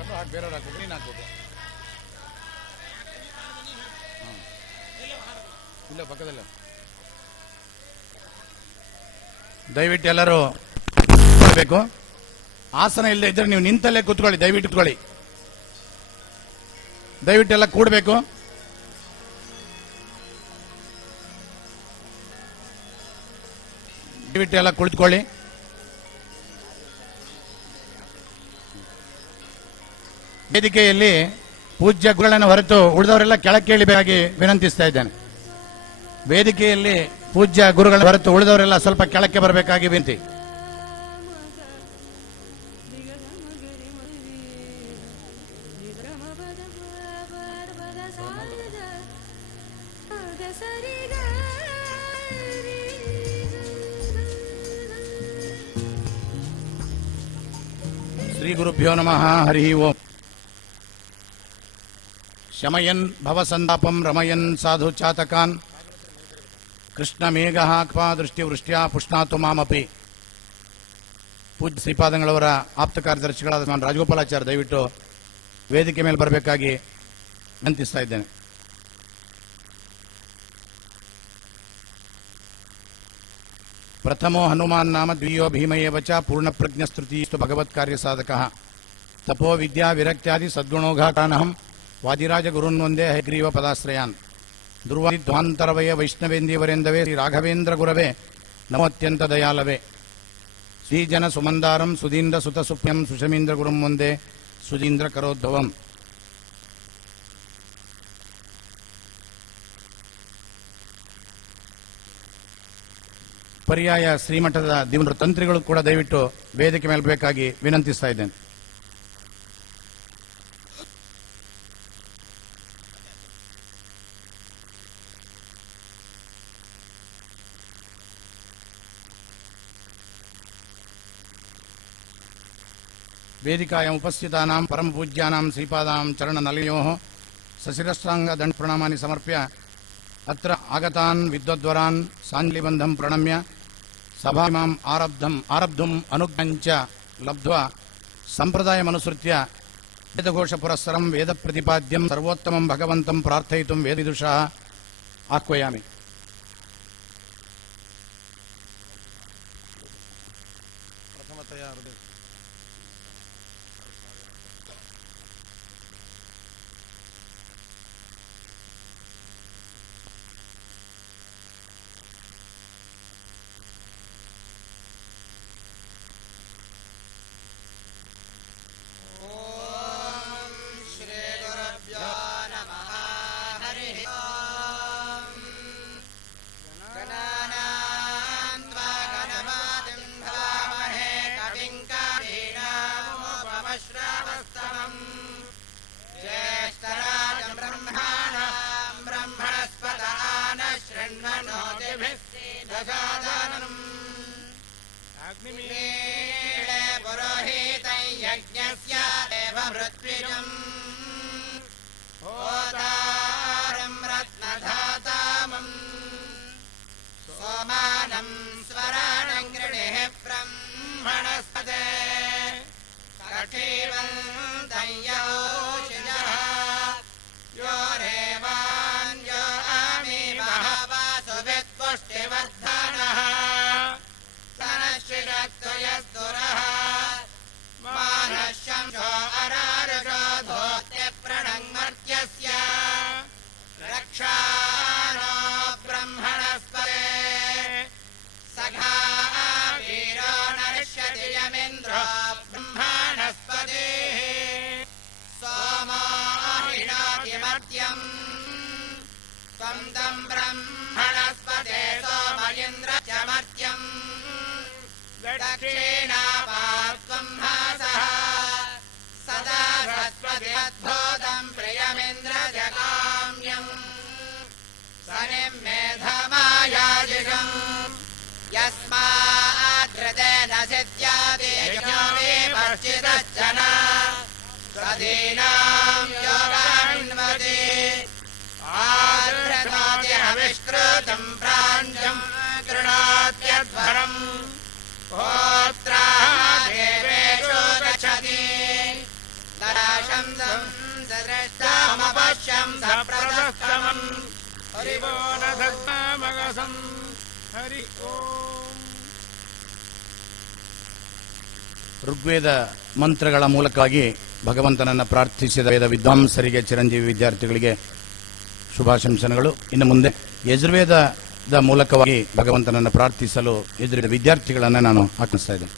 ಹಾಕೊಂಡು ಹಾಕಿ ಬೇರೆಯವ್ರು ಹಾಕ್ಬೇಕು, ನೀನು ಹಾಕ್ಬೇಕು. ಇಲ್ಲ ಪಕ್ಕದಲ್ಲ. ದಯವಿಟ್ಟು ಎಲ್ಲರೂ ಬೇಕು. ಆಸನ ಇಲ್ಲದೆ ಇದ್ರೆ ನೀವು ನಿಂತಲ್ಲೇ ಕೂತ್ಕೊಳ್ಳಿ. ದಯವಿಟ್ಟು ಕೂತ್ಕೊಳ್ಳಿ. ದಯವಿಟ್ಟು ಎಲ್ಲ ಕೂಡಬೇಕು. ದಯವಿಟ್ಟು ಎಲ್ಲ ಕುಳಿತುಕೊಳ್ಳಿ. ವೇದಿಕೆಯಲ್ಲಿ ಪೂಜ್ಯ ಗುರುಗಳನ್ನು ಹೊರತು ಉಳಿದವರೆಲ್ಲ ಕೆಳಕ್ಕೆ ಇಳಿಬೇಕಾಗಿ ವಿನಂತಿಸ್ತಾ ಇದ್ದೇನೆ. ವೇದಿಕೆಯಲ್ಲಿ ಪೂಜ್ಯ ಗುರುಗಳ ಹೊರತು ಉಳಿದವರೆಲ್ಲ ಸ್ವಲ್ಪ ಕೆಳಕ್ಕೆ ಬರಬೇಕಾಗಿ ವಿನಂತಿ. ಶ್ರೀ ಗುರುಭ್ಯೋ ನಮಃ. ಹರಿ ಓಂ. ಶಮಯನ್ ಭವಸಂತಾಪಂ ರಮಯನ್ ಸಾಧು ಚಾತಕಾನ್ ಕೃಷ್ಣ ಮೇಘಃ ಕ್ವಾ ದೃಷ್ಟಿವೃಷ್ಟ್ಯಾ ಪುಷ್ಣಾತು ಮಾಮಪಿ. ಪೂಜ್ಯ ಶ್ರೀಪಾದಂಗಳವರ ಆಪ್ತ ಕಾರ್ಯದರ್ಶಿಗಳಾದ ನಾನು ರಾಜಗೋಪಾಲಾಚಾರ್ಯ ದಯವಿಟ್ಟು ವೇದಿಕೆ ಮೇಲೆ ಬರಬೇಕಾಗಿ ವಿನಂತಿಸ್ತಾ ಇದ್ದೇನೆ. ಪ್ರಥಮೋ ಹನುಮಾನ್ ನಾಮ ದ್ವಿತೀಯೋ ಭೀಮಯೇವ ಚ ಪೂರ್ಣಪ್ರಜ್ಞಸ್ತೃತೀಸ್ತು ಭಗವತ್ ಕಾರ್ಯ ಸಾಧಕಃ ತಪೋ ವಿದ್ಯಾ ವಿರಕ್ತ್ಯಾದಿ ಸದ್ಗುಣೋಘಾಟಾನಹಂ ವಾದಿರಾಜ ಗುರುನ್ ವಂದೇ ಹಯಗ್ರೀವ ಪದಾಶ್ರಯಾನ್. ಧ್ರುವಧ್ವಾಂತರವಯ ವೈಷ್ಣವೇಂದೀವರೆಂದವೇ ಶ್ರೀ ರಾಘವೇಂದ್ರ ಗುರವೇ ನಮೋತ್ಯಂತ ದಯಾಲವೇ. ಶ್ರೀಜನ ಸುಮಂದಾರಂ ಸುಧೀಂದ್ರ ಸುತ ಸುಪ್ಯಂ ಸುಷಮೀಂದ್ರ ಗುರುಂ ವಂದೇ ಸುಧೀಂದ್ರ ಕರೋದ್ಭವಂ. ಪರ್ಯಾಯ ಶ್ರೀಮಠದ ದಿವ್ಯ ತಂತ್ರಿಗಳು ಕೂಡ ದಯವಿಟ್ಟು ವೇದಿಕೆ ಮೇಲೆ ಬೇಕಾಗಿ ವಿನಂತಿಸ್ತಾ ಇದ್ದೇನೆ. ವೇದಿಕಾಯಾಂ ಉಪಸ್ಥಿತಾನಾಂ ಪರಮ ಪೂಜ್ಯಾನಾಂ ಶ್ರೀಪಾದಾಂ ಚರಣನಲಯೋಃ ಸಶಿರಸ್ಸಾಂಗ ದಂಡ ಪ್ರಣಾಮಾನಿ ಸಮರ್ಪ್ಯ ಅತ್ರ ಆಗತಾನ್ ವಿದ್ವದ್ವರಾನ್ ಸಾಂಗ್ಲಿಬಂಧಂ ಪ್ರಣಮ್ಯ ಸಭಾಮಾಂ ಆರಬ್ಧುಂ ಅನುಜ್ಞಂಚ ಲಬ್ಧ್ವಾ ಸಂಪ್ರದಾಯಮನುಸೃತ್ಯ ವೇದಘೋಷ ಪುರಸ್ಸರಂ ವೇದ ಪ್ರತಿಪಾದ್ಯಂ ಸರ್ವೋತ್ತಮಂ ಭಗವಂತಂ ಪ್ರಾರ್ಥಯಿತುಂ ವೇದವಿದುಷಃ ಆಹ್ವಯಾಮಿ. ಪ್ರಥಮತಯಾ ಹೃದಯ पुरोहितं यज्ञस्य देवभृत्विजम् होतारं रत्नधातामम् सोमानं स्वराणं गृणिः ब्रह्मणस्पते कक्षीवन्तं योषिजः यो रेवान् यो आमि महावासुभित्पुष्टिवर्धनः सनश्रिरक्तुयस्तुरः मानश्शंसो अरारुषो धोत्यप्रणङ्मर्त्यस्य रक्षानो ब्रह्मणस्पते सखा वीरो नरिष्यति यमिन्द्रो ब्रह्मणस्पतिः सोमो हिणातिमर्त्यम् त्वं तं ब्रह्मणस्पते सोम इन्द्र च मर्त्यम् दक्षिणापार्श्वं हासः सदा बृहस्पति अद्भुतं प्रियमिन्द्रजकाम्यम् सनिं मेधमायाजिषम् यस्माद्धृतेन सिद्ध्यादि यज्ञो विपश्चितश्चन स्वदीनां योगान्वति आधृतोति हविष्कृतं प्राञ्जं गृह्णात्यध्वरम् होत्राः देवेषु गच्छति समपश्यं सप्रदस्तमम् हरिवो न धर्ममगसं हरि ಓಂ. ಋಗ್ವೇದ ಮಂತ್ರಗಳ ಮೂಲಕವಾಗಿ ಭಗವಂತನನ್ನು ಪ್ರಾರ್ಥಿಸಿದ ವೇದ ವಿದ್ವಾಂಸರಿಗೆ, ಚಿರಂಜೀವಿ ವಿದ್ಯಾರ್ಥಿಗಳಿಗೆ ಶುಭಾಶಂಸನೆಗಳು. ಇನ್ನು ಮುಂದೆ ಯಜುರ್ವೇದದ ಮೂಲಕವಾಗಿ ಭಗವಂತನನ್ನು ಪ್ರಾರ್ಥಿಸಲು ಯಜುರ್ವೇದ ವಿದ್ಯಾರ್ಥಿಗಳನ್ನು ನಾನು ಆಹ್ವಾನಿಸ್ತಾ ಇದ್ದೇನೆ.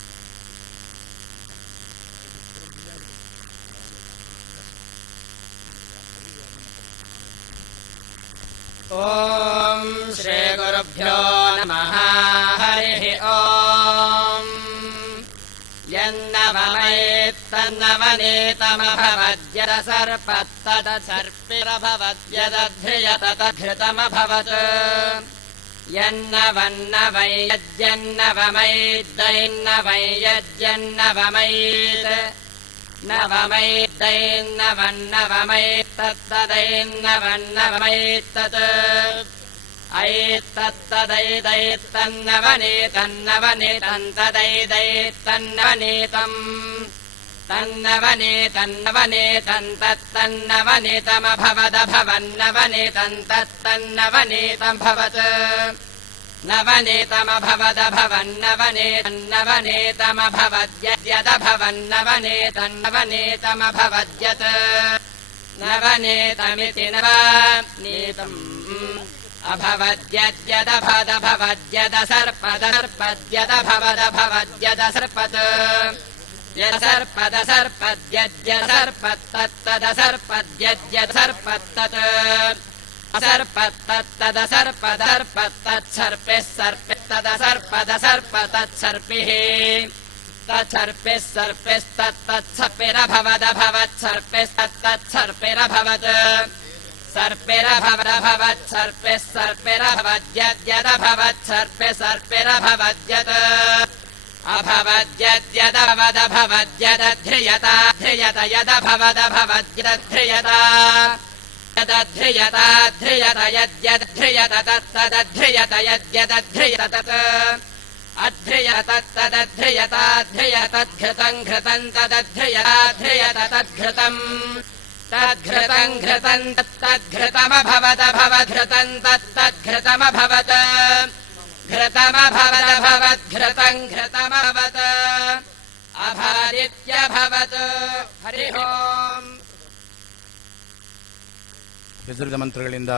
ಓಂ ಶ್ರೀ ಗುರುಭ್ಯೋ ನಮಃ. ಹರಿಃ ಓಂ. ಯನ್ನವಮೇತ್ತನ್ನವನೇತಮಭವದ್ಯದ ಸರ್ಪತ್ತದ ಸರ್ಪಿರಭವದ್ಯದಧ್ರಿಯತ ತದ್ಘೃತಮಭವತ್. ಯನ್ನವನ್ನವೈಯಜ್ಯನ್ನವಮೈದ್ದೈನ್ನವೈಯಜ್ಯನ್ನವಮೈತ್ ನವಮೈದ್ದೈನ್ನವನ್ನವಮೈತ್ತದ್ದೈನ್ನವನ್ನವಮೈತ್ತತ್ ಐತ್ತತ್ತದೈದೈತ್ತನ್ನವನೇತನ್ನವನೇತಂತದೈದೈತ್ತನ್ನವನೇತಂ ತನ್ನವನೇತನ್ನವನೇತಂತತ್ತನ್ನವನೇತಮಭವದಭವನ್ನವನೇತಂತತ್ತನ್ನವನೇತಂ ಭವತ್. ನವನೇತಮಭವದಭವನ್ನವನೇತನ್ನವನೇತಮಭವದ್ಯದ್ಯದಭವನ್ನವನೇತನ್ನವನೇತಮಭವದ್ಯತ್. ನವನೇತಮಿತಿ ನವನೀತಂ ಅಭವದ್ಯದ್ಯದಭವದಭವದ್ಯದ ಸರ್ಪದರ್ಪದ್ಯದಭವದಭವದ್ಯದ ಸರ್ಪತ್. ಯಸರ್ಪದ ಸರ್ಪದ್ಯದ್ಯದ ಸರ್ಪತ್ತತ್ತದ ಸರ್ಪದ್ಯದ್ಯದ ಸರ್ಪತ್ತತ್. ಅಸರ್ಪತ್ತತ್ತದ ಸರ್ಪದರ್ಪತ್ತತ್ಸರ್ಪಿಃ ಸರ್ಪಿತ್ತದ ಸರ್ಪದ ಸರ್ಪತತ್ಸರ್ಪಿಃ. ತತ್ಸರ್ಪಿಃ ಸರ್ಪಿಸ್ತತ್ತತ್ಸರ್ಪಿರಭವದಭವತ್ಸರ್ಪಿಸ್ತತ್ತತ್ಸರ್ಪಿರಭವತ್. ಸರ್ಪಿರಭವದಭವತ್ಸರ್ಪಿಃ ಸರ್ಪಿರಭವದ್ಯದ್ಯದಭವತ್ಸರ್ಪಿಃ ಸರ್ಪಿರಭವದ್ಯತ್. ಅಭವದ್ಯದ್ಯದಭವದಭವದ್ಯದಧ್ರಿಯತಾಧ್ರಿಯತ ಯದಭವದಭವದ್ಯದಧ್ರಿಯತ. ಯದಧ್ರಿಯತಾಧ್ರಿಯತ ಯದ್ಯಧ್ರಿಯತ ತತ್ತದಧ್ರಿಯತ ಯದ್ಯದಧ್ರಿಯತ ತತ್. ಅಧ್ರಿಯತತ್ತದಧ್ರಿಯತಾಧ್ರಿಯತದ್ಘೃತಂ ಘೃತಂ ತದಧ್ರಿಯತಾಧ್ರಿಯತ ತದ್ಘೃತಂ. ತದ್ಘೃತಂ ಘೃತಂ ತತ್ತದ್ಘೃತಮಭವದಭವದ್ಘೃತಂ ತತ್ತದ್ಘೃತಮಭವತ್. ಘೃತಮಭವದಭವದ್ಘೃತಂ ಘೃತಮಭವತ್. ಅಭವದಿತ್ಯಭವತ್. ಹರಿಃ ಓಂ. ಯಜುರ್ವೇದ ಮಂತ್ರಗಳಿಂದ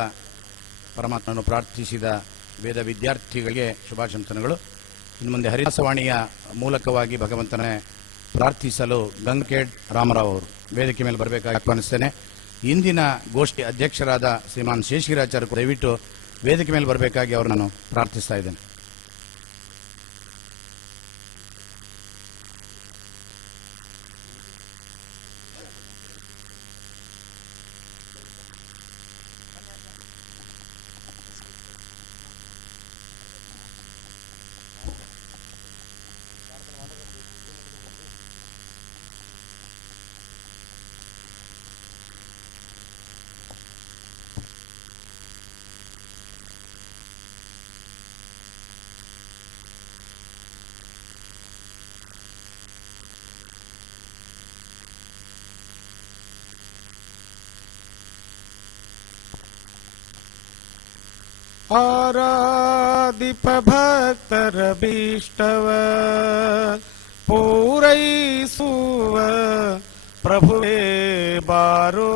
ಪರಮಾತ್ಮನನ್ನು ಪ್ರಾರ್ಥಿಸಿದ ವೇದ ವಿದ್ಯಾರ್ಥಿಗಳಿಗೆ ಶುಭಾಶಂಸನೆಗಳು. ಇನ್ನು ಮುಂದೆ ಹರಿದಾಸವಾಣಿಯ ಮೂಲಕವಾಗಿ ಭಗವಂತನೇ ಪ್ರಾರ್ಥಿಸಲು ಗಂಗಖೇಡ್ ರಾಮರಾವ್ ಅವರು ವೇದಿಕೆ ಮೇಲೆ ಬರಬೇಕಾಗಿ ಆಹ್ವಾನಿಸ್ತೇನೆ. ಇಂದಿನ ಗೋಷ್ಠಿ ಅಧ್ಯಕ್ಷರಾದ ಶ್ರೀಮಾನ್ ಶೇಷಗಿರಾಚಾರ್ಯ ದಯವಿಟ್ಟು ವೇದಿಕೆ ಮೇಲೆ ಬರಬೇಕಾಗಿ ಅವರು ನಾನು ಪ್ರಾರ್ಥಿಸ್ತಾ ಇದ್ದೇನೆ. ಆರಾಧಿಪ ಭಕ್ತರ ಭೀಷ್ಟವ ಪೂರೈಸುವ ಪ್ರಭುವೇ ಬಾರೋ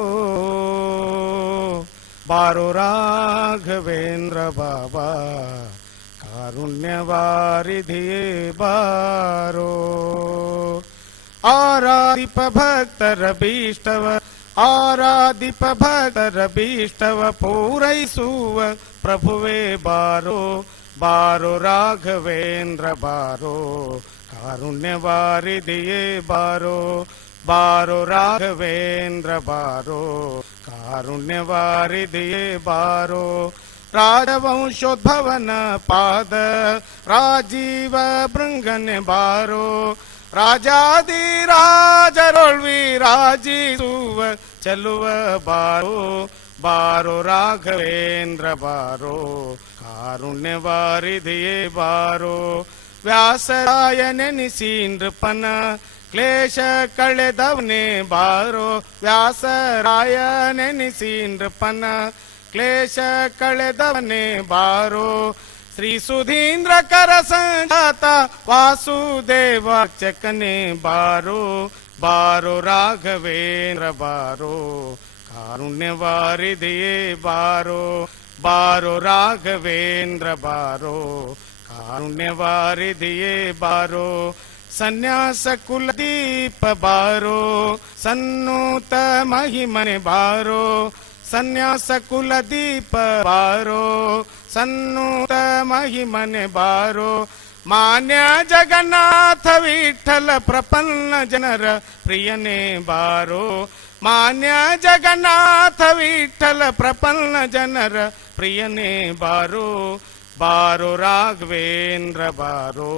ಬಾರೋ ರಾಘವೇಂದ್ರ ಬಾಬಾ ಕಾರುಣ್ಯವಾರಿಧಿಯೇ ಬಾರೋ. ಆರಾಧಿಪ ಭಕ್ತರ ಭೀಷ್ಟವ ಆರಾಧಿಪ ಭಕ್ತರ ಭೀಷ್ಟವ ಪೂರೈಸುವ ಪ್ರಭುವೇ ಬಾರೋ ಬಾರೋ ರಾಘವೇಂದ್ರ ಬಾರೋ ಕಾರುಣ್ಯವಾರಿಧಿಯೇ ಬಾರೋ ಬಾರೋ ರಾಘವೇಂದ್ರ ಬಾರೋ ಕಾರುಣ್ಯವಾರಿಧಿಯೇ ಬಾರೋ. ರಾಜವಂಶೋದ್ಭವನ ಪಾದ ರಾಜೀವ ಭೃಂಗನೆ ಬಾರೋ ರಾಜಾದಿರಾಜರೊಳ್ವಿ ರಾಜಿಸುವ ಚಲುವ ಬಾರೋ ಬಾರೋ ರಾಘವೇಂದ್ರ ಬಾರೋ ಕಾರುಣ್ಯವಾರಿಧಿಯೇ ಬಾರೋ. ವ್ಯಾಸರಾಯ ನೆನೆಸಿ ನೃಪನ ಕ್ಲೇಶ ಕಳೆದವನೇ ಬಾರೋ ವ್ಯಾಸರಾಯ ನೆನೆಸಿ ನೃಪನ ಕ್ಲೇಶ ಕಳೆದವನೇ ಬಾರೋ ಶ್ರೀ ಸುಧೀಂದ್ರ ಕರ ಸಂಜಾತ ವಾಸುದೇವ ಚಕನೆ ಬಾರೋ ಬಾರೋ ರಾಘವೇಂದ್ರ ಬಾರೋ ಕಾರುಣ್ಯವಾರಿದೆಯೇ ಬಾರೋ ಬಾರೋ ರಾಘವೇಂದ್ರ ಬಾರೋ ಕಾರುಣ್ಯವಾರಿದೆಯೇ ಬಾರೋ ಸನ್ಯಾಸ ಕುಲದೀಪ ಬಾರೋ ಸನ್ನೂತ ಮಹಿಮನೆ ಬಾರೋ ಸನ್ಯಾಸ ಕುಲದೀಪ ಬಾರೋ ಸನ್ನೂತ ಮಹಿಮನೆ ಬಾರೋ ಮಾನ್ಯ ಜಗನ್ನಾಥ ವಿಠಲ ಪ್ರಪನ್ನ ಜನರ ಪ್ರಿಯನೇ ಬಾರೋ ಮಾನ್ಯ ಜಗನ್ನಾಥ ವಿಠಲ ಪ್ರಪನ್ನ ಜನರ ಪ್ರಿಯನೇ ಬಾರೋ ಬಾರೋ ರಾಘವೇಂದ್ರ ಬಾರೋ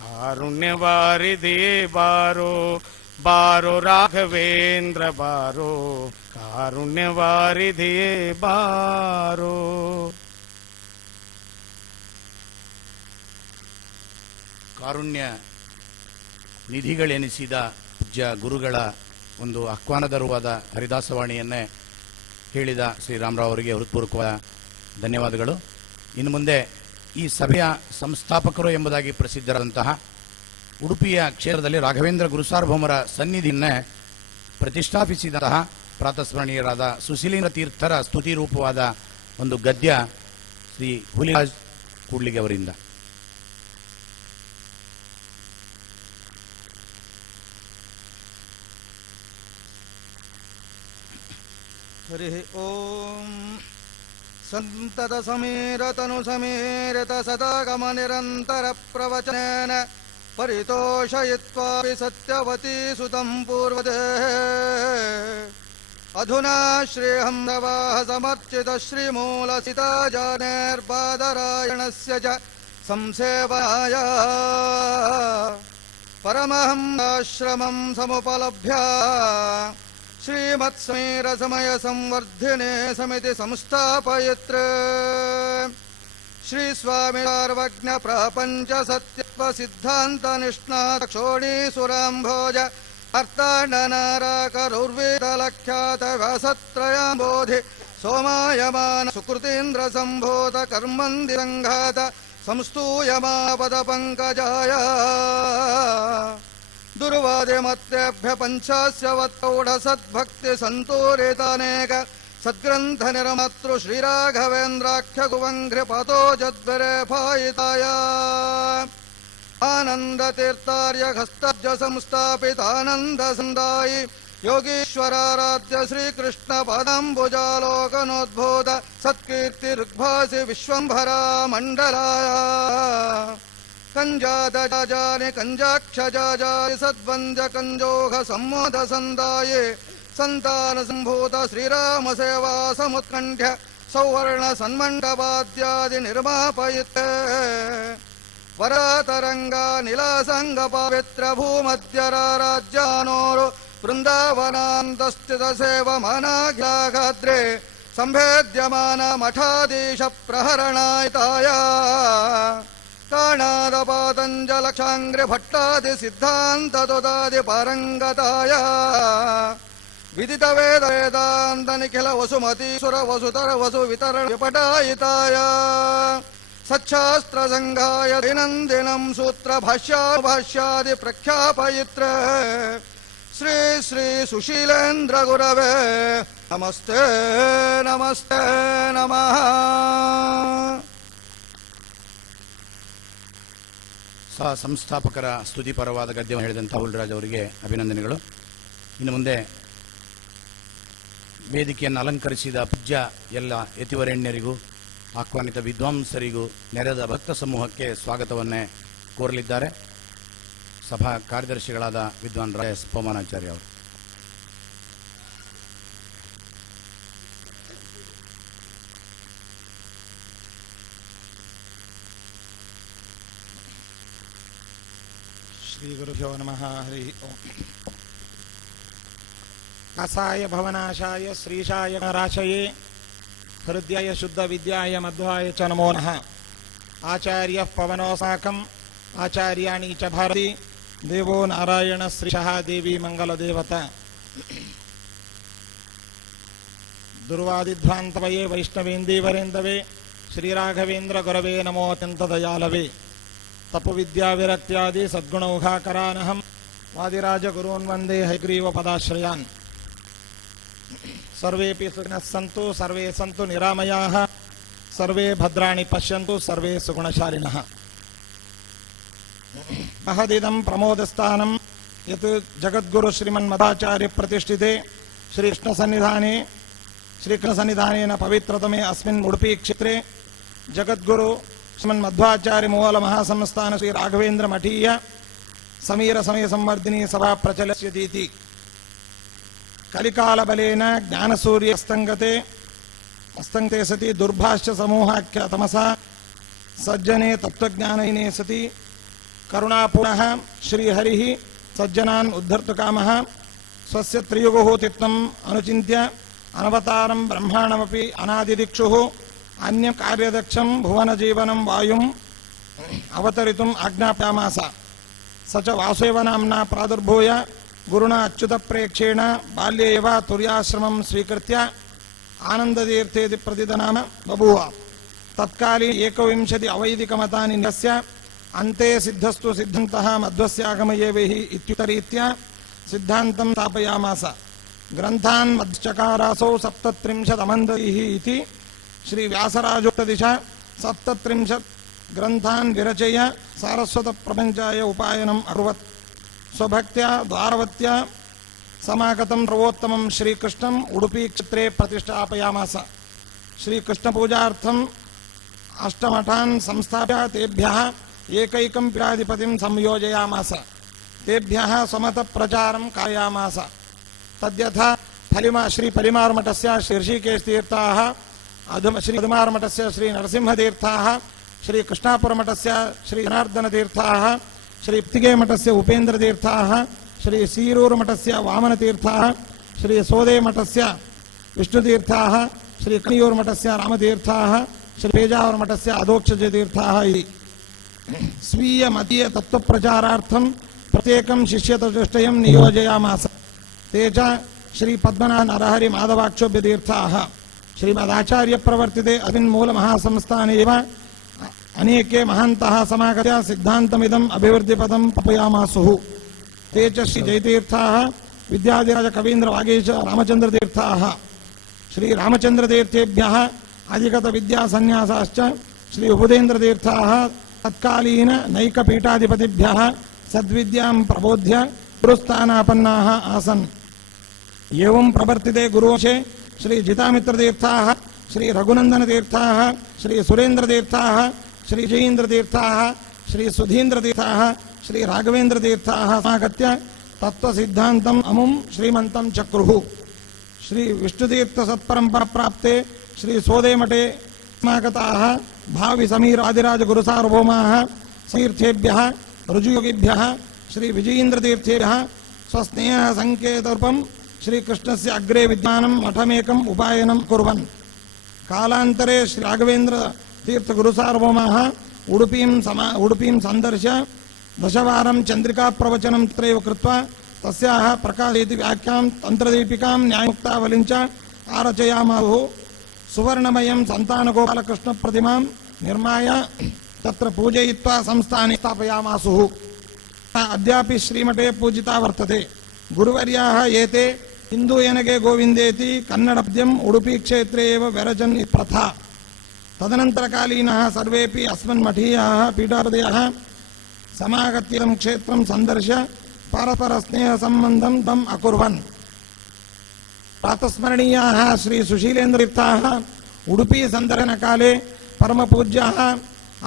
ಕಾರುಣ್ಯವಾರಿದೆಯೇ ಬಾರೋ ಬಾರೋ ರಾಘವೇಂದ್ರ ಬಾರೋ ಕಾರುಣ್ಯವಾರಿದೆಯೇ ಬಾರೋ. ಕಾರುಣ್ಯ ನಿಧಿಗಳೆನಿಸಿದ ಪೂಜ್ಯ ಗುರುಗಳ ಒಂದು ಆಹ್ವಾನದರುವಾದ ಹರಿದಾಸವಾಣಿಯನ್ನೇ ಹೇಳಿದ ಶ್ರೀರಾಮರಾವ್ ಅವರಿಗೆ ಹೃತ್ಪೂರ್ವಕವಾದ ಧನ್ಯವಾದಗಳು. ಇನ್ನು ಮುಂದೆ ಈ ಸಭೆಯ ಸಂಸ್ಥಾಪಕರು ಎಂಬುದಾಗಿ ಪ್ರಸಿದ್ಧರಾದಂತಹ ಉಡುಪಿಯ ಕ್ಷೇತ್ರದಲ್ಲಿ ರಾಘವೇಂದ್ರ ಗುರುಸಾರ್ವಭೌಮರ ಸನ್ನಿಧಿಯನ್ನೇ ಪ್ರತಿಷ್ಠಾಪಿಸಿದಂತಹ ಪ್ರಾತಸ್ಮರಣೀಯರಾದ ಸುಶೀಲೇಂದ್ರ ತೀರ್ಥರ ಸ್ತುತಿ ರೂಪವಾದ ಒಂದು ಗದ್ಯ ಶ್ರೀ ಹುಲಿರಾಜ್ ಕೂಡ್ಲಿಗೆ ಅವರಿಂದ. ಹರಿ ಓಂ ಸಂತತ ಸಮೀರತನು ಸಮೀರತ ಸದಾಗಮ ನಿರಂತರ ಪ್ರವಚನೇನ ಪರಿತೋಷಯಿತ್ವಾಪಿ ಸತ್ಯವತೀ ಸುತಂ ಪೂರ್ವದೇ ಅಧುನಾ ಶ್ರೀಹಂ ನವಾಹ ಸಮರ್ಚಿತ ಶ್ರೀಮೂಲಸಿತಾ ಜಾನೇರ್ಬಾದರಾಯಣಸ್ಯ ಚ ಸಂಸೇವಾಯ ಪರಮಹಂಸಾಶ್ರಮಂ ಸಮುಪಲಭ್ಯ ಶ್ರೀಮತ್ಸಮೀರ ಸಮಯ ಸಂವರ್ಧಿನೇ ಸಮಿತಿ ಸಂಸ್ಥಾಪಯತ್ರ ಶ್ರೀ ಸ್ವಾಮಿ ಸರ್ವಜ್ಞ ಪ್ರಪಂಚ ಸತ್ಯತ್ವ ಸಿದ್ಧಾಂತ ನಿಷ್ಣಾತ ಕ್ಷೋಣೀಸುರಾಂಭೋಜ ಅರ್ಥಾಂಡನಾರಾಕರುರ್ವೇದಲಖ್ಯಾತ ವ್ಯಾಸತ್ರಯಾಂಬೋಧಿ ಸೋಮಾಯಮಾನ ಸುಕೃತೀಂದ್ರ ಸಂಭೂತ ಕರ್ಮಂದಿ ಸಂಘಾತ ಸಂಸ್ತೂಯಮಾಪದ ಪಂಕಜಾಯ ದುರ್ವಾದಿ ಮತ್ತೆಭ್ಯ ಪಂಚಾಸ್ಯವತ್ತೌಢ ಸದ್ಭಕ್ತಿ ಸಂತೂರಿತಾನೇಕ ಸದ್ಗ್ರಂಥ ನಿರಮತೃ ಶ್ರೀರಾಘವೇಂದ್ರಾಖ್ಯ ಗುವಂಘ್ರಿ ಪತೋ ಜದ್ವರೆ ಫಾಯಿತಾಯ ಆನಂದ ತೀರ್ಥಾರ್ಯ ಹಸ್ತಜ್ಜ ಸಂಸ್ಥಾಪಿತಾನಂದ ಸಂದಾಯಿ ಯೋಗೀಶ್ವರಾರಾಧ್ಯ ಶ್ರೀಕೃಷ್ಣ ಪಾದಾಂಬುಜಾಲೋಕನೋದ್ಭೂತ ಸತ್ಕೀರ್ತಿ ಋಗ್ಭಾಸಿ ವಿಶ್ವಂಭರ ಮಂಡಲಾಯ ಕಂಜಾದ ಜಾಜಾನಿ ಕಂಜಾಕ್ಷಜಾಜಾನಿ ಸದ್ವಂಜ ಕಂಜೋಹ ಸಂಮೋದ ಸಂದಾಯೇ ಸಂತಾನ ಸಂಭೂತ ಶ್ರೀರಾಮ ಸೇವಾ ಸಮುತ್ಕಂಠ್ಯ ಸೌವರ್ಣ ಸನ್ಮಂಡಪಾದ್ಯಾದಿ ನಿರ್ಮಾಪಯಿತೆ ವರಾತರಂಗ ನಿಲಾಸಂಗ ಪವಿತ್ರ ಭೂಮಧ್ಯರಾಜ್ಯಾನೋರು ಬೃಂದಾವನಾಂತಸ್ಥಿತ ಸೇವಮಾನಾಘ್ಯಾಘಾದ್ರೆ ಸಂಭೇದ್ಯಮಾನ ಮಠಾಧೀಶ ಪ್ರಹರಣಾಯಿತಾಯ ಕಾಣಾದ ಪಾತಂಜಲಕ್ಷಾಂಗ್ರಿ ಭಟ್ಟಾದಿ ಸಿದ್ಧಾಂತ ತುದಾದಿ ಪಾರಂಗತಾಯ ವಿದಿತ ವೇದ ವೇದಾಂತ ನಿಖಿಲ ವಸುಮತಿ ಸುರ ವಸುತರ ವಸು ವಿತರಣ ವಿಪಟಾಯಿತಾಯ ಸಚ್ಛಾಸ್ತ್ರ ಸಂಘಾಯ ದೈನಂದಿನಂ ಸೂತ್ರ ಭಾಷ್ಯಾದಿ ಪ್ರಖ್ಯಾಪಯಿತ್ರ ಶ್ರೀ ಶ್ರೀ ಸುಶೀಲೇಂದ್ರ ಗುರವೇ ನಮಸ್ತೆ ನಮಸ್ತೆ ನಮಃ. ಸಹ ಸಂಸ್ಥಾಪಕರ ಸ್ತುತಿಪರವಾದ ಗದ್ಯವನ್ನು ಹೇಳಿದಂಥ ಹುಲಿರಾಜ್ ಅವರಿಗೆ ಅಭಿನಂದನೆಗಳು. ಇನ್ನು ಮುಂದೆ ವೇದಿಕೆಯನ್ನು ಅಲಂಕರಿಸಿದ ಪೂಜ್ಯ ಎಲ್ಲ ಯತಿವರೆಣ್ಯರಿಗೂ ಆಹ್ವಾನಿತ ವಿದ್ವಾಂಸರಿಗೂ ನೆರೆದ ಭಕ್ತ ಸಮೂಹಕ್ಕೆ ಸ್ವಾಗತವನ್ನೇ ಕೋರಲಿದ್ದಾರೆ ಸಭಾ ಕಾರ್ಯದರ್ಶಿಗಳಾದ ವಿದ್ವಾನ್ ರಾಯ ಪವಮಾನಾಚಾರ್ಯ ಅವರು. ಶ್ರೀ ಗುರುಭ್ಯೋ ನಮಃ. ಹರಿ ಓಂ. ಕಾಸಾಯ ಭವನಾಶಾಯ ಶ್ರೀಶಾಯ ರಾಶಯೇ ಹೃದಯಾಯ ಶುದ್ಧ ವಿದ್ಯಾಯ ಮಧ್ವಾಯ ಚ ನಮೋ ನಮಃ. ಆಚಾರ್ಯ ಪವನೋ ಸಾಕಂ ಆಚಾರ್ಯಾಣಿ ಚ ಭಾರತಿ देवो नारायण श्रीशः देवी मंगलदेवता दुर्वादिध्वान्तवये वैष्णवेन्दीवरेन्दवे श्रीराघवेन्द्र गुरवे नमो अत्यन्तदयालवे तपविद्याविरक्त्यादि सद्गुणौघाकरानहं वादिराज गुरून् वन्दे हयग्रीवपदाश्रयान् सर्वेऽपि सुखिनः सन्तु सर्वे सन्तु निरामयाः सर्वे भद्राणि पश्यन्तु सर्वे सुगुणशालिनः महदिदं प्रमोदस्थानं यत् जगद्गुरु श्रीमन्मध्वाचार्य प्रतिष्ठिते श्रीकृष्णसन्निधानेन पवित्रतमे अस्मिन् उडुपी क्षेत्रे जगद्गुरु श्रीमन्मध्वाचार्य मूल महासंस्थान श्री राघवेन्द्र मठीय समीर समय संवर्धिनी सभा प्रचलस्यतीति कलिकाल बलेन ज्ञानसूर्य अस्तंगते सति दुर्भाष्य समूहाख्य तमसा सज्जने तत्वज्ञानहीने सति करुणापूर्णः श्रीहरिः सज्जनान् उद्धर्तुकामः स्वस्य त्रियुगोतित्वम् अनुचिन्त्य अनवतारं ब्रह्माण्डमपि अनादिदिक्षुः अन्य कार्यदक्षं भुवनजीवनं वायुम् अवतरितुम् आज्ञाप्यामास स च वासुदेव नाम्ना प्रादुर्भूय गुरुणा अच्युतप्रेक्षेण बाल्ये एव तुर्याश्रमं स्वीकृत्य आनन्दतीर्थेति प्रतिदनाम बभूव तत्काले 21 अवैदिकमतानि निरस्य अन्ते सिद्धस्तु सिद्धन्तः मध्वस्यागमयेवेहि इत्युतरीत्या सिद्धान्तं स्थापयामास ग्रन्थान् मध्यचकारासौ 37 अमन्दैः इति श्री व्यासराजोक्तदिशा 37 ग्रन्थान् विरचय सारस्वत प्रपञ्चाय उपायनम् अकुर्वत् स्वभक्त्या द्वारवत्या समागतं सर्वोत्तमं श्रीकृष्णम् उडुपी क्षेत्रे प्रतिष्ठापयामास श्रीकृष्णपूजार्थम् अष्टमठान् संस्थाप्य तेभ्यः एकैकं पीठाधिपतिं संयोजयामास तेभ्यः स्वमतप्रचारं कारयामास तद्यथा श्री परिमार्मठस्य श्री ऋषिकेशतीर्थाः श्री अधुमार्मठस्य श्री नरसिंहतीर्थाः श्री कृष्णापुरमठस्य श्री जनार्दनतीर्थाः श्री प्तिगेमठस्य उपेन्द्रतीर्थाः श्री सीरूरुमठस्य वामनतीर्थाः श्री सोदेमठस्य विष्णुतीर्थाः श्री कणियूरुमठस्य रामतीर्थाः श्री पेजावरमठस्य अधोक्षजतीर्थाः इति स्वीय मतीय तत्वप्रचारार्थं प्रत्येकं शिष्यचतुष्टयं नियोजयामास ते च श्री पद्मनाभ नरहरि माधवाक्षोभ्यतीर्थाः श्रीमदाचार्य प्रवर्तिते अस्मिन् मूलमहासंस्थाने एव अनेके महान्तः समागत्य सिद्धान्तमिदम् अभिवृद्धिपदं पपयामासुः ते च श्री जयतीर्थाः विद्याधिराज कवीन्द्र वागीश रामचन्द्रतीर्थाः श्री रामचन्द्रतीर्थेभ्यः अधिगत विद्यासन्न्यासाश्च श्री उपदेन्द्रतीर्थाः तत्कालीन नैकपीठाधिपतिभ्यः सद्विद्यां प्रबोध्य गुरुस्थानापन्नाः आसन् एवं प्रवर्तिते गुरुवंशे श्री जितामित्रतीर्थाः श्री रघुनन्दनतीर्थाः श्री सुरेन्द्रतीर्थाः श्री जयेन्द्रतीर्थाः श्री सुधीन्द्रतीर्थाः श्री राघवेन्द्रतीर्थाः समागत्य तत्त्वसिद्धान्तम् अमुं श्रीमन्तं चक्रुः श्री विष्णुतीर्थसत्परम्पराप्ते श्री सोदेमठे समागताः भावि समीर आदिराज गुरुसार्वभौमाः तीर्थेभ्यः ऋजुयोगिभ्यः श्री विजयेन्द्रतीर्थेभ्यः स्वस्नेह संकेतरूपं श्रीकृष्णस्य अग्रे विद्यमानं मठमेकम् उपायनं कुर्वन् कालान्तरे श्री राघवेन्द्र तीर्थ गुरुसार्वभौमाः उडुपीं सन्दर्श्य दशवारं चन्द्रिका प्रवचनं तत्रैव कृत्वा तस्याः प्रकाशयति व्याख्यां तन्त्रदीपिकां न्यायमुक्तावलिं च आरचयामाहुः सुवर्णमयं सन्तानगोपालकृष्ण प्रतिमां निर्माय तत्र पूजयित्वा संस्थाने स्थापयामासुः अद्यापि श्रीमठे पूजिता वर्तते गुरुवर्याः एते हिन्दूयनगे गोविन्देति कन्नडपद्यम् उडुपी क्षेत्रे एव विरचन् इति प्रथा तदनन्तरकालीनः सर्वेपि अस्मन्मठीयाः पीठाधिपतयः समागत्य क्षेत्रं सन्दर्श्य परस्परस्नेहसम्बन्धं तम् अकुर्वन् प्रातस्मरणीयाः श्री सुशीलेन्द्रतीर्थाः उडुपी सन्दर्शनकाले परमपूज्याः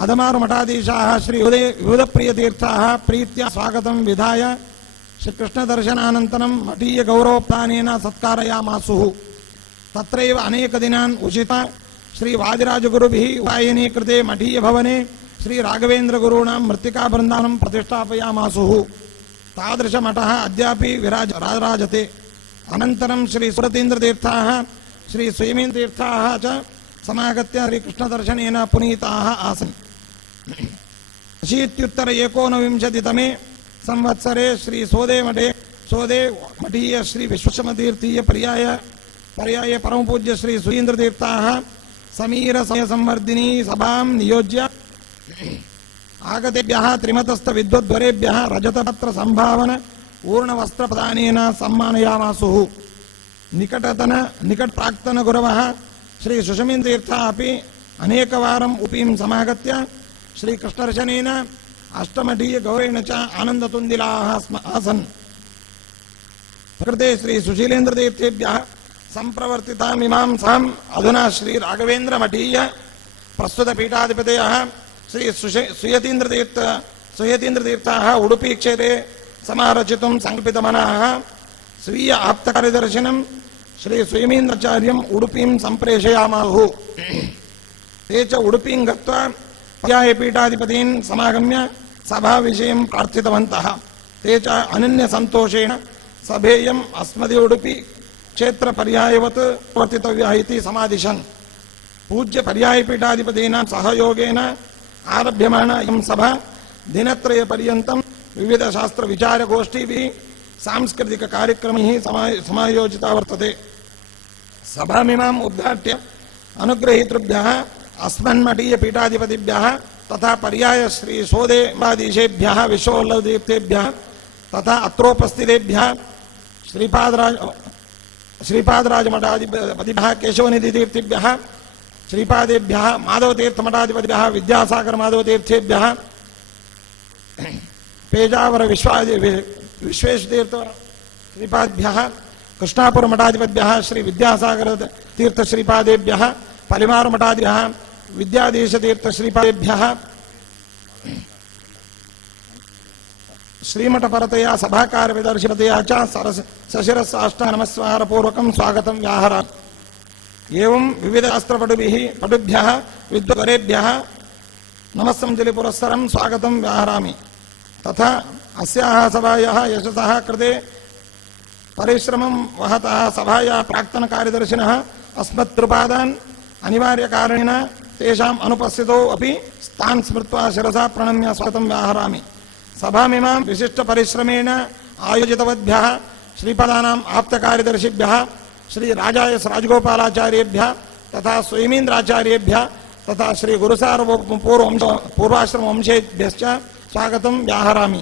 अधमारुमठाधीशाः श्री विबुधप्रियतीर्थाः प्रीत्या स्वागतं विधाय श्रीकृष्णदर्शनानन्तरं मठीय गौरवप्राणेन सत्कारयामासुः तत्रैव अनेकदिनान् उषिता श्री वादिराजगुरुभिः उपायने कृते मठीय भवने श्री राघवेन्द्रगुरूणां मृत्तिकाबृन्दानं प्रतिष्ठापयामासुः तादृशमठः अद्यापि राजते अनन्तरं श्री सुरतीन्द्रतीर्थाः श्री स्वयमेन्द्रतीर्थाः च समागत्य श्रीकृष्णदर्शनेन पुनीताः आसन् 1919 तमे ಸಂವತ್ಸರೆ ಶ್ರೀ ಸೋದೆ ಮಠೀಯ ಶ್ರೀ ವಿಶ್ವಸಮತೀರ್ಥೀಯ ಪರ್ಯಾಯ ಪರಮಪೂಜ್ಯ ಶ್ರೀ ಸುಧೀಂದ್ರತೀರ್ಥಾಃ ಸಮೀರ ಸಂವರ್ಧಿನಿ ಸಭಾಂ ನಿಯೋಜ್ಯ ಆಗತೆಭ್ಯಃ ತ್ರಿಮತಸ್ಥ ವಿದ್ವದ್ವರೇಭ್ಯಃ ರಜತಪತ್ರ ಸಂಭಾವನ ಊರ್ಣವಸ್ತ್ರಪ್ರದಾನೇನ ಸಮ್ಮಾನಯಾಮಾಸುಃ ನಿಕಟ ಪ್ರಾಕ್ತನ ಗುರವಃ ಶ್ರೀ ಸುಷಮೀಂದ್ರತೀರ್ಥಃ ಅಪಿ ಅನೇಕವಾರಂ ಉಪೀಂ ಸಮಾಗತ್ಯ ಶ್ರೀಕೃಷ್ಣದರ್ಶನೇನ ಅಷ್ಟಮಠೀಯ ಗೌರೇಣ ಚ ಆನಂದತುಂದಿಲಾಃ ಆಸನ್ ಪ್ರಕೃತೆ ಶ್ರೀ ಸುಶೀಲೇಂದ್ರತೀರ್ಥೇಭ್ಯಃ ಸಂಪ್ರವರ್ತಿತಾಮಿಮಾಂ ಸಹಂ ಅಧುನಾ ಶ್ರೀ ರಾಘವೇಂದ್ರ ಮಠೀಯ ಪ್ರಸ್ತುತ ಪೀಠಾಧಿಪತಯಃ ಶ್ರೀ ಸುಯತೀಂದ್ರತೀರ್ಥಾಃ ಉಡುಪಿ ಕ್ಷೇತ್ರೆ ಸಮಾರಚಿತುಂ ಸಂಕಲ್ಪಿತಮನಃ ಸ್ವೀಯ ಆಪ್ತಕಾರ್ಯದರ್ಶಿನಂ ಶ್ರೀ ಸುಯಮೀಂದ್ರಾಚಾರ್ಯಂ ಉಡುಪೀಂ ಸಂಪ್ರೇಷಯಾಮಾಹುः ते च उडुपीं गत्वा पर्यायपीठाधिपतीन् समागम्य सभाविषयं प्रार्थितवन्तः ते च अनन्यसन्तोषेण सभेयम् अस्मदि उडुपि क्षेत्रपर्यायवत् वर्तितव्यः इति समादिशन् पूज्य पर्यायपीठाधिपतीनां सहयोगेन आरभ्यमाना इयं सभा दिनत्रयपर्यन्तं विविधशास्त्रविचारगोष्ठीभिः सांस्कृतिककार्यक्रमैः समायोजिता वर्तते सभामिमाम् उद्घाट्य अनुग्रहीतृभ्यः अस्मन्मठीय पीठाधिपतिभ्यः तथा पर्याय श्री सोदेवाधीशेभ्यः विश्ववल्लभतीर्थेभ्यः तथा अत्रोपस्थितेभ्यः श्रीपादराजमठाधिपतिभ्यः केशवनिधितीर्थेभ्यः श्रीपादेभ्यः माधवतीर्थमठाधिपतिभ्यः विद्यासागर माधवतीर्थेभ्यः पेजावर विश्वेशतीर्थ श्रीपादेभ्यः कृष्णापुर मठाधिपतिभ्यः श्री विद्यासागर तीर्थ श्रीपादेभ्यः पलिमारु मठाधिपतिभ्यः विद्याधीश तीर्थ श्रीपादेभ्यः श्रीमठ परतया सभाकार विदर्शितया च सशिरसाष्टांग नमस्कार पूर्वकं स्वागतं व्याहरामि एवं विविध शास्त्रपटुभ्यः विद्वद्वरेभ्यः नमस्संजलि पुरस्सरं स्वागतं व्याहरामि तथा अस्याः सभायाः यशसः कृते परिश्रमं वहतः सभायाः प्राक्तन कार्यदर्शिनः अस्मत्कृपादान् अनिवार्यकारणेन तेषाम् अनुपस्थितौ अपि तान् स्मृत्वा शिरसा प्रणम्य स्वागतं व्याहरामि सभामिमां विशिष्टपरिश्रमेण आयोजितवद्भ्यः श्रीपदानाम् आप्तकार्यदर्शिभ्यः श्री राजायस राजगोपालाचार्येभ्यः तथा स्वयमीन्द्राचार्येभ्यः तथा श्री पूर्वाश्रम वंशेभ्यश्च स्वागतं व्याहरामि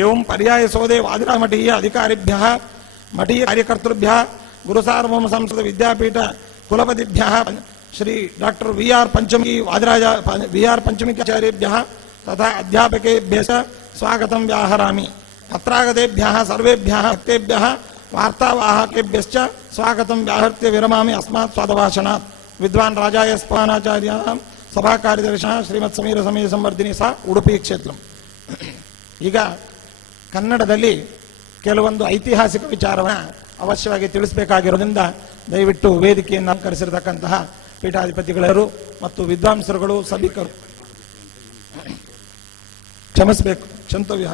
एवं पर्याय सौदे वादिराजमठीय अधिकारिभ्यः मठीय कार्यकर्तृभ्यः गुरुसार्वभौम संस्कृत विद्यापीठ कुलपतिभ्यः श्री डॉक्टर वी.आर. पंचमीकाचार्येभ्यः तथा अध्यापकेभ्यश्च स्वागतं व्याहरामि अत्रागतेभ्यः सर्वेभ्यः भक्तेभ्यः वार्तावाहकेभ्यश्च स्वागतं व्याहृत्य विरमामि अस्मात् स्वादभाषणात् विद्वान् राजाय स्पानाचार्याः सभा कार्यदर्शिनः श्रीमत् समीर समीर संवर्धिनी सा उडुपि क्षेत्रं ಈಗ ಕನ್ನಡದಲ್ಲಿ ಕೆಲವೊಂದು ಐತಿಹಾಸಿಕ ವಿಚಾರವನ್ನು ಅವಶ್ಯವಾಗಿ ತಿಳಿಸಬೇಕಾಗಿರೋದ್ರಿಂದ ದಯವಿಟ್ಟು ವೇದಿಕೆಯನ್ನು ಅಲಂಕರಿಸಿರತಕ್ಕಂತಹ ಪೀಠಾಧಿಪತಿಗಳರು ಮತ್ತು ವಿದ್ವಾಂಸರುಗಳು ಸಭಿಕರು ಕ್ಷಮಿಸಬೇಕು ಕ್ಷಂತವ್ಯ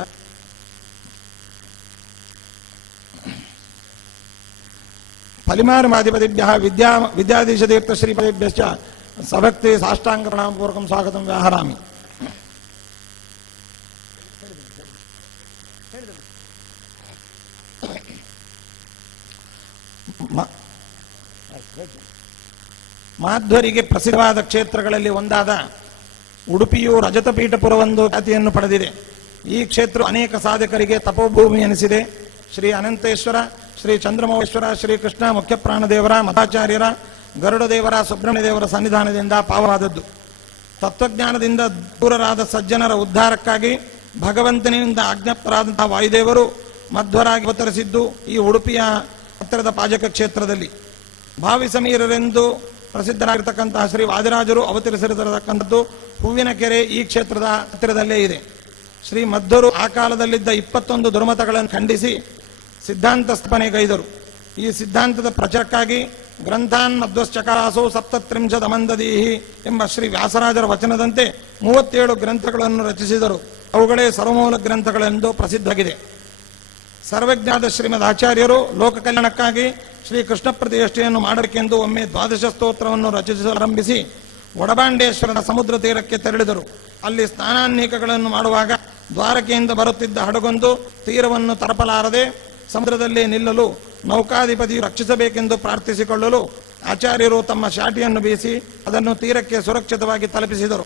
ಫಲಿಮಾರಮಾಧಿಪತಿಭ್ಯः ವಿದ್ಯಾಧೀಶತೀರ್ಥ ಶ್ರೀಪದೇಭ್ಯಶ್ಚ ಸಭಕ್ತಿ ಸಾಷ್ಟಾಂಗ ಪ್ರಣಾಮಪೂರ್ವಕಂ ಸ್ವಾಗತಂ ವ್ಯಾಹರಾಮಿ ಮಾಧ್ವರಿಗೆ ಪ್ರಸಿದ್ಧವಾದ ಕ್ಷೇತ್ರಗಳಲ್ಲಿ ಒಂದಾದ ಉಡುಪಿಯು ರಜತಪೀಠಪುರವೊಂದು ಖ್ಯಾತಿಯನ್ನು ಪಡೆದಿದೆ. ಈ ಕ್ಷೇತ್ರ ಅನೇಕ ಸಾಧಕರಿಗೆ ತಪೋಭೂಮಿ ಎನಿಸಿದೆ. ಶ್ರೀ ಅನಂತೇಶ್ವರ, ಶ್ರೀ ಚಂದ್ರಮೌಳೇಶ್ವರ, ಶ್ರೀ ಕೃಷ್ಣ ಮುಖ್ಯಪ್ರಾಣದೇವರ, ಮತಾಚಾರ್ಯರ, ಗರುಡದೇವರ, ಸುಬ್ರಹ್ಮಣ್ಯ ದೇವರ ಸನ್ನಿಧಾನದಿಂದ ಪಾವವಾದದ್ದು. ತತ್ವಜ್ಞಾನದಿಂದ ದೂರರಾದ ಸಜ್ಜನರ ಉದ್ಧಾರಕ್ಕಾಗಿ ಭಗವಂತನಿಂದ ಆಜ್ಞಾಪ್ತರಾದಂತಹ ವಾಯುದೇವರು ಮಧ್ವರಾಗಿ ಅವತರಿಸಿದ್ದು ಈ ಉಡುಪಿಯ ಹತ್ತಿರದ ಪಾಜಕ ಕ್ಷೇತ್ರದಲ್ಲಿ. ಭಾವಿ ಸಮೀರರೆಂದು ಪ್ರಸಿದ್ಧರಾಗಿರ್ತಕ್ಕಂತಹ ಶ್ರೀ ವಾದಿರಾಜರು ಅವತರಿಸಿರತಕ್ಕಂಥದ್ದು ಹೂವಿನ ಕೆರೆ ಈ ಕ್ಷೇತ್ರದ ಹತ್ತಿರದಲ್ಲೇ ಇದೆ. ಶ್ರೀ ಮಧ್ವರು ಆ ಕಾಲದಲ್ಲಿದ್ದ 21 ದುರ್ಮತಗಳನ್ನು ಖಂಡಿಸಿ ಸಿದ್ಧಾಂತ ಸ್ಥಾಪನೆಗೈದರು. ಈ ಸಿದ್ಧಾಂತದ ಪ್ರಚಾರಕ್ಕಾಗಿ ಗ್ರಂಥಾನ್ ಮಧ್ವಶ್ಚಕಾಸೋ ಸಪ್ತತ್ರಿಂಶದಮಂದದೀಹಿ ಎಂಬ ಶ್ರೀ ವ್ಯಾಸರಾಜರ ವಚನದಂತೆ 37 ಗ್ರಂಥಗಳನ್ನು ರಚಿಸಿದರು. ಅವುಗಳೇ ಸರ್ವಮೂಲ ಗ್ರಂಥಗಳೆಂದು ಪ್ರಸಿದ್ಧವಾಗಿದೆ. ಸರ್ವಜ್ಞಾದ ಶ್ರೀಮದ್ ಆಚಾರ್ಯರು ಲೋಕ ಕಲ್ಯಾಣಕ್ಕಾಗಿ ಶ್ರೀ ಕೃಷ್ಣ ಪ್ರತಿಷ್ಠೆಯನ್ನು ಮಾಡಬೇಕೆಂದು ಒಮ್ಮೆ 12 ಸ್ತೋತ್ರವನ್ನು ರಚಿಸಲಾರಂಭಿಸಿ ಒಡಬಾಂಡೇಶ್ವರನ ಸಮುದ್ರ ತೀರಕ್ಕೆ ತೆರಳಿದರು. ಅಲ್ಲಿ ಸ್ನಾನಾನ್ಯಗಳನ್ನು ಮಾಡುವಾಗ ದ್ವಾರಕೆಯಿಂದ ಬರುತ್ತಿದ್ದ ಹಡಗೊಂದು ತೀರವನ್ನು ತಲುಪಲಾರದೆ ಸಮುದ್ರದಲ್ಲಿ ನಿಲ್ಲಲು ನೌಕಾಧಿಪತಿಯು ರಕ್ಷಿಸಬೇಕೆಂದು ಪ್ರಾರ್ಥಿಸಿಕೊಳ್ಳಲು ಆಚಾರ್ಯರು ತಮ್ಮ ಶಾಟಿಯನ್ನು ಬೀಸಿ ಅದನ್ನು ತೀರಕ್ಕೆ ಸುರಕ್ಷಿತವಾಗಿ ತಲುಪಿಸಿದರು.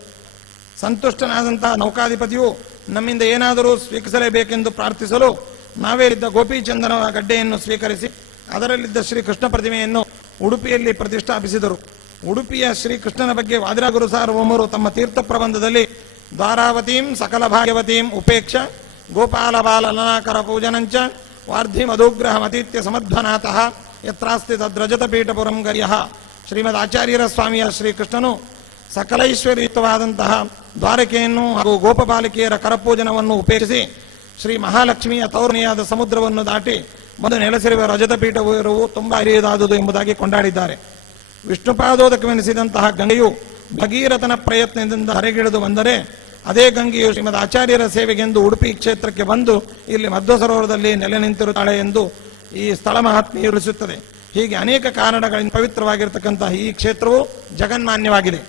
ಸಂತುಷ್ಟನಾದಂತಹ ನೌಕಾಧಿಪತಿಯು ನಮ್ಮಿಂದ ಏನಾದರೂ ಸ್ವೀಕರಿಸಲೇಬೇಕೆಂದು ಪ್ರಾರ್ಥಿಸಲು ನಾವೇರಿದ್ದ ಗೋಪೀಚಂದನ ಗಡ್ಡೆಯನ್ನು ಸ್ವೀಕರಿಸಿ ಅದರಲ್ಲಿದ್ದ ಶ್ರೀಕೃಷ್ಣ ಪ್ರತಿಮೆಯನ್ನು ಉಡುಪಿಯಲ್ಲಿ ಪ್ರತಿಷ್ಠಾಪಿಸಿದರು. ಉಡುಪಿಯ ಶ್ರೀಕೃಷ್ಣನ ಬಗ್ಗೆ ವಾದಿರಾಜ ಗುರು ಸಾರ್ವಭೌಮರು ತಮ್ಮ ತೀರ್ಥ ಪ್ರಬಂಧದಲ್ಲಿ ದ್ವಾರಾವತೀಂ ಸಕಲ ಭಾಗ್ಯವತೀಂ ಉಪೇಕ್ಷ ಗೋಪಾಲ ಬಾಲನಾಕರ ಪೂಜನಂಚ ವಾರ್ಧಿ ಮಧುಗ್ರಹ ಮತೀತ್ಯ ಸಮಧ್ವನಾಥಃ ಯತ್ರಾಸ್ತಿ ತದ್ರಜತ ಪೀಠಪುರಂ ಗರ್ಯಃ. ಶ್ರೀಮದ್ ಆಚಾರ್ಯರ ಸ್ವಾಮಿಯ ಶ್ರೀಕೃಷ್ಣನು ಸಕಲೈಶ್ವರ್ಯಯುಕ್ತವಾದಂತಹ ದ್ವಾರಕೆಯನ್ನು ಹಾಗೂ ಗೋಪಬಾಲಿಕೆಯರ ಕರಪೂಜನವನ್ನು ಉಪೇಕ್ಷಿಸಿ ಶ್ರೀ ಮಹಾಲಕ್ಷ್ಮಿಯ ತೌರ್ಣಿಯಾದ ಸಮುದ್ರವನ್ನು ದಾಟಿ ಬಂದು ನೆಲೆಸಿರುವ ರಜತ ಪೀಠವು ತುಂಬಾ ಹಿರಿಯದಾದುದು ಎಂಬುದಾಗಿ ಕೊಂಡಾಡಿದ್ದಾರೆ. ವಿಷ್ಣುಪಾದೋದಕವೆನಿಸಿದಂತಹ ಗಂಗೆಯು ಭಗೀರಥನ ಪ್ರಯತ್ನದಿಂದ ಹರೆಗಿಳಿದು ಬಂದರೆ ಅದೇ ಗಂಗೆಯು ಶ್ರೀಮದ್ ಆಚಾರ್ಯರ ಸೇವೆಗೆಂದು ಉಡುಪಿ ಕ್ಷೇತ್ರಕ್ಕೆ ಬಂದು ಇಲ್ಲಿ ಮಧ್ವ ಸರೋವರದಲ್ಲಿ ನೆಲೆ ನಿಂತಿರುತ್ತಾಳೆ ಎಂದು ಈ ಸ್ಥಳ ಮಹಾತ್ಮೆ ವಿವರಿಸುತ್ತದೆ. ಹೀಗೆ ಅನೇಕ ಕಾರಣಗಳಿಂದ ಪವಿತ್ರವಾಗಿರತಕ್ಕಂತಹ ಈ ಕ್ಷೇತ್ರವು ಜಗನ್ಮಾನ್ಯವಾಗಿದೆ.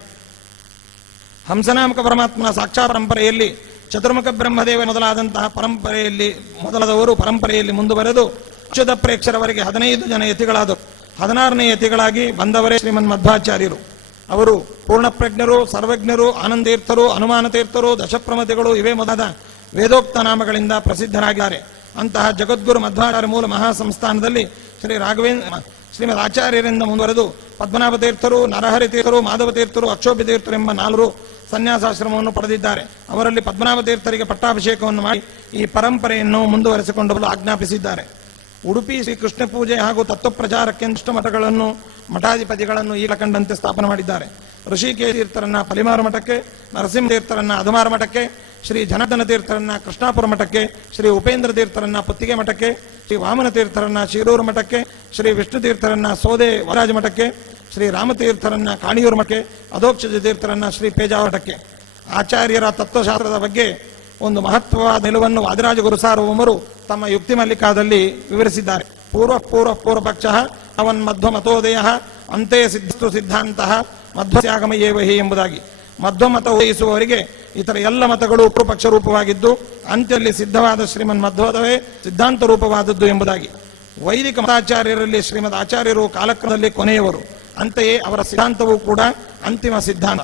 ಹಂಸನಾಮಕ ಪರಮಾತ್ಮನ ಸಾಕ್ಷಾ ಪರಂಪರೆಯಲ್ಲಿ ಚತುರ್ಮುಖ ಬ್ರಹ್ಮದೇವ ಮೊದಲಾದವರು ಪರಂಪರೆಯಲ್ಲಿ ಮುಂದುವರೆದು ಅಕ್ಷದ ಪ್ರೇಕ್ಷರವರೆಗೆ 15 ಜನ ಯತಿಗಳಾದರು. 16ನೇ ಯತಿಗಳಾಗಿ ಬಂದವರೇ ಶ್ರೀಮನ್ ಮಧ್ವಾಚಾರ್ಯರು. ಅವರು ಪೂರ್ಣಪ್ರಜ್ಞರು, ಸರ್ವಜ್ಞರು, ಆನಂದೀರ್ಥರು, ಹನುಮಾನ ತೀರ್ಥರು, ದಶಪ್ರಮತಿಗಳು ಇವೇ ಮೊದಲಾದ ವೇದೋಕ್ತ ನಾಮಗಳಿಂದ ಪ್ರಸಿದ್ಧರಾಗಿದ್ದಾರೆ. ಅಂತಹ ಜಗದ್ಗುರು ಮಧ್ವಾಚಾರ್ಯ ಮೂಲ ಮಹಾಸಂಸ್ಥಾನದಲ್ಲಿ ಶ್ರೀಮದ್ ಆಚಾರ್ಯರಿಂದ ಮುಂದುವರೆದು ಪದ್ಮನಾಭ ತೀರ್ಥರು, ನರಹರಿ ತೀರ್ಥರು, ಮಾಧವ ತೀರ್ಥರು, ಅಕ್ಷೋಭ್ಯ ತೀರ್ಥರು ಎಂಬ 4 ಸನ್ಯಾಸಾಶ್ರಮವನ್ನು ಪಡೆದಿದ್ದಾರೆ. ಅವರಲ್ಲಿ ಪದ್ಮನಾಭ ತೀರ್ಥರಿಗೆ ಪಟ್ಟಾಭಿಷೇಕವನ್ನು ಮಾಡಿ ಈ ಪರಂಪರೆಯನ್ನು ಮುಂದುವರೆಸಿಕೊಂಡು ಬರಲು ಆಜ್ಞಾಪಿಸಿದ್ದಾರೆ. ಉಡುಪಿ ಶ್ರೀ ಕೃಷ್ಣ ಪೂಜೆ ಹಾಗೂ ತತ್ವ ಪ್ರಚಾರಕ್ಕೆ ಮಠಗಳನ್ನು ಮಠಾಧಿಪತಿಗಳನ್ನು ಈಗ ಕಂಡಂತೆ ಸ್ಥಾಪನೆ ಮಾಡಿದ್ದಾರೆ. ಋಷಿಕೇಶ ತೀರ್ಥರನ್ನ ಪಲಿಮಾರು ಮಠಕ್ಕೆ, ನರಸಿಂಹ ತೀರ್ಥರನ್ನ ಅಧಮಾರ ಮಠಕ್ಕೆ, ಶ್ರೀ ಜನಾರ್ದನ ತೀರ್ಥರನ್ನ ಕೃಷ್ಣಾಪುರ ಮಠಕ್ಕೆ, ಶ್ರೀ ಉಪೇಂದ್ರ ತೀರ್ಥರನ್ನ ಪುತ್ತಿಗೆ ಮಠಕ್ಕೆ, ಶ್ರೀ ವಾಮನ ತೀರ್ಥರನ್ನ ಶಿರೂರು ಮಠಕ್ಕೆ, ಶ್ರೀ ವಿಷ್ಣು ತೀರ್ಥರನ್ನ ಸೋದೆ ವರಾಜ ಮಠಕ್ಕೆ, ಶ್ರೀ ರಾಮತೀರ್ಥರನ್ನ ಕಾಣಿಯೂರು ಮಠಕ್ಕೆ, ಅಧೋಕ್ಷಜ ತೀರ್ಥರನ್ನ ಶ್ರೀ ಪೇಜಾವ ಮಠಕ್ಕೆ. ಆಚಾರ್ಯರ ತತ್ವಶಾಸ್ತ್ರದ ಬಗ್ಗೆ ಒಂದು ಮಹತ್ವವಾದ ನಿಲುವನ್ನು ವಾದಿರಾಜ ಗುರು ಸಾರ್ವಭೌಮರು ತಮ್ಮ ಯುಕ್ತಿ ಮಲ್ಲಿಕಾದಲ್ಲಿ ವಿವರಿಸಿದ್ದಾರೆ. ಪೂರ್ವ ಪಕ್ಷ ಅವನ್ ಮಧ್ವ ಮತೋದಯ ಅಂತೆ ಸಿದ್ಧಸ್ತು ಸಿದ್ಧಾಂತ ಮಧ್ವಸ್ಯಾಗಮಯೇವಹಿ ಎಂಬುದಾಗಿ. ಮಧ್ವ ಮತ ಉದಯಿಸುವವರಿಗೆ ಇತರ ಎಲ್ಲ ಮತಗಳು ಪೂರ್ವಪಕ್ಷ ರೂಪವಾಗಿದ್ದು ಅಂತ್ಯದಲ್ಲಿ ಸಿದ್ಧವಾದ ಶ್ರೀಮನ್ ಮಧ್ವದವೇ ಸಿದ್ಧಾಂತ ರೂಪವಾದದ್ದು ಎಂಬುದಾಗಿ. ವೈದಿಕ ಮತಾಚಾರ್ಯರಲ್ಲಿ ಶ್ರೀಮದ್ ಆಚಾರ್ಯರು ಕಾಲಕ್ರಮದಲ್ಲಿ ಕೊನೆಯವರು, ಅಂತೆಯೇ ಅವರ ಸಿದ್ಧಾಂತವೂ ಕೂಡ ಅಂತಿಮ ಸಿದ್ಧಾಂತ.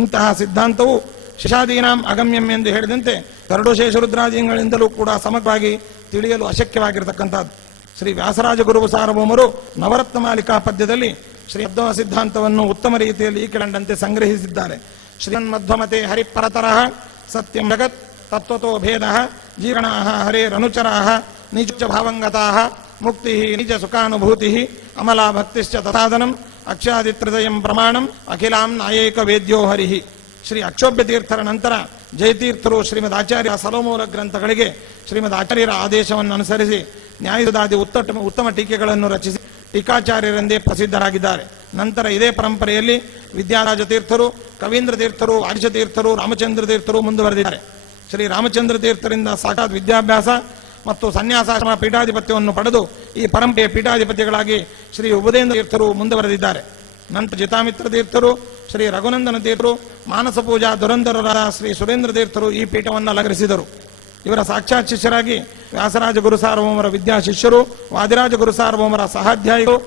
ಇಂತಹ ಸಿದ್ಧಾಂತವು ಶಿಶಾದೀನಾಂ ಅಗಮ್ಯಂ ಎಂದು ಹೇಳಿದಂತೆ ಗರುಡ ಶೇಷರುದ್ರಾದಿಗಳಿಂದಲೂ ಕೂಡ ಸಮಗ್ರವಾಗಿ ತಿಳಿಯಲು ಅಶಕ್ಯವಾಗಿರತಕ್ಕಂಥದ್ದು. ಶ್ರೀ ವ್ಯಾಸರಾಜ ಗುರು ಸಾರ್ವಭೌಮರು ನವರತ್ನ ಮಾಲಿಕಾ ಪದ್ಯದಲ್ಲಿ ಶ್ರೀ ಮಧ್ವ ಸಿದ್ಧಾಂತವನ್ನು ಉತ್ತಮ ರೀತಿಯಲ್ಲಿ ಈ ಕೆಳಂಡಂತೆ ಸಂಗ್ರಹಿಸಿದ್ದಾರೆ. ಶ್ರೀಮನ್ಮಧ್ವಮತೆ ಹರಿಪರತರಃ ಸತ್ಯಂ ಜಗತ್ ತತ್ವತೋ ಭೇದ ಜೀರ್ಣಾ ಹರೇರನುಚರಾ ನಿಜ ಭಾವಂಗತಾಃ ಮುಕ್ತಿ ನಿಜ ಸುಖಾನುಭೂತಿ ಅಮಲಾ ಭಕ್ತಿಶ್ಚ ತಥಾದನಂ ಅಕ್ಷಾದಿತ್ರದಯಂ ಪ್ರಮಾಣಂ ಅಖಿಲಾಂ ನಾಯೇಕ ವೇದ್ಯೋ ಹರಿಹಿ. ಶ್ರೀ ಅಕ್ಷೋಭ್ಯ ತೀರ್ಥರ ನಂತರ ಜಯತೀರ್ಥರು ಶ್ರೀಮದ್ ಆಚಾರ್ಯ ಸಲೋಮೂಲ ಗ್ರಂಥಗಳಿಗೆ ಶ್ರೀಮದ್ ಆಚಾರ್ಯರ ಆದೇಶವನ್ನು ಅನುಸರಿಸಿ ನ್ಯಾಯದಾದಿ ಉತ್ತಮ ಟೀಕೆಗಳನ್ನು ರಚಿಸಿ ಟೀಕಾಚಾರ್ಯರೆಂದೇ ಪ್ರಸಿದ್ಧರಾಗಿದ್ದಾರೆ. ನಂತರ ಇದೇ ಪರಂಪರೆಯಲ್ಲಿ ವಿದ್ಯಾರಾಜ ತೀರ್ಥರು, ಕವೀಂದ್ರ ತೀರ್ಥರು, ಆದಿಶ ತೀರ್ಥರು, ರಾಮಚಂದ್ರ ತೀರ್ಥರು ಮುಂದುವರೆದಿದ್ದಾರೆ. ಶ್ರೀ ರಾಮಚಂದ್ರ ತೀರ್ಥರಿಂದ ಸಾಕ್ಷಾತ್ ವಿದ್ಯಾಭ್ಯಾಸ ಮತ್ತು ಸನ್ಯಾಸಾಶ್ರಮ ಪೀಠಾಧಿಪತ್ಯವನ್ನು ಪಡೆದು ಈ ಪರಂಪರೆಯ ಪೀಠಾಧಿಪತಿಗಳಾಗಿ ಶ್ರೀ ಉಪದೇಂದ್ರ ತೀರ್ಥರು ಮುಂದುವರೆದಿದ್ದಾರೆ. ನಂತರ ಜಿತಾಮಿತ್ರ ತೀರ್ಥರು, ಶ್ರೀ ರಘುನಂದನ ತೀರ್ಥರು, ಮಾನಸ ಪೂಜಾ ದುರಂಧರರಾದ ಶ್ರೀ ಸುರೇಂದ್ರ ತೀರ್ಥರು ಈ ಪೀಠವನ್ನು ಅಲಂಕರಿಸಿದರು. ಇವರ ಸಾಕ್ಷಾತ್ ಶಿಷ್ಯರಾಗಿ ವ್ಯಾಸರಾಜ ಗುರು ಸಾರ್ವಭೌಮರ ವಿದ್ಯಾ ಶಿಷ್ಯರು, ವಾದಿರಾಜ ಗುರು ಸಾರ್ವಭೌಮರ ಸಹಾಧ್ಯಾಯಿಗಳು,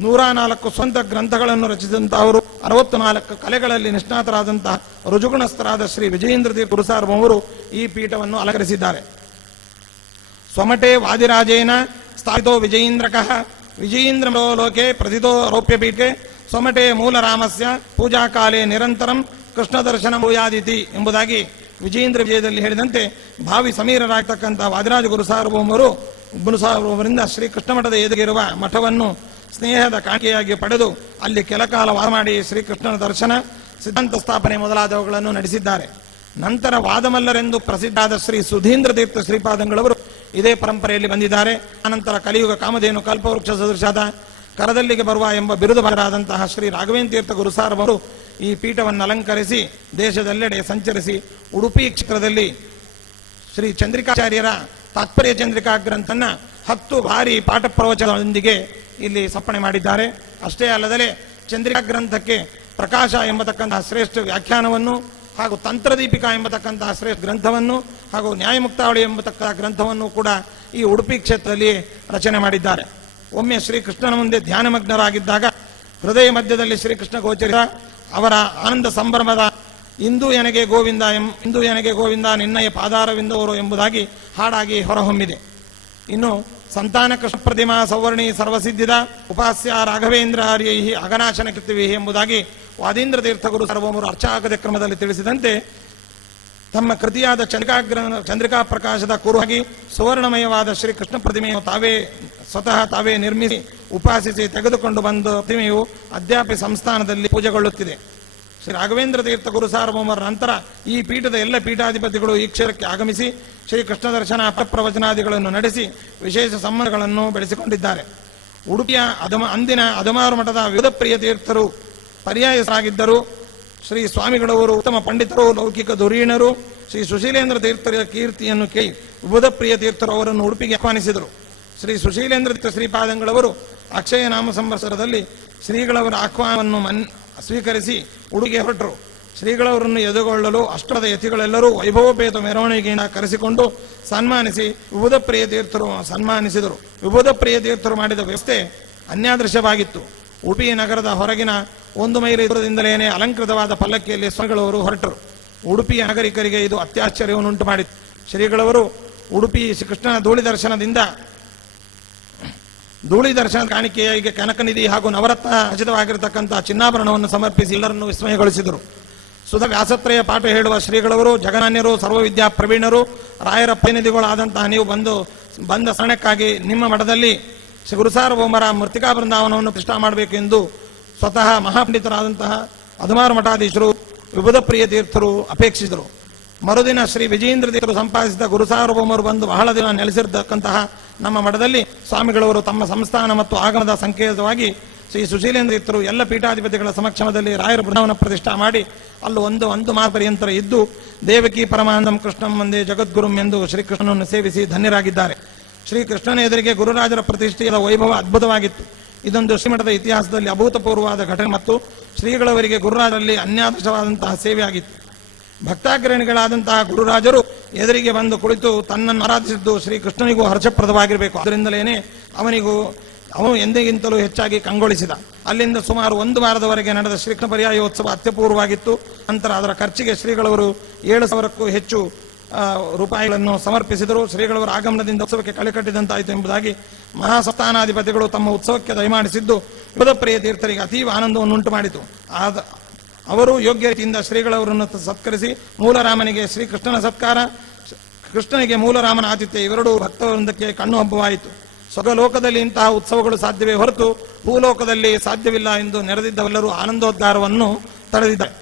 104 ಸ್ವಂತ ಗ್ರಂಥಗಳನ್ನು ರಚಿಸಿದಂತಹ ಅವರು, 64 ಕಲೆಗಳಲ್ಲಿ ನಿಷ್ಣಾತರಾದಂತಹ ರುಜುಗುಣಸ್ಥರಾದ ಶ್ರೀ ವಿಜಯೇಂದ್ರ ತೀರ್ಥ ಗುರು ಸಾರ್ವಭೌಮರು ಈ ಪೀಠವನ್ನು ಅಲಂಕರಿಸಿದ್ದಾರೆ. ಸ್ವಮಠೆ ವಾದಿರಾಜೇನ ಸ್ಥಾಪಿತೋ ವಿಜಯೇಂದ್ರಕಃ ವಿಜಯೇಂದ್ರ ಲೋಕೆ ಪ್ರಥಿತೋ ರೌಪ್ಯಪೀಠೆ ಸ್ವಮಠೆ ಮೂಲ ರಾಮಸ್ಯ ಪೂಜಾ ಕಾಲೇ ನಿರಂತರಂ ಕೃಷ್ಣ ದರ್ಶನ ಭೂಯಾದಿತಿ ಎಂಬುದಾಗಿ ವಿಜಯೇಂದ್ರ ವಿಜಯದಲ್ಲಿ ಹೇಳಿದಂತೆ ಭಾವಿ ಸಮೀರರಾಗತಕ್ಕಂತಹ ವಾದಿರಾಜ ಗುರು ಸಾರ್ವಭೌಮರಿಂದ ಶ್ರೀಕೃಷ್ಣ ಮಠದ ಎದುರಿಗಿರುವ ಮಠವನ್ನು ಸ್ನೇಹದ ಕಾಣಿಕೆಯಾಗಿ ಪಡೆದು ಅಲ್ಲಿ ಕೆಲಕಾಲ ವಾಸ ಮಾಡಿ ಶ್ರೀಕೃಷ್ಣನ ದರ್ಶನ, ಸಿದ್ಧಾಂತ ಸ್ಥಾಪನೆ ಮೊದಲಾದವುಗಳನ್ನು ನಡೆಸಿದ್ದಾರೆ. ನಂತರ ವಾದಮಲ್ಲರೆಂದು ಪ್ರಸಿದ್ಧರಾದ ಶ್ರೀ ಸುಧೀಂದ್ರ ತೀರ್ಥ ಶ್ರೀಪಾದಂಗಳವರು ಇದೇ ಪರಂಪರೆಯಲ್ಲಿ ಬಂದಿದ್ದಾರೆ. ಅನಂತರ ಕಲಿಯುಗ ಕಾಮಧೇನು ಕಲ್ಪವೃಕ್ಷ ಸದೃಶಾದ ಕರದಲ್ಲಿಗೆ ಬರುವ ಎಂಬ ಬಿರುದುಬಾರರಾದಂತಹ ಶ್ರೀ ರಾಘವೇಂದ್ರ ತೀರ್ಥ ಗುರುಸಾರ್ವರು ಈ ಪೀಠವನ್ನು ಅಲಂಕರಿಸಿ ದೇಶದೆಲ್ಲೆಡೆ ಸಂಚರಿಸಿ ಉಡುಪಿ ಕ್ಷೇತ್ರದಲ್ಲಿ ಶ್ರೀ ಚಂದ್ರಿಕಾಚಾರ್ಯರ ತಾತ್ಪರ್ಯ ಚಂದ್ರಿಕಾ ಗ್ರಂಥನ 10 ಭಾರಿ ಪಾಠ ಪ್ರವಚನದೊಂದಿಗೆ ಇಲ್ಲಿ ಸಪ್ಪಣೆ ಮಾಡಿದ್ದಾರೆ. ಅಷ್ಟೇ ಅಲ್ಲದೆ ಚಂದ್ರಿಕಾ ಗ್ರಂಥಕ್ಕೆ ಪ್ರಕಾಶ ಎಂಬತಕ್ಕಂತಹ ಶ್ರೇಷ್ಠ ವ್ಯಾಖ್ಯಾನವನ್ನು ಹಾಗೂ ತಂತ್ರದೀಪಿಕಾ ಎಂಬತಕ್ಕಂತಹ ಶ್ರೇಷ್ಠ ಗ್ರಂಥವನ್ನು ಹಾಗೂ ನ್ಯಾಯಮುಕ್ತಾವಳಿ ಎಂಬತಕ್ಕ ಗ್ರಂಥವನ್ನು ಕೂಡ ಈ ಉಡುಪಿ ಕ್ಷೇತ್ರದಲ್ಲಿ ರಚನೆ ಮಾಡಿದ್ದಾರೆ. ಒಮ್ಮೆ ಶ್ರೀಕೃಷ್ಣನ ಮುಂದೆ ಧ್ಯಾನಮಗ್ನರಾಗಿದ್ದಾಗ ಹೃದಯ ಮಧ್ಯದಲ್ಲಿ ಶ್ರೀಕೃಷ್ಣ ಗೋಚರಿಸಿದ ಅವರ ಆನಂದ ಸಂಭ್ರಮದ ಇಂದು ಎನಗೆ ಗೋವಿಂದ ಇಂದು ಎನಗೆ ಗೋವಿಂದ ನಿನ್ನಯ ಪಾದಾರವಿಂದವರು ಎಂಬುದಾಗಿ ಹಾಡಾಗಿ ಹೊರಹೊಮ್ಮಿದೆ. ಇನ್ನು ಸಂತಾನ ಕೃಷ್ಣ ಪ್ರತಿಮಾ ಸೌವರ್ಣಿ ಸರ್ವಸಿದ್ಧಿದ ಉಪಾಸ್ಯ ರಾಘವೇಂದ್ರ ಹರಿಯೈ ಅಗನಾಶನ ಕೃತಿವಿ ಎಂಬುದಾಗಿ ವಾದೀಂದ್ರ ತೀರ್ಥಗುರು ಸರ್ವಮರು ಅರ್ಚಾಗದ ಕ್ರಮದಲ್ಲಿ ತಿಳಿಸಿದಂತೆ ತಮ್ಮ ಕೃತಿಯಾದ ಚಂದ್ರಿಕಾ ಪ್ರಕಾಶದ ಕುರುಹಾಗಿ ಸುವರ್ಣಮಯವಾದ ಶ್ರೀಕೃಷ್ಣ ಪ್ರತಿಮೆಯನ್ನು ಸ್ವತಃ ತಾವೇ ನಿರ್ಮಿಸಿ ಉಪಾಸಿಸಿ ತೆಗೆದುಕೊಂಡು ಬಂದ ಪ್ರತಿಮೆಯು ಅದ್ಯಾಪಿ ಸಂಸ್ಥಾನದಲ್ಲಿ ಪೂಜೆಗೊಳ್ಳುತ್ತಿದೆ. ಶ್ರೀ ರಾಘವೇಂದ್ರ ತೀರ್ಥ ಗುರು ಸಾರ್ವಭೌಮರ ನಂತರ ಈ ಪೀಠದ ಎಲ್ಲ ಪೀಠಾಧಿಪತಿಗಳು ಈ ಕ್ಷೇತ್ರಕ್ಕೆ ಆಗಮಿಸಿ ಶ್ರೀಕೃಷ್ಣ ದರ್ಶನ ಪ್ರವಚನಾದಿಗಳನ್ನು ನಡೆಸಿ ವಿಶೇಷ ಸಂಬಂಧಗಳನ್ನು ಬೆಳೆಸಿಕೊಂಡಿದ್ದಾರೆ. ಉಡುಪಿಯ ಅಂದಿನ ಅದಮಾರು ಮಠದ ವಿವಿಧ ಪ್ರಿಯ ತೀರ್ಥರು ಪರ್ಯಾಯರಾಗಿದ್ದರು. ಶ್ರೀ ಸ್ವಾಮಿಗಳವರು ಉತ್ತಮ ಪಂಡಿತರು, ಲೌಕಿಕ ಧುರೀಣರು. ಶ್ರೀ ಸುಶೀಲೇಂದ್ರ ತೀರ್ಥರ ಕೀರ್ತಿಯನ್ನು ಕೇಳಿ ವಿವಿಧ ಪ್ರಿಯ ತೀರ್ಥರು ಅವರನ್ನು ಉಡುಪಿಗೆ ಆಹ್ವಾನಿಸಿದರು. ಶ್ರೀ ಸುಶೀಲೇಂದ್ರ ತೀರ್ಥ ಶ್ರೀಪಾದಂಗಳವರು ಅಕ್ಷಯ ನಾಮ ಸಂವತ್ಸರದಲ್ಲಿ ಶ್ರೀಗಳವರ ಆಹ್ವಾನವನ್ನು ಸ್ವೀಕರಿಸಿ ಉಡುಪಿಗೆ ಹೊರಟರು. ಶ್ರೀಗಳವರನ್ನು ಎದುರುಗೊಳ್ಳಲು ಅಷ್ಟದ ಯತಿಗಳೆಲ್ಲರೂ ವೈಭವೋಪೇತ ಮೆರವಣಿಗೆಯಿಂದ ಕರೆಸಿಕೊಂಡು ಸನ್ಮಾನಿಸಿ ವಿವಿಧ ಪ್ರಿಯ ತೀರ್ಥರು ಸನ್ಮಾನಿಸಿದರು. ವಿವಿಧ ಪ್ರಿಯ ತೀರ್ಥರು ಮಾಡಿದ ವ್ಯವಸ್ಥೆ ಅನ್ಯಾದೃಶವಾಗಿತ್ತು. ಉಡುಪಿ ನಗರದ ಹೊರಗಿನ 1 ಮೈಲಿ ದೂರದಿಂದಲೇ ಅಲಂಕೃತವಾದ ಪಲ್ಲಕ್ಕಿಯಲ್ಲಿ ಸ್ವಾಮಿಗಳವರು ಹೊರಟರು. ಉಡುಪಿಯ ನಾಗರಿಕರಿಗೆ ಇದು ಅತ್ಯಾಶ್ಚರ್ಯವನ್ನುಂಟು ಮಾಡಿತು. ಶ್ರೀಗಳವರು ಉಡುಪಿ ಶ್ರೀಕೃಷ್ಣನ ಧೂಳಿ ದರ್ಶನ ಕಾಣಿಕೆಯಾಗಿ ಕನಕನಿಧಿ ಹಾಗೂ ನವರತ್ನ ರಚಿತವಾಗಿರತಕ್ಕಂತಹ ಚಿನ್ನಾಭರಣವನ್ನು ಸಮರ್ಪಿಸಿ ಎಲ್ಲರನ್ನು ವಿಸ್ಮಯಗೊಳಿಸಿದರು. ಸುಧಾ ವ್ಯಾಸತ್ರಯ ಪಾಠ ಹೇಳುವ ಶ್ರೀಗಳವರು ಜಗನಾನ್ಯರು, ಸರ್ವವಿದ್ಯಾ ಪ್ರವೀಣರು, ರಾಯರ ಪ್ರತಿನಿಧಿಗಳಾದಂತಹ ನೀವು ಬಂದ ಶರಣಕ್ಕಾಗಿ ನಿಮ್ಮ ಮಠದಲ್ಲಿ ಶ್ರೀ ಗುರುಸಾರ್ವಭೌಮರ ಮೃತ್ತಿಕಾ ಬೃಂದಾವನವನ್ನು ಪ್ರತಿಷ್ಠಾ ಮಾಡಬೇಕು ಎಂದು ಸ್ವತಃ ಮಹಾಪಂಡಿತರಾದಂತಹ ಅದಮಾರು ಮಠಾಧೀಶರು ವಿವಿಧ ಪ್ರಿಯ ತೀರ್ಥರು ಅಪೇಕ್ಷಿಸಿದರು. ಮರುದಿನ ಶ್ರೀ ವಿಜಯೇಂದ್ರ ತೀರ್ಥರು ಸಂಪಾದಿಸಿದ ಗುರುಸಾರ್ವಭೌಮರು ಬಂದು ಬಹಳ ದಿನ ನೆಲೆಸಿರತಕ್ಕಂತಹ ನಮ್ಮ ಮಠದಲ್ಲಿ ಸ್ವಾಮಿಗಳವರು ತಮ್ಮ ಸಂಸ್ಥಾನ ಮತ್ತು ಆಗಮನದ ಸಂಕೇತವಾಗಿ ಶ್ರೀ ಸುಶೀಲೇಂದ್ರ ತೀರ್ಥರು ಎಲ್ಲ ಪೀಠಾಧಿಪತಿಗಳ ಸಮಕ್ಷಮದಲ್ಲಿ ರಾಯರ ಬೃಂದಾವನ ಪ್ರತಿಷ್ಠಾ ಮಾಡಿ ಅಲ್ಲೂ ಒಂದು ಮಾಸ ಪರ್ಯಂತರ ಇದ್ದು ದೇವಕಿ ಪರಮಾನಂದಂ ಕೃಷ್ಣಂ ವಂದೇ ಜಗದ್ಗುರುಂ ಎಂದು ಶ್ರೀಕೃಷ್ಣನನ್ನು ಸೇವಿಸಿ ಧನ್ಯರಾಗಿದ್ದಾರೆ. ಶ್ರೀಕೃಷ್ಣನ ಎದುರಿಗೆ ಗುರುರಾಜರ ಪ್ರತಿಷ್ಠೆಯ ವೈಭವ ಅದ್ಭುತವಾಗಿತ್ತು. ಇದೊಂದು ಶ್ರೀಮಠದ ಇತಿಹಾಸದಲ್ಲಿ ಅಭೂತಪೂರ್ವವಾದ ಘಟನೆ ಮತ್ತು ಶ್ರೀಗಳವರಿಗೆ ಗುರುರಾಜರಲ್ಲಿ ಅನ್ಯಾದೃಶವಾದಂತಹ ಸೇವೆಯಾಗಿತ್ತು. ಭಕ್ತಾಗ್ರಣಿಗಳಾದಂತಹ ಗುರುರಾಜರು ಎದುರಿಗೆ ಬಂದು ಕುಳಿತು ತನ್ನನ್ನು ಆರಾಧಿಸಿದ್ದು ಶ್ರೀಕೃಷ್ಣನಿಗೂ ಹರ್ಷಪ್ರದವಾಗಿರಬೇಕು. ಅದರಿಂದಲೇ ಅವನು ಎಂದಿಗಿಂತಲೂ ಹೆಚ್ಚಾಗಿ ಕಂಗೊಳಿಸಿದ. ಅಲ್ಲಿಂದ ಸುಮಾರು 1 ವಾರದವರೆಗೆ ನಡೆದ ಶ್ರೀಕೃಷ್ಣ ಪರ್ಯಾಯೋತ್ಸವ ಅತ್ಯಪೂರ್ವವಾಗಿತ್ತು. ನಂತರ ಅದರ ಖರ್ಚಿಗೆ ಶ್ರೀಗಳವರು 7,000ಕ್ಕೂ ಹೆಚ್ಚು ರೂಪಾಯಿಗಳನ್ನು ಸಮರ್ಪಿಸಿದರು. ಶ್ರೀಗಳವರ ಆಗಮನದಿಂದ ಉತ್ಸವಕ್ಕೆ ಕಳೆಕಟ್ಟಿದಂತಾಯಿತು ಎಂಬುದಾಗಿ ಮಹಾಸಂಸ್ಥಾನಾಧಿಪತಿಗಳು ತಮ್ಮ ಉತ್ಸವಕ್ಕೆ ದಯಮಾಡಿಸಿದ್ದು ವಿವಿಧ ಪ್ರಿಯ ತೀರ್ಥರಿಗೆ ಅತೀವ ಆನಂದವನ್ನುಂಟು ಮಾಡಿತು. ಅವರು ಯೋಗ್ಯ ರೀತಿಯಿಂದ ಶ್ರೀಗಳವರನ್ನು ಸತ್ಕರಿಸಿ ಮೂಲರಾಮನಿಗೆ ಶ್ರೀಕೃಷ್ಣನ ಸತ್ಕಾರ, ಕೃಷ್ಣನಿಗೆ ಮೂಲರಾಮನ ಆತಿಥ್ಯ ಇವೆರಡೂ ಭಕ್ತವೃಂದಕ್ಕೆ ಕಣ್ಣು ಹಬ್ಬವಾಯಿತು. ಸ್ವರ್ಗಲೋಕದಲ್ಲಿ ಇಂತಹ ಉತ್ಸವಗಳು ಸಾಧ್ಯವೇ ಹೊರತು ಭೂಲೋಕದಲ್ಲಿ ಸಾಧ್ಯವಿಲ್ಲ ಎಂದು ನೆರೆದಿದ್ದವೆಲ್ಲರೂ ಆನಂದೋದ್ಗಾರವನ್ನು ತಡೆದಿದ್ದಾರೆ.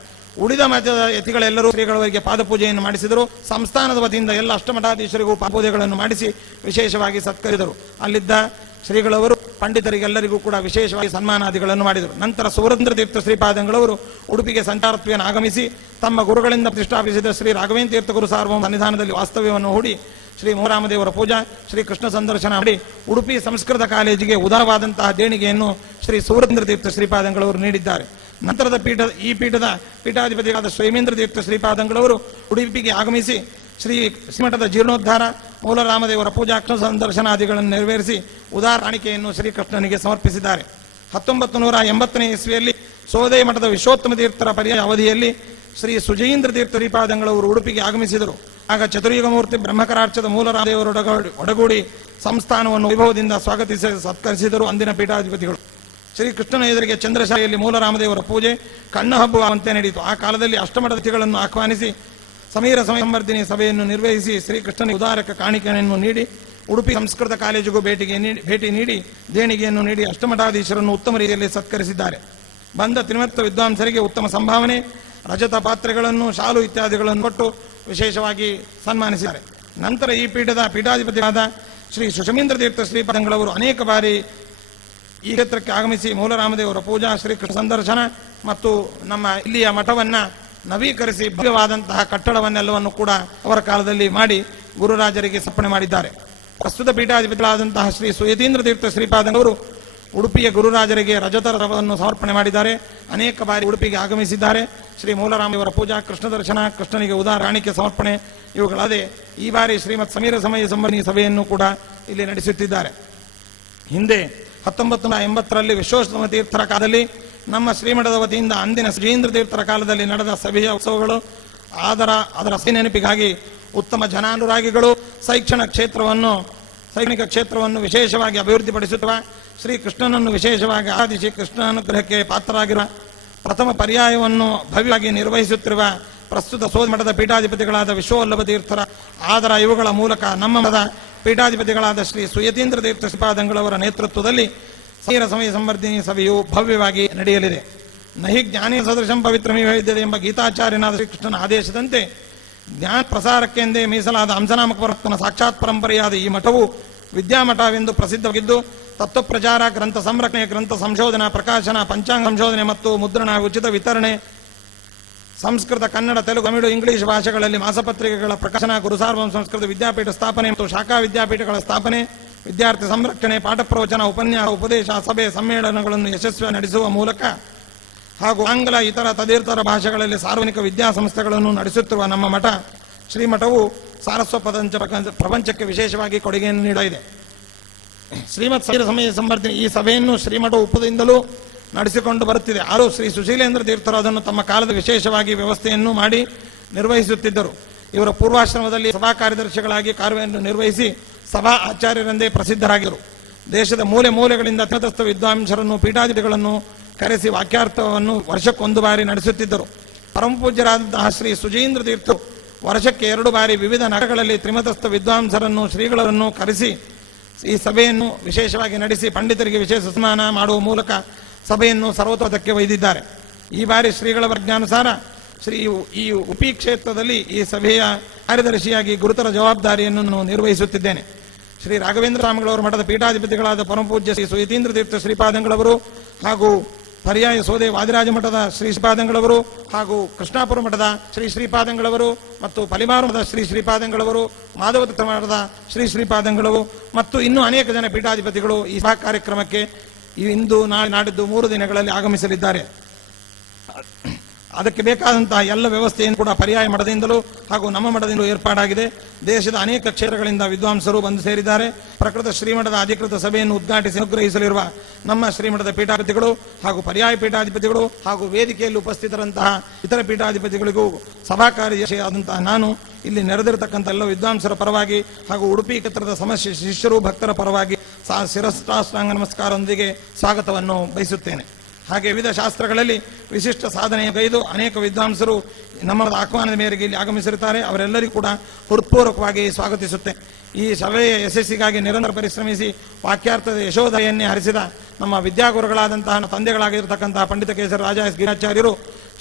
ಉಳಿದ ಮಠದ ಯತಿಗಳೆಲ್ಲರೂ ಶ್ರೀಗಳವರಿಗೆ ಪಾದಪೂಜೆಯನ್ನು ಮಾಡಿಸಿದರು. ಸಂಸ್ಥಾನದ ವತಿಯಿಂದ ಎಲ್ಲ ಅಷ್ಟಮಠಾಧೀಶರಿಗೂ ಪಾದಪೂಜೆಗಳನ್ನು ಮಾಡಿಸಿ ವಿಶೇಷವಾಗಿ ಸತ್ಕರಿಸಿದರು. ಅಲ್ಲಿದ್ದ ಶ್ರೀಗಳವರು ಪಂಡಿತರಿಗೆಲ್ಲರಿಗೂ ಕೂಡ ವಿಶೇಷವಾಗಿ ಸನ್ಮಾನಾದಿಗಳನ್ನು ಮಾಡಿದರು. ನಂತರ ಸುರೇಂದ್ರ ತೀರ್ಥ ಶ್ರೀಪಾದಂಗಳವರು ಉಡುಪಿಗೆ ಸಂಚಾರತ್ವೇನ ಆಗಮಿಸಿ ತಮ್ಮ ಗುರುಗಳಿಂದ ಪ್ರತಿಷ್ಠಾಪಿಸಿದ ಶ್ರೀ ರಾಘವೇಂದ್ರ ತೀರ್ಥ ಗುರು ಸಾರ್ವಭೌಮ ಸನ್ನಿಧಾನದಲ್ಲಿ ವಾಸ್ತವ್ಯವನ್ನು ಹೂಡಿ ಶ್ರೀ ಮೋರಾಮದೇವರ ಪೂಜಾ, ಶ್ರೀ ಕೃಷ್ಣ ಸಂದರ್ಶನ ಮಾಡಿ ಉಡುಪಿ ಸಂಸ್ಕೃತ ಕಾಲೇಜಿಗೆ ಉದಾರವಾದಂತಹ ದೇಣಿಗೆಯನ್ನು ಶ್ರೀ ಸುರೇಂದ್ರ ತೀರ್ಥ ಶ್ರೀಪಾದಂಗಳವರು ನೀಡಿದ್ದಾರೆ. ನಂತರದ ಈ ಪೀಠದ ಪೀಠಾಧಿಪತಿಯಾದ ಶ್ರೀಮೇಂದ್ರ ತೀರ್ಥ ಶ್ರೀಪಾದಂಗಳವರು ಉಡುಪಿಗೆ ಆಗಮಿಸಿ ಶ್ರೀಮಠದ ಜೀರ್ಣೋದ್ಧಾರ, ಮೂಲರಾಮದೇವರ ಪೂಜಾ, ಕೃಷ್ಣ ಸಂದರ್ಶನಾದಿಗಳನ್ನು ನೆರವೇರಿಸಿ ಉದಾರ ಕಾಣಿಕೆಯನ್ನು ಶ್ರೀಕೃಷ್ಣನಿಗೆ ಸಮರ್ಪಿಸಿದ್ದಾರೆ. 1980ನೇ ಇಸ್ವಿಯಲ್ಲಿ ಸೋದಯ ಮಠದ ವಿಶ್ವೋತ್ತಮ ತೀರ್ಥರ ಪರ್ಯಾಯ ಅವಧಿಯಲ್ಲಿ ಶ್ರೀ ಸುಜಯೇಂದ್ರ ತೀರ್ಥ ಶ್ರೀಪಾದಂಗಳವರು ಉಡುಪಿಗೆ ಆಗಮಿಸಿದರು. ಆಗ ಚತುರ್ಯುಗಮೂರ್ತಿ ಬ್ರಹ್ಮಕರಾರ್ಚದ ಮೂಲರಾಮದೇವರು ಒಡಗೂಡಿ ಸಂಸ್ಥಾನವನ್ನು ವೈಭವದಿಂದ ಸ್ವಾಗತಿಸಿ ಸತ್ಕರಿಸಿದರು. ಅಂದಿನ ಪೀಠಾಧಿಪತಿಗಳು ಶ್ರೀಕೃಷ್ಣನ ಎದುರಿಗೆ ಚಂದ್ರಶಾಲೆಯಲ್ಲಿ ಮೂಲರಾಮದೇವರ ಪೂಜೆ ಕಣ್ಣು ಹಬ್ಬುವಂತೆ ನಡೆಯಿತು. ಆ ಕಾಲದಲ್ಲಿ ಅಷ್ಟಮಠತಿಗಳನ್ನು ಆಹ್ವಾನಿಸಿ ಸಮೀರ ಸಂವರ್ಧಿನಿ ಸಭೆಯನ್ನು ನಿರ್ವಹಿಸಿ ಶ್ರೀಕೃಷ್ಣನಿಗೆ ಉದಾರಕ ಕಾಣಿಕೆಯನ್ನು ನೀಡಿ ಉಡುಪಿ ಸಂಸ್ಕೃತ ಕಾಲೇಜಿಗೂ ಭೇಟಿ ನೀಡಿ ದೇಣಿಗೆಯನ್ನು ನೀಡಿ ಅಷ್ಟಮಠಾಧೀಶರನ್ನು ಉತ್ತಮ ರೀತಿಯಲ್ಲಿ ಸತ್ಕರಿಸಿದ್ದಾರೆ. ಬಂದ ತ್ರಿಮತ್ತ ವಿದ್ವಾಂಸರಿಗೆ ಉತ್ತಮ ಸಂಭಾವನೆ, ರಜತ ಪಾತ್ರೆಗಳನ್ನು, ಶಾಲು ಇತ್ಯಾದಿಗಳನ್ನು ಕೊಟ್ಟು ವಿಶೇಷವಾಗಿ ಸನ್ಮಾನಿಸಿದ್ದಾರೆ. ನಂತರ ಈ ಪೀಠದ ಪೀಠಾಧಿಪತಿಯಾದ ಶ್ರೀ ಸುಷಮೀಂದ್ರ ತೀರ್ಥ ಶ್ರೀಪಾದಂಗಳವರು ಅನೇಕ ಬಾರಿ ಈ ಕ್ಷೇತ್ರಕ್ಕೆ ಆಗಮಿಸಿ ಮೂಲರಾಮದೇವರ ಪೂಜಾ, ಶ್ರೀಕೃಷ್ಣ ಸಂದರ್ಶನ ಮತ್ತು ನಮ್ಮ ಇಲ್ಲಿಯ ಮಠವನ್ನು ನವೀಕರಿಸಿ ಭವ್ಯವಾದಂತಹ ಕಟ್ಟಡವನ್ನೆಲ್ಲವನ್ನು ಕೂಡ ಅವರ ಕಾಲದಲ್ಲಿ ಮಾಡಿ ಗುರುರಾಜರಿಗೆ ಸಮರ್ಪಣೆ ಮಾಡಿದ್ದಾರೆ. ಪ್ರಸ್ತುತ ಪೀಠಾಧಿಪತಿಗಳಾದಂತಹ ಶ್ರೀ ಸುಯತೀಂದ್ರ ತೀರ್ಥ ಶ್ರೀಪಾದಂಗಳವರು ಉಡುಪಿಯ ಗುರುರಾಜರಿಗೆ ರಜತ ರಥವನ್ನು ಸಮರ್ಪಣೆ ಮಾಡಿದ್ದಾರೆ. ಅನೇಕ ಬಾರಿ ಉಡುಪಿಗೆ ಆಗಮಿಸಿದ್ದಾರೆ. ಶ್ರೀ ಮೂಲರಾಮದೇವರ ಪೂಜಾ, ಕೃಷ್ಣ ದರ್ಶನ, ಕೃಷ್ಣನಿಗೆ ಉದಾಹರಣೆ ಸಮರ್ಪಣೆ ಇವುಗಳದೇ ಈ ಬಾರಿ ಶ್ರೀಮತ್ ಸಮೀರ ಸಮಯ ಸಂಬಂಧಿ ಸಭೆಯನ್ನು ಕೂಡ ಇಲ್ಲಿ ನಡೆಸುತ್ತಿದ್ದಾರೆ. ಹಿಂದೆ 1980ರಲ್ಲಿ ವಿಶ್ವೋತ್ತಮ ತೀರ್ಥರ ಕಾಲದಲ್ಲಿ ನಮ್ಮ ಶ್ರೀಮಠದ ವತಿಯಿಂದ ಅಂದಿನ ಸುಜೀಂದ್ರ ತೀರ್ಥರ ಕಾಲದಲ್ಲಿ ನಡೆದ ಸಭೆಯ ಉತ್ಸವಗಳು ಅದರ ನೆನಪಿಗಾಗಿ ಉತ್ತಮ ಜನಾನುರಾಗಿಗಳು ಶೈಕ್ಷಣಿಕ ಕ್ಷೇತ್ರವನ್ನು ವಿಶೇಷವಾಗಿ ಅಭಿವೃದ್ಧಿಪಡಿಸುತ್ತಿರುವ ಶ್ರೀ ಕೃಷ್ಣನನ್ನು ವಿಶೇಷವಾಗಿ ಆರಾಧಿಸಿ ಕೃಷ್ಣ ಅನುಗ್ರಹಕ್ಕೆ ಪಾತ್ರರಾಗಿರುವ ಪ್ರಥಮ ಪರ್ಯಾಯವನ್ನು ಭವ್ಯವಾಗಿ ನಿರ್ವಹಿಸುತ್ತಿರುವ ಪ್ರಸ್ತುತ ಸೋಮಠದ ಪೀಠಾಧಿಪತಿಗಳಾದ ವಿಶ್ವವಲ್ಲಭ ತೀರ್ಥರ ಆದರ ಇವುಗಳ ಮೂಲಕ ನಮ್ಮ ಮಠದ ಪೀಠಾಧಿಪತಿಗಳಾದ ಶ್ರೀ ಸುಯತೀಂದ್ರ ತೀರ್ಥ ಶ್ರೀಪಾದಂಗಳವರ ನೇತೃತ್ವದಲ್ಲಿ ಸಮಯ ಸಂವರ್ಧಿನಿ ಸಭೆಯು ಭವ್ಯವಾಗಿ ನಡೆಯಲಿದೆ. ನಹಿ ಜ್ಞಾನೇ ಸದೃಶಂ ಪವಿತ್ರಮಿ ವಿದ್ಯತೆ ಎಂಬ ಗೀತಾಚಾರ್ಯನಾದ ಶ್ರೀಕೃಷ್ಣನ ಆದೇಶದಂತೆ ಜ್ಞಾನ ಪ್ರಸಾರಕ್ಕೆಂದೇ ಮೀಸಲಾದ ಹಂಸನಾಮಕ ಪರತ್ವನ ಸಾಕ್ಷಾತ್ ಪರಂಪರೆಯಾದ ಈ ಮಠವು ವಿದ್ಯಾಮಠವೆಂದು ಪ್ರಸಿದ್ಧವಾಗಿದ್ದು ತತ್ವಪ್ರಚಾರ, ಗ್ರಂಥ ಸಂರಕ್ಷಣೆ, ಗ್ರಂಥ ಸಂಶೋಧನಾ, ಪ್ರಕಾಶನ, ಪಂಚಾಂಗ ಸಂಶೋಧನೆ ಮತ್ತು ಮುದ್ರಣ, ಉಚಿತ ವಿತರಣೆ, ಸಂಸ್ಕೃತ, ಕನ್ನಡ, ತೆಲುಗು, ತಮಿಳು, ಇಂಗ್ಲಿಷ್ ಭಾಷೆಗಳಲ್ಲಿ ಮಾಸಪತ್ರಿಕೆಗಳ ಪ್ರಕಾಶನ, ಗುರುಸಾರ್ವಭೌಮ ಸಂಸ್ಕೃತ ವಿದ್ಯಾಪೀಠ ಸ್ಥಾಪನೆ ಮತ್ತು ಶಾಖಾ ವಿದ್ಯಾಪೀಠಗಳ ಸ್ಥಾಪನೆ, ವಿದ್ಯಾರ್ಥಿ ಸಂರಕ್ಷಣೆ, ಪಾಠ ಪ್ರವಚನ, ಉಪನ್ಯಾಸ, ಉಪದೇಶ, ಸಭೆ, ಸಮ್ಮೇಳನಗಳನ್ನು ಯಶಸ್ವಿ ನಡೆಸುವ ಮೂಲಕ ಹಾಗೂ ಆಂಗ್ಲ ಇತರ ತದೇತರ ಭಾಷೆಗಳಲ್ಲಿ ಸಾರ್ವಜನಿಕ ವಿದ್ಯಾಸಂಸ್ಥೆಗಳನ್ನು ನಡೆಸುತ್ತಿರುವ ನಮ್ಮ ಮಠ ಶ್ರೀಮಠವು ಸಾರಸ್ವತ ಪ್ರಪಂಚಕ್ಕೆ ವಿಶೇಷವಾಗಿ ಕೊಡುಗೆಯನ್ನು ನೀಡಲಿದೆ. ಶ್ರೀಮತ್ ಸಮಯ ಸಂವರ್ಧನೆ ಈ ಸಭೆಯನ್ನು ಶ್ರೀಮಠ ಉಪದಿಂದಲೂ ನಡೆಸಿಕೊಂಡು ಬರುತ್ತಿದೆ. ಆದರೂ ಶ್ರೀ ಸುಶೀಲೇಂದ್ರ ತೀರ್ಥರು ಅದನ್ನು ತಮ್ಮ ಕಾಲದ ವಿಶೇಷವಾಗಿ ವ್ಯವಸ್ಥೆಯನ್ನು ಮಾಡಿ ನಿರ್ವಹಿಸುತ್ತಿದ್ದರು. ಇವರ ಪೂರ್ವಾಶ್ರಮದಲ್ಲಿ ಸಭಾ ಕಾರ್ಯದರ್ಶಿಗಳಾಗಿ ಕಾರ್ಯವನ್ನು ನಿರ್ವಹಿಸಿ ಸಭಾ ಆಚಾರ್ಯರೆಂದೇ ಪ್ರಸಿದ್ಧರಾಗಿದ್ದರು. ದೇಶದ ಮೂಲೆ ಮೂಲೆಗಳಿಂದ ಅತ್ಯಂತ ವಿದ್ವಾಂಸರನ್ನು, ಪೀಠಾಧಿಪತಿಗಳನ್ನು ಕರೆಸಿ ವಾಕ್ಯಾರ್ಥವನ್ನು ವರ್ಷಕ್ಕೊಂದು ಬಾರಿ ನಡೆಸುತ್ತಿದ್ದರು. ಪರಮಪೂಜ್ಯರಾದಂತಹ ಶ್ರೀ ಸುಜೀಂದ್ರ ತೀರ್ಥರು ವರ್ಷಕ್ಕೆ 2 ಬಾರಿ ವಿವಿಧ ನಗರಗಳಲ್ಲಿ ತ್ರಿಮತಸ್ಥ ವಿದ್ವಾಂಸರನ್ನು, ಶ್ರೀಗಳನ್ನು ಕರೆಸಿ ಈ ಸಭೆಯನ್ನು ವಿಶೇಷವಾಗಿ ನಡೆಸಿ ಪಂಡಿತರಿಗೆ ವಿಶೇಷ ಸನ್ಮಾನ ಮಾಡುವ ಮೂಲಕ ಸಭೆಯನ್ನು ಸರ್ವತೋದಕ್ಕೆ ಒಯ್ದಿದ್ದಾರೆ. ಈ ಬಾರಿ ಶ್ರೀಗಳ ವರ್ಗಾನುಸಾರ ಈ ಉಪಿ ಕ್ಷೇತ್ರದಲ್ಲಿ ಈ ಸಭೆಯ ಕಾರ್ಯದರ್ಶಿಯಾಗಿ ಗುರುತರ ಜವಾಬ್ದಾರಿಯನ್ನು ನಿರ್ವಹಿಸುತ್ತಿದ್ದೇನೆ. ಶ್ರೀ ರಾಘವೇಂದ್ರ ಸ್ವಾಮಿಗಳವರ ಮಠದ ಪೀಠಾಧಿಪತಿಗಳಾದ ಪರಮಪೂಜ್ಯ ಶ್ರೀ ಸುಯತೀಂದ್ರ ತೀರ್ಥ ಶ್ರೀಪಾದಂಗಳವರು ಹಾಗೂ ಪರ್ಯಾಯ ಸೋದೆ ವಾದಿರಾಜ ಮಠದ ಶ್ರೀ ಶ್ರೀಪಾದಂಗಳವರು ಹಾಗೂ ಕೃಷ್ಣಾಪುರ ಮಠದ ಶ್ರೀ ಶ್ರೀಪಾದಂಗಳವರು ಮತ್ತು ಪಲಿಮಾರು ಮಠದ ಶ್ರೀ ಶ್ರೀಪಾದಂಗಳವರು, ಮಾಧವತೀರ್ಥ ಮಠದ ಶ್ರೀ ಶ್ರೀಪಾದಂಗಳವರು ಮತ್ತು ಇನ್ನೂ ಅನೇಕ ಜನ ಪೀಠಾಧಿಪತಿಗಳು ಈ ಸಭಾ ಕಾರ್ಯಕ್ರಮಕ್ಕೆ ಇಂದು ನಾಳೆ ನಾಡಿದ್ದು 3 ದಿನಗಳಲ್ಲಿ ಆಗಮಿಸಲಿದ್ದಾರೆ. ಅದಕ್ಕೆ ಬೇಕಾದಂತಹ ಎಲ್ಲ ವ್ಯವಸ್ಥೆಯನ್ನು ಕೂಡ ಪರ್ಯಾಯ ಮಠದಿಂದಲೂ ಹಾಗೂ ನಮ್ಮ ಮಠದಿಂದಲೂ ಏರ್ಪಾಡಾಗಿದೆ. ದೇಶದ ಅನೇಕ ಕ್ಷೇತ್ರಗಳಿಂದ ವಿದ್ವಾಂಸರು ಬಂದು ಸೇರಿದ್ದಾರೆ. ಪ್ರಕೃತ ಶ್ರೀಮಠದ ಅಧಿಕೃತ ಸಭೆಯನ್ನು ಉದ್ಘಾಟಿಸಿ ಅನುಗ್ರಹಿಸಲಿರುವ ನಮ್ಮ ಶ್ರೀಮಠದ ಪೀಠಾಧಿಪತಿಗಳು ಹಾಗೂ ಪರ್ಯಾಯ ಪೀಠಾಧಿಪತಿಗಳು ಹಾಗೂ ವೇದಿಕೆಯಲ್ಲಿ ಉಪಸ್ಥಿತರಂತಹ ಇತರ ಪೀಠಾಧಿಪತಿಗಳಿಗೂ ಸಭಾ ಕಾರ್ಯದರ್ಶಿಯಾದಂತಹ ನಾನು ಇಲ್ಲಿ ನೆರೆದಿರತಕ್ಕಂಥ ಎಲ್ಲ ವಿದ್ವಾಂಸರ ಪರವಾಗಿ ಹಾಗೂ ಉಡುಪಿ ಕ್ಷೇತ್ರದ ಸಮಸ್ಯೆ ಶಿಷ್ಯರು ಭಕ್ತರ ಪರವಾಗಿ ಶಿರಸ್ತ್ರಾಷ್ಟಾಂಗ ನಮಸ್ಕಾರದೊಂದಿಗೆ ಸ್ವಾಗತವನ್ನು ಬಯಸುತ್ತೇನೆ. ಹಾಗೆ ವಿವಿಧ ಶಾಸ್ತ್ರಗಳಲ್ಲಿ ವಿಶಿಷ್ಟ ಸಾಧನೆಗೈದು ಅನೇಕ ವಿದ್ವಾಂಸರು ನಮ್ಮ ಆಹ್ವಾನದ ಮೇರೆಗೆ ಇಲ್ಲಿ ಆಗಮಿಸಿರುತ್ತಾರೆ. ಅವರೆಲ್ಲರಿಗೂ ಕೂಡ ಹೃತ್ಪೂರ್ವಕವಾಗಿ ಸ್ವಾಗತಿಸುತ್ತೆ. ಈ ಸಭೆಯ ಯಶಸ್ಸಿಗಾಗಿ ನಿರಂತರ ಪರಿಶ್ರಮಿಸಿ ವಾಕ್ಯಾರ್ಥದ ಯಶೋದಯನ್ನೇ ಹರಿಸಿದ ನಮ್ಮ ವಿದ್ಯಾಗುರುಗಳಾದಂತಹ ತಂದೆಗಳಾಗಿರತಕ್ಕಂತಹ ಪಂಡಿತ ಕೇಸರ ರಾಜ ಗಿರಿಯಾಚಾರ್ಯರು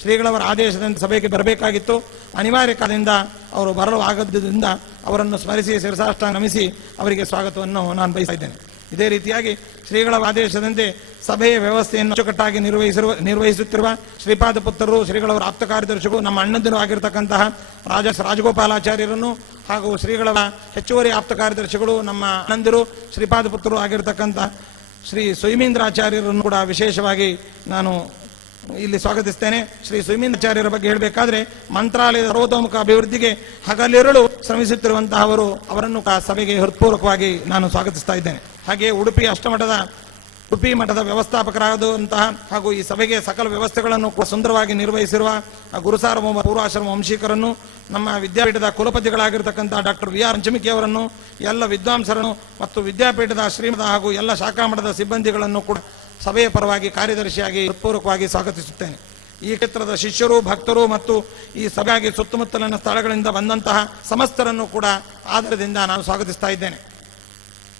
ಶ್ರೀಗಳವರ ಆದೇಶದಂತೆ ಸಭೆಗೆ ಬರಬೇಕಾಗಿತ್ತು. ಅನಿವಾರ್ಯ ಕಾರಣದಿಂದ ಅವರು ಬರಲು ಆಗದ್ದರಿಂದ ಅವರನ್ನು ಸ್ಮರಿಸಿ ಶಿರಸಾಷ್ಟಾಂಗ ನಮಿಸಿ ಅವರಿಗೆ ಸ್ವಾಗತವನ್ನು ನಾನು ಬಯಸ್ತಾ ಇದ್ದೇನೆ. ಇದೇ ರೀತಿಯಾಗಿ ಶ್ರೀಗಳ ಆದೇಶದಂತೆ ಸಭೆಯ ವ್ಯವಸ್ಥೆಯನ್ನು ಅಚ್ಚುಕಟ್ಟಾಗಿ ನಿರ್ವಹಿಸುತ್ತಿರುವ ಶ್ರೀಪಾದ ಪುತ್ರರು, ಶ್ರೀಗಳವರ ಆಪ್ತ ಕಾರ್ಯದರ್ಶಿಗಳು, ನಮ್ಮ ಅಣ್ಣಂದಿರು ಆಗಿರತಕ್ಕಂತಹ ರಾಜಗೋಪಾಲಾಚಾರ್ಯರನ್ನು ಹಾಗೂ ಶ್ರೀಗಳ ಹೆಚ್ಚುವರಿ ಆಪ್ತ ಕಾರ್ಯದರ್ಶಿಗಳು, ನಮ್ಮ ಅಣ್ಣಂದಿರು ಶ್ರೀಪಾದ ಪುತ್ರರು ಆಗಿರತಕ್ಕಂತಹ ಶ್ರೀ ಸುಯಮೀಂದ್ರಾಚಾರ್ಯರನ್ನು ಕೂಡ ವಿಶೇಷವಾಗಿ ನಾನು ಇಲ್ಲಿ ಸ್ವಾಗತಿಸ್ತೇನೆ. ಶ್ರೀ ಸುಯಮೀಂದ್ರಾಚಾರ್ಯರ ಬಗ್ಗೆ ಹೇಳಬೇಕಾದ್ರೆ ಮಂತ್ರಾಲಯದ ಸರ್ವತೋಮುಖ ಅಭಿವೃದ್ಧಿಗೆ ಹಗಲಿರುಳು ಶ್ರಮಿಸುತ್ತಿರುವಂತಹವರು, ಅವರನ್ನು ಸಭೆಗೆ ಹೃತ್ಪೂರ್ವಕವಾಗಿ ನಾನು ಸ್ವಾಗತಿಸ್ತಾ ಇದ್ದೇನೆ. ಹಾಗೆ ಉಡುಪಿ ಮಠದ ವ್ಯವಸ್ಥಾಪಕರಾದಂತಹ ಹಾಗೂ ಈ ಸಭೆಗೆ ಸಕಲ ವ್ಯವಸ್ಥೆಗಳನ್ನು ಸುಂದರವಾಗಿ ನಿರ್ವಹಿಸಿರುವ ಗುರುಸಾರ್ವಭೌಮ ಪೂರ್ವಾಶ್ರಮ ವಂಶಿಕರನ್ನು, ನಮ್ಮ ವಿದ್ಯಾಪೀಠದ ಕುಲಪತಿಗಳಾಗಿರ್ತಕ್ಕಂತಹ ಡಾಕ್ಟರ್ ವಿ.ಆರ್. ಪಂಚಮಿಕಿ ಅವರನ್ನು, ಎಲ್ಲ ವಿದ್ವಾಂಸರನ್ನು ಮತ್ತು ವಿದ್ಯಾಪೀಠದ ಶ್ರೀಮಠ ಹಾಗೂ ಎಲ್ಲ ಶಾಖಾ ಮಠದ ಸಿಬ್ಬಂದಿಗಳನ್ನು ಕೂಡ ಸಭೆಯ ಪರವಾಗಿ ಕಾರ್ಯದರ್ಶಿಯಾಗಿ ಹೃತ್ಪೂರ್ವಕವಾಗಿ ಸ್ವಾಗತಿಸುತ್ತೇನೆ. ಈ ಕ್ಷೇತ್ರದ ಶಿಷ್ಯರು, ಭಕ್ತರು ಮತ್ತು ಈ ಸಭೆಯಾಗಿ ಸುತ್ತಮುತ್ತಲಿನ ಸ್ಥಳಗಳಿಂದ ಬಂದಂತಹ ಸಮಸ್ತರನ್ನು ಕೂಡ ಆದರದಿಂದ ನಾನು ಸ್ವಾಗತಿಸ್ತಾ ಇದ್ದೇನೆ.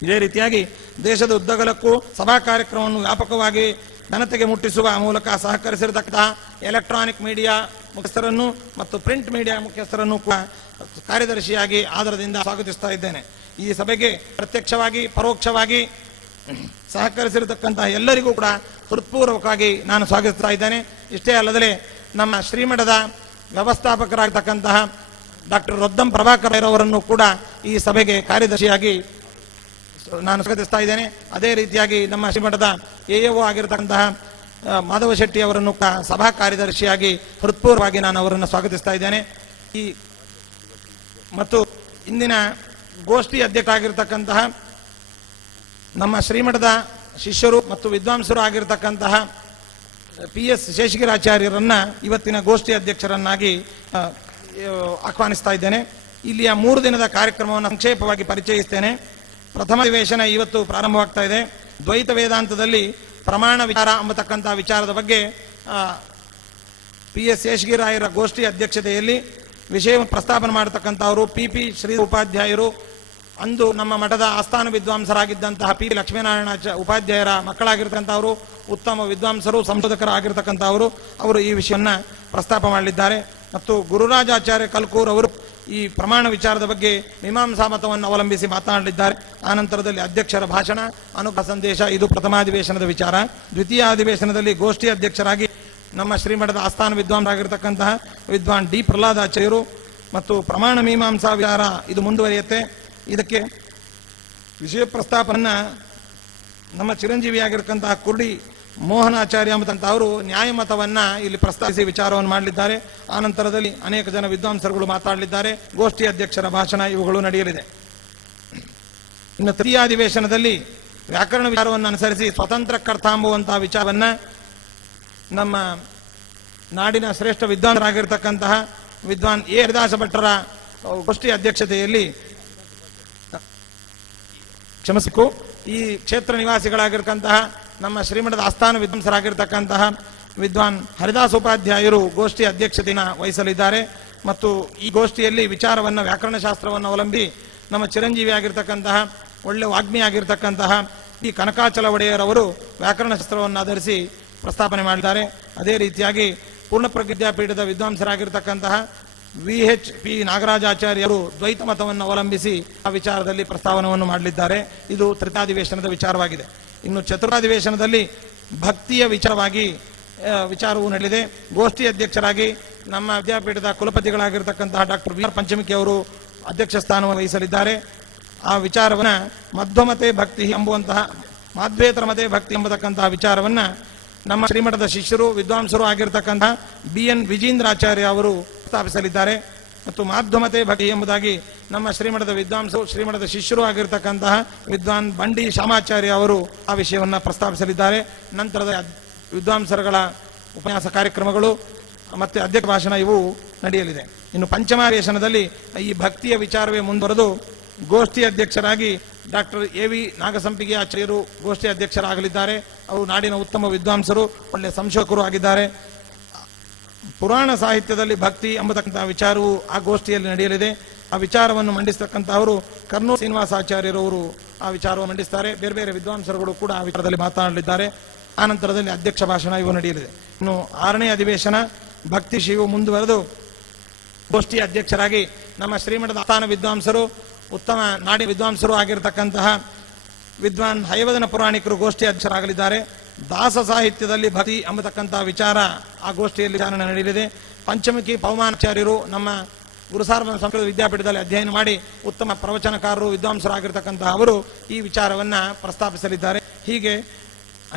ಇದೇ ರೀತಿಯಾಗಿ ದೇಶದ ಉದ್ದಗಲಕ್ಕೂ ಸಭಾ ಕಾರ್ಯಕ್ರಮವನ್ನು ವ್ಯಾಪಕವಾಗಿ ಜನತೆಗೆ ಮುಟ್ಟಿಸುವ ಮೂಲಕ ಸಹಕರಿಸಿರತಕ್ಕಂತಹ ಎಲೆಕ್ಟ್ರಾನಿಕ್ ಮೀಡಿಯಾ ಮುಖ್ಯಸ್ಥರನ್ನು ಮತ್ತು ಪ್ರಿಂಟ್ ಮೀಡಿಯಾ ಮುಖ್ಯಸ್ಥರನ್ನು ಕೂಡ ಕಾರ್ಯದರ್ಶಿಯಾಗಿ ಆದರದಿಂದ ಸ್ವಾಗತಿಸ್ತಾ ಇದ್ದೇನೆ. ಈ ಸಭೆಗೆ ಪ್ರತ್ಯಕ್ಷವಾಗಿ ಪರೋಕ್ಷವಾಗಿ ಸಹಕರಿಸಿರತಕ್ಕಂತಹ ಎಲ್ಲರಿಗೂ ಕೂಡ ಹೃತ್ಪೂರ್ವಕವಾಗಿ ನಾನು ಸ್ವಾಗತಿಸ್ತಾ ಇದ್ದೇನೆ. ಇಷ್ಟೇ ಅಲ್ಲದೆ ನಮ್ಮ ಶ್ರೀಮಠದ ವ್ಯವಸ್ಥಾಪಕರಾಗಿರ್ತಕ್ಕಂತಹ ಡಾಕ್ಟರ್ ರೊದ್ದಂ ಪ್ರಭಾಕರ್ ಅವರನ್ನು ಕೂಡ ಈ ಸಭೆಗೆ ಕಾರ್ಯದರ್ಶಿಯಾಗಿ ನಾನು ಸ್ವಾಗತಿಸ್ತಾ ಇದ್ದೇನೆ. ಅದೇ ರೀತಿಯಾಗಿ ನಮ್ಮ ಶ್ರೀಮಠದ ಎಎಒ ಆಗಿರತಕ್ಕಂತಹ ಮಾಧವ ಶೆಟ್ಟಿ ಅವರನ್ನು ಸಭಾ ಕಾರ್ಯದರ್ಶಿಯಾಗಿ ಹೃತ್ಪೂರ್ವವಾಗಿ ನಾನು ಅವರನ್ನು ಸ್ವಾಗತಿಸ್ತಾ ಇದ್ದೇನೆ. ಮತ್ತು ಇಂದಿನ ಗೋಷ್ಠಿ ಅಧ್ಯಕ್ಷರಾಗಿರ್ತಕ್ಕಂತಹ ನಮ್ಮ ಶ್ರೀಮಠದ ಶಿಷ್ಯರು ಮತ್ತು ವಿದ್ವಾಂಸರು ಆಗಿರತಕ್ಕಂತಹ PS ಶೇಷಗಿರಾಚಾರ್ಯರನ್ನ ಇವತ್ತಿನ ಗೋಷ್ಠಿ ಅಧ್ಯಕ್ಷರನ್ನಾಗಿ ಆಹ್ವಾನಿಸ್ತಾ ಇದ್ದೇನೆ. ಇಲ್ಲಿಯ 3 ದಿನದ ಕಾರ್ಯಕ್ರಮವನ್ನು ಸಂಕ್ಷೇಪವಾಗಿ ಪರಿಚಯಿಸ್ತೇನೆ. ಪ್ರಥಮ ಅಧಿವೇಶನ ಇವತ್ತು ಪ್ರಾರಂಭವಾಗ್ತಾ ಇದೆ. ದ್ವೈತ ವೇದಾಂತದಲ್ಲಿ ಪ್ರಮಾಣ ವಿಚಾರ ಎಂಬತಕ್ಕಂತಹ ವಿಚಾರದ ಬಗ್ಗೆ PS ಶೇಷಗಿರಾಯರ ಗೋಷ್ಠಿ ಅಧ್ಯಕ್ಷತೆಯಲ್ಲಿ ವಿಷಯವನ್ನು ಪ್ರಸ್ತಾಪನೆ ಮಾಡತಕ್ಕಂಥವರು PP ಶ್ರೀ ಉಪಾಧ್ಯಾಯರು, ಅಂದು ನಮ್ಮ ಮಠದ ಆಸ್ಥಾನ ವಿದ್ವಾಂಸರಾಗಿದ್ದಂತಹ P ಲಕ್ಷ್ಮೀನಾರಾಯಣ ಉಪಾಧ್ಯಾಯರ ಮಕ್ಕಳಾಗಿರ್ತಕ್ಕಂಥವರು, ಉತ್ತಮ ವಿದ್ವಾಂಸರು, ಸಂಶೋಧಕರಾಗಿರ್ತಕ್ಕಂಥವರು. ಅವರು ಈ ವಿಷಯವನ್ನು ಪ್ರಸ್ತಾಪ ಮಾಡಲಿದ್ದಾರೆ. ಮತ್ತು ಗುರುರಾಜಾಚಾರ್ಯ ಕಲ್ಕೂರ್ ಅವರು ಈ ಪ್ರಮಾಣ ವಿಚಾರದ ಬಗ್ಗೆ ಮೀಮಾಂಸಾ ಮತವನ್ನು ಅವಲಂಬಿಸಿ ಮಾತನಾಡಲಿದ್ದಾರೆ. ಆನಂತರದಲ್ಲಿ ಅಧ್ಯಕ್ಷರ ಭಾಷಣ, ಅನುಗ್ರಹ ಸಂದೇಶ. ಇದು ಪ್ರಥಮಾಧಿವೇಶನದ ವಿಚಾರ. ದ್ವಿತೀಯ ಅಧಿವೇಶನದಲ್ಲಿ ಗೋಷ್ಠಿ ಅಧ್ಯಕ್ಷರಾಗಿ ನಮ್ಮ ಶ್ರೀಮಠದ ಆಸ್ಥಾನ ವಿದ್ವಾಂಸರಾಗಿರ್ತಕ್ಕಂತಹ ವಿದ್ವಾನ್ D ಪ್ರಹ್ಲಾದಾಚಾರ್ಯರು ಮತ್ತು ಪ್ರಮಾಣ ಮೀಮಾಂಸಾ ವಿಚಾರ ಇದು ಮುಂದುವರಿಯುತ್ತೆ. ಇದಕ್ಕೆ ವಿಷಯ ಪ್ರಸ್ತಾಪನ ನಮ್ಮ ಚಿರಂಜೀವಿಯಾಗಿರ್ತಕ್ಕಂತಹ ಕುರ್ಡಿ ಮೋಹನಾಚಾರ್ಯ ಎಂಬಂತವರು ನ್ಯಾಯಮತವನ್ನ ಇಲ್ಲಿ ಪ್ರಸ್ತಾಪಿಸಿ ವಿಚಾರವನ್ನು ಮಾಡಲಿದ್ದಾರೆ. ಆನಂತರದಲ್ಲಿ ಅನೇಕ ಜನ ವಿದ್ವಾಂಸರುಗಳು ಮಾತಾಡಲಿದ್ದಾರೆ. ಗೋಷ್ಠಿ ಅಧ್ಯಕ್ಷರ ಭಾಷಣ ಇವುಗಳು ನಡೆಯಲಿದೆ. ಇನ್ನು ತೃತೀಯ ಅಧಿವೇಶನದಲ್ಲಿ ವ್ಯಾಕರಣ ವಿಚಾರವನ್ನು ಅನುಸರಿಸಿ ಸ್ವತಂತ್ರ ಕರ್ತ ಎಂಬುವಂತಹ ವಿಚಾರವನ್ನ ನಮ್ಮ ನಾಡಿನ ಶ್ರೇಷ್ಠ ವಿದ್ವಾಂಸರಾಗಿರ್ತಕ್ಕಂತಹ ವಿದ್ವಾನ್ A ಹರಿದಾಸ ಭಟ್ಟರ ಗೋಷ್ಠಿ ಅಧ್ಯಕ್ಷತೆಯಲ್ಲಿ ಕ್ಷಮಿಸಬೇಕು, ಈ ಕ್ಷೇತ್ರ ನಿವಾಸಿಗಳಾಗಿರ್ತಕ್ಕಂತಹ ನಮ್ಮ ಶ್ರೀಮಠದ ಆಸ್ಥಾನ ವಿದ್ವಾಂಸರಾಗಿರ್ತಕ್ಕಂತಹ ವಿದ್ವಾನ್ ಹರಿದಾಸ ಉಪಾಧ್ಯಾಯರು ಗೋಷ್ಠಿ ಅಧ್ಯಕ್ಷತೆಯನ್ನು ವಹಿಸಲಿದ್ದಾರೆ. ಮತ್ತು ಈ ಗೋಷ್ಠಿಯಲ್ಲಿ ವಿಚಾರವನ್ನು ವ್ಯಾಕರಣಶಾಸ್ತ್ರವನ್ನು ಅವಲಂಬಿ ನಮ್ಮ ಚಿರಂಜೀವಿ ಆಗಿರ್ತಕ್ಕಂತಹ ಒಳ್ಳೆ ವಾಗ್ಮಿ ಆಗಿರ್ತಕ್ಕಂತಹ ಈ ಕನಕಾಚಲ ಒಡೆಯರವರು ವ್ಯಾಕರಣಶಾಸ್ತ್ರವನ್ನು ಆಧರಿಸಿ ಪ್ರಸ್ತಾಪನೆ ಮಾಡಿದ್ದಾರೆ. ಅದೇ ರೀತಿಯಾಗಿ ಪೂರ್ಣಪ್ರಜ್ಞ ವಿದ್ಯಾಪೀಠದ ವಿದ್ವಾಂಸರಾಗಿರ್ತಕ್ಕಂತಹ VHP ನಾಗರಾಜಾಚಾರ್ಯರು ದ್ವೈತ ಮತವನ್ನು ಅವಲಂಬಿಸಿ ಆ ವಿಚಾರದಲ್ಲಿ ಪ್ರಸ್ತಾವನವನ್ನು ಮಾಡಲಿದ್ದಾರೆ. ಇದು ತೃತೀಯಾಧಿವೇಶನದ ವಿಚಾರವಾಗಿದೆ. ಇನ್ನು ಚತುರ್ಥಾಧಿವೇಶನದಲ್ಲಿ ಭಕ್ತಿಯ ವಿಚಾರವಾಗಿ ವಿಚಾರವು ನಡೆದಿದೆ. ಗೋಷ್ಠಿ ಅಧ್ಯಕ್ಷರಾಗಿ ನಮ್ಮ ವಿದ್ಯಾಪೀಠದ ಕುಲಪತಿಗಳಾಗಿರ್ತಕ್ಕಂತಹ ಡಾಕ್ಟರ್ VR ಪಂಚಮಿಕಿ ಅವರು ಅಧ್ಯಕ್ಷ ಸ್ಥಾನವನ್ನು ವಹಿಸಲಿದ್ದಾರೆ. ಆ ವಿಚಾರವನ್ನು ಮಧ್ವಮತೆ ಭಕ್ತಿ ಎಂಬುವಂತಹ ಮಾಧ್ವೇತರ ಮತೆ ಭಕ್ತಿ ಎಂಬತಕ್ಕಂತಹ ವಿಚಾರವನ್ನ ನಮ್ಮ ಶ್ರೀಮಠದ ಶಿಷ್ಯರು ವಿದ್ವಾಂಸರು ಆಗಿರ್ತಕ್ಕಂತಹ BN ವಿಜೇಂದ್ರಾಚಾರ್ಯ ಅವರು ಸ್ಥಾಪಿಸಲಿದ್ದಾರೆ. ಮತ್ತು ಮಾಧ್ವಮತೆ ಭಕ್ತಿ ಎಂಬುದಾಗಿ ನಮ್ಮ ಶ್ರೀಮಠದ ವಿದ್ವಾಂಸರು, ಶ್ರೀಮಠದ ಶಿಷ್ಯರು ಆಗಿರ್ತಕ್ಕಂತಹ ವಿದ್ವಾನ್ ಬಂಡಿ ಶ್ಯಾಮಾಚಾರ್ಯ ಅವರು ಆ ವಿಷಯವನ್ನು ಪ್ರಸ್ತಾಪಿಸಲಿದ್ದಾರೆ. ನಂತರದ ವಿದ್ವಾಂಸರುಗಳ ಉಪನ್ಯಾಸ ಕಾರ್ಯಕ್ರಮಗಳು ಮತ್ತೆ ಅಧ್ಯಕ್ಷ ಭಾಷಣ ಇವು ನಡೆಯಲಿದೆ. ಇನ್ನು ಪಂಚಮಾಧಿವೇಶನದಲ್ಲಿ ಈ ಭಕ್ತಿಯ ವಿಚಾರವೇ ಮುಂದುವರೆದು ಗೋಷ್ಠಿ ಅಧ್ಯಕ್ಷರಾಗಿ ಡಾಕ್ಟರ್ AV ನಾಗಸಂಪಿಗೆ ಆಚಾರ್ಯರು ಗೋಷ್ಠಿ ಅಧ್ಯಕ್ಷರಾಗಲಿದ್ದಾರೆ. ಅವರು ನಾಡಿನ ಉತ್ತಮ ವಿದ್ವಾಂಸರು, ಒಳ್ಳೆಯ ಸಂಶೋಧಕರು ಆಗಿದ್ದಾರೆ. ಪುರಾಣ ಸಾಹಿತ್ಯದಲ್ಲಿ ಭಕ್ತಿ ಎಂಬತಕ್ಕಂತಹ ವಿಚಾರವು ಆ ಗೋಷ್ಠಿಯಲ್ಲಿ ನಡೆಯಲಿದೆ. ಆ ವಿಚಾರವನ್ನು ಮಂಡಿಸತಕ್ಕಂತಹವರು ಕರ್ನೂಲ್ ಶ್ರೀನಿವಾಸಾಚಾರ್ಯರವರು ಆ ವಿಚಾರವನ್ನು ಮಂಡಿಸ್ತಾರೆ. ಬೇರೆ ಬೇರೆ ವಿದ್ವಾಂಸರುಗಳು ಕೂಡ ಆ ವಿಚಾರದಲ್ಲಿ ಮಾತನಾಡಲಿದ್ದಾರೆ. ಆನಂತರದಲ್ಲಿ ಅಧ್ಯಕ್ಷ ಭಾಷಣ ಇವು ನಡೆಯಲಿದೆ. ಇನ್ನು 6ನೇ ಅಧಿವೇಶನ ಭಕ್ತಿ ಶಿವು ಮುಂದುವರೆದು ಗೋಷ್ಠಿ ಅಧ್ಯಕ್ಷರಾಗಿ ನಮ್ಮ ಶ್ರೀಮಠದ ಆಸ್ಥಾನ ವಿದ್ವಾಂಸರು, ಉತ್ತಮ ನಾಡಿ ವಿದ್ವಾಂಸರು ಆಗಿರತಕ್ಕಂತಹ ವಿದ್ವಾನ್ ಹಯವದನ ಪುರಾಣಿಕರು ಗೋಷ್ಠಿ ಅಧ್ಯಕ್ಷರಾಗಲಿದ್ದಾರೆ. ದಾಸ ಸಾಹಿತ್ಯದಲ್ಲಿ ಭಕ್ತಿ ಎಂಬತಕ್ಕಂತಹ ವಿಚಾರ ಆ ಗೋಷ್ಠಿಯಲ್ಲಿ ಚಾಲನೆ ನಡೆಯಲಿದೆ. ಪಂಚಮುಖಿ ಪವಮಾನಾಚಾರ್ಯರು ನಮ್ಮ ಗುರುಸಾರ್ವಜನಿಕ ಸಂಸ್ಕೃತ ವಿದ್ಯಾಪೀಠದಲ್ಲಿ ಅಧ್ಯಯನ ಮಾಡಿ ಉತ್ತಮ ಪ್ರವಚನಕಾರರು, ವಿದ್ವಾಂಸರಾಗಿರ್ತಕ್ಕಂತಹ ಅವರು ಈ ವಿಚಾರವನ್ನ ಪ್ರಸ್ತಾಪಿಸಲಿದ್ದಾರೆ. ಹೀಗೆ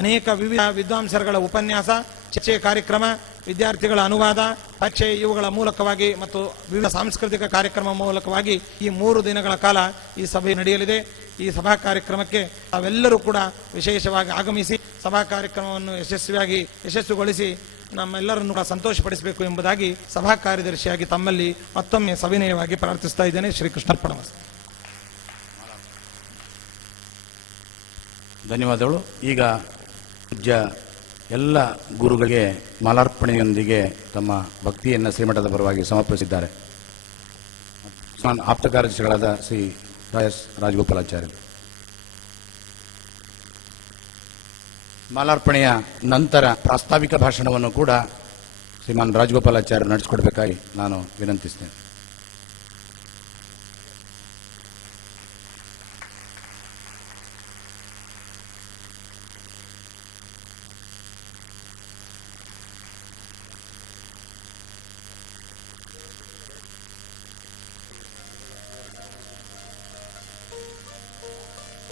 ಅನೇಕ ವಿವಿಧ ವಿದ್ವಾಂಸರುಗಳ ಉಪನ್ಯಾಸ, ಚರ್ಚೆ ಕಾರ್ಯಕ್ರಮ, ವಿದ್ಯಾರ್ಥಿಗಳ ಅನುವಾದ, ಪರೀಕ್ಷೆ ಇವುಗಳ ಮೂಲಕವಾಗಿ ಮತ್ತು ವಿವಿಧ ಸಾಂಸ್ಕೃತಿಕ ಕಾರ್ಯಕ್ರಮ ಮೂಲಕವಾಗಿ ಈ 3 ದಿನಗಳ ಕಾಲ ಈ ಸಭೆ ನಡೆಯಲಿದೆ. ಈ ಸಭಾ ಕಾರ್ಯಕ್ರಮಕ್ಕೆ ತಾವೆಲ್ಲರೂ ಕೂಡ ವಿಶೇಷವಾಗಿ ಆಗಮಿಸಿ ಸಭಾ ಕಾರ್ಯಕ್ರಮವನ್ನು ಯಶಸ್ವಿಗೊಳಿಸಿ ನಮ್ಮೆಲ್ಲರನ್ನು ಕೂಡ ಸಂತೋಷಪಡಿಸಬೇಕು ಎಂಬುದಾಗಿ ಸಭಾ ಕಾರ್ಯದರ್ಶಿಯಾಗಿ ತಮ್ಮಲ್ಲಿ ಮತ್ತೊಮ್ಮೆ ಸವಿನಯವಾಗಿ ಪ್ರಾರ್ಥಿಸ್ತಾ ಇದ್ದೇನೆ. ಶ್ರೀಕೃಷ್ಣಾರ್ಪಣಮಸ್ತು. ಧನ್ಯವಾದಗಳು. ಈಗ ಪೂಜ್ಯ ಎಲ್ಲ ಗುರುಗಳಿಗೆ ಮಾಲಾರ್ಪಣೆಯೊಂದಿಗೆ ತಮ್ಮ ಭಕ್ತಿಯನ್ನು ಶ್ರೀಮಠದ ಪರವಾಗಿ ಸಮರ್ಪಿಸಿದ್ದಾರೆ. ಆಪ್ತ ಕಾರ್ಯದರ್ಶಿಗಳಾದ ಶ್ರೀ S ರಾಜಗೋಪಾಲಾಚಾರ್ಯರು. ಮಾಲಾರ್ಪಣೆಯ ನಂತರ ಪ್ರಾಸ್ತಾವಿಕ ಭಾಷಣವನ್ನು ಕೂಡ ಶ್ರೀಮಾನ್ ರಾಜಗೋಪಾಲಾಚಾರ್ಯರು ನಡೆಸಿಕೊಡ್ಬೇಕಾಗಿ ನಾನು ವಿನಂತಿಸ್ತೇನೆ.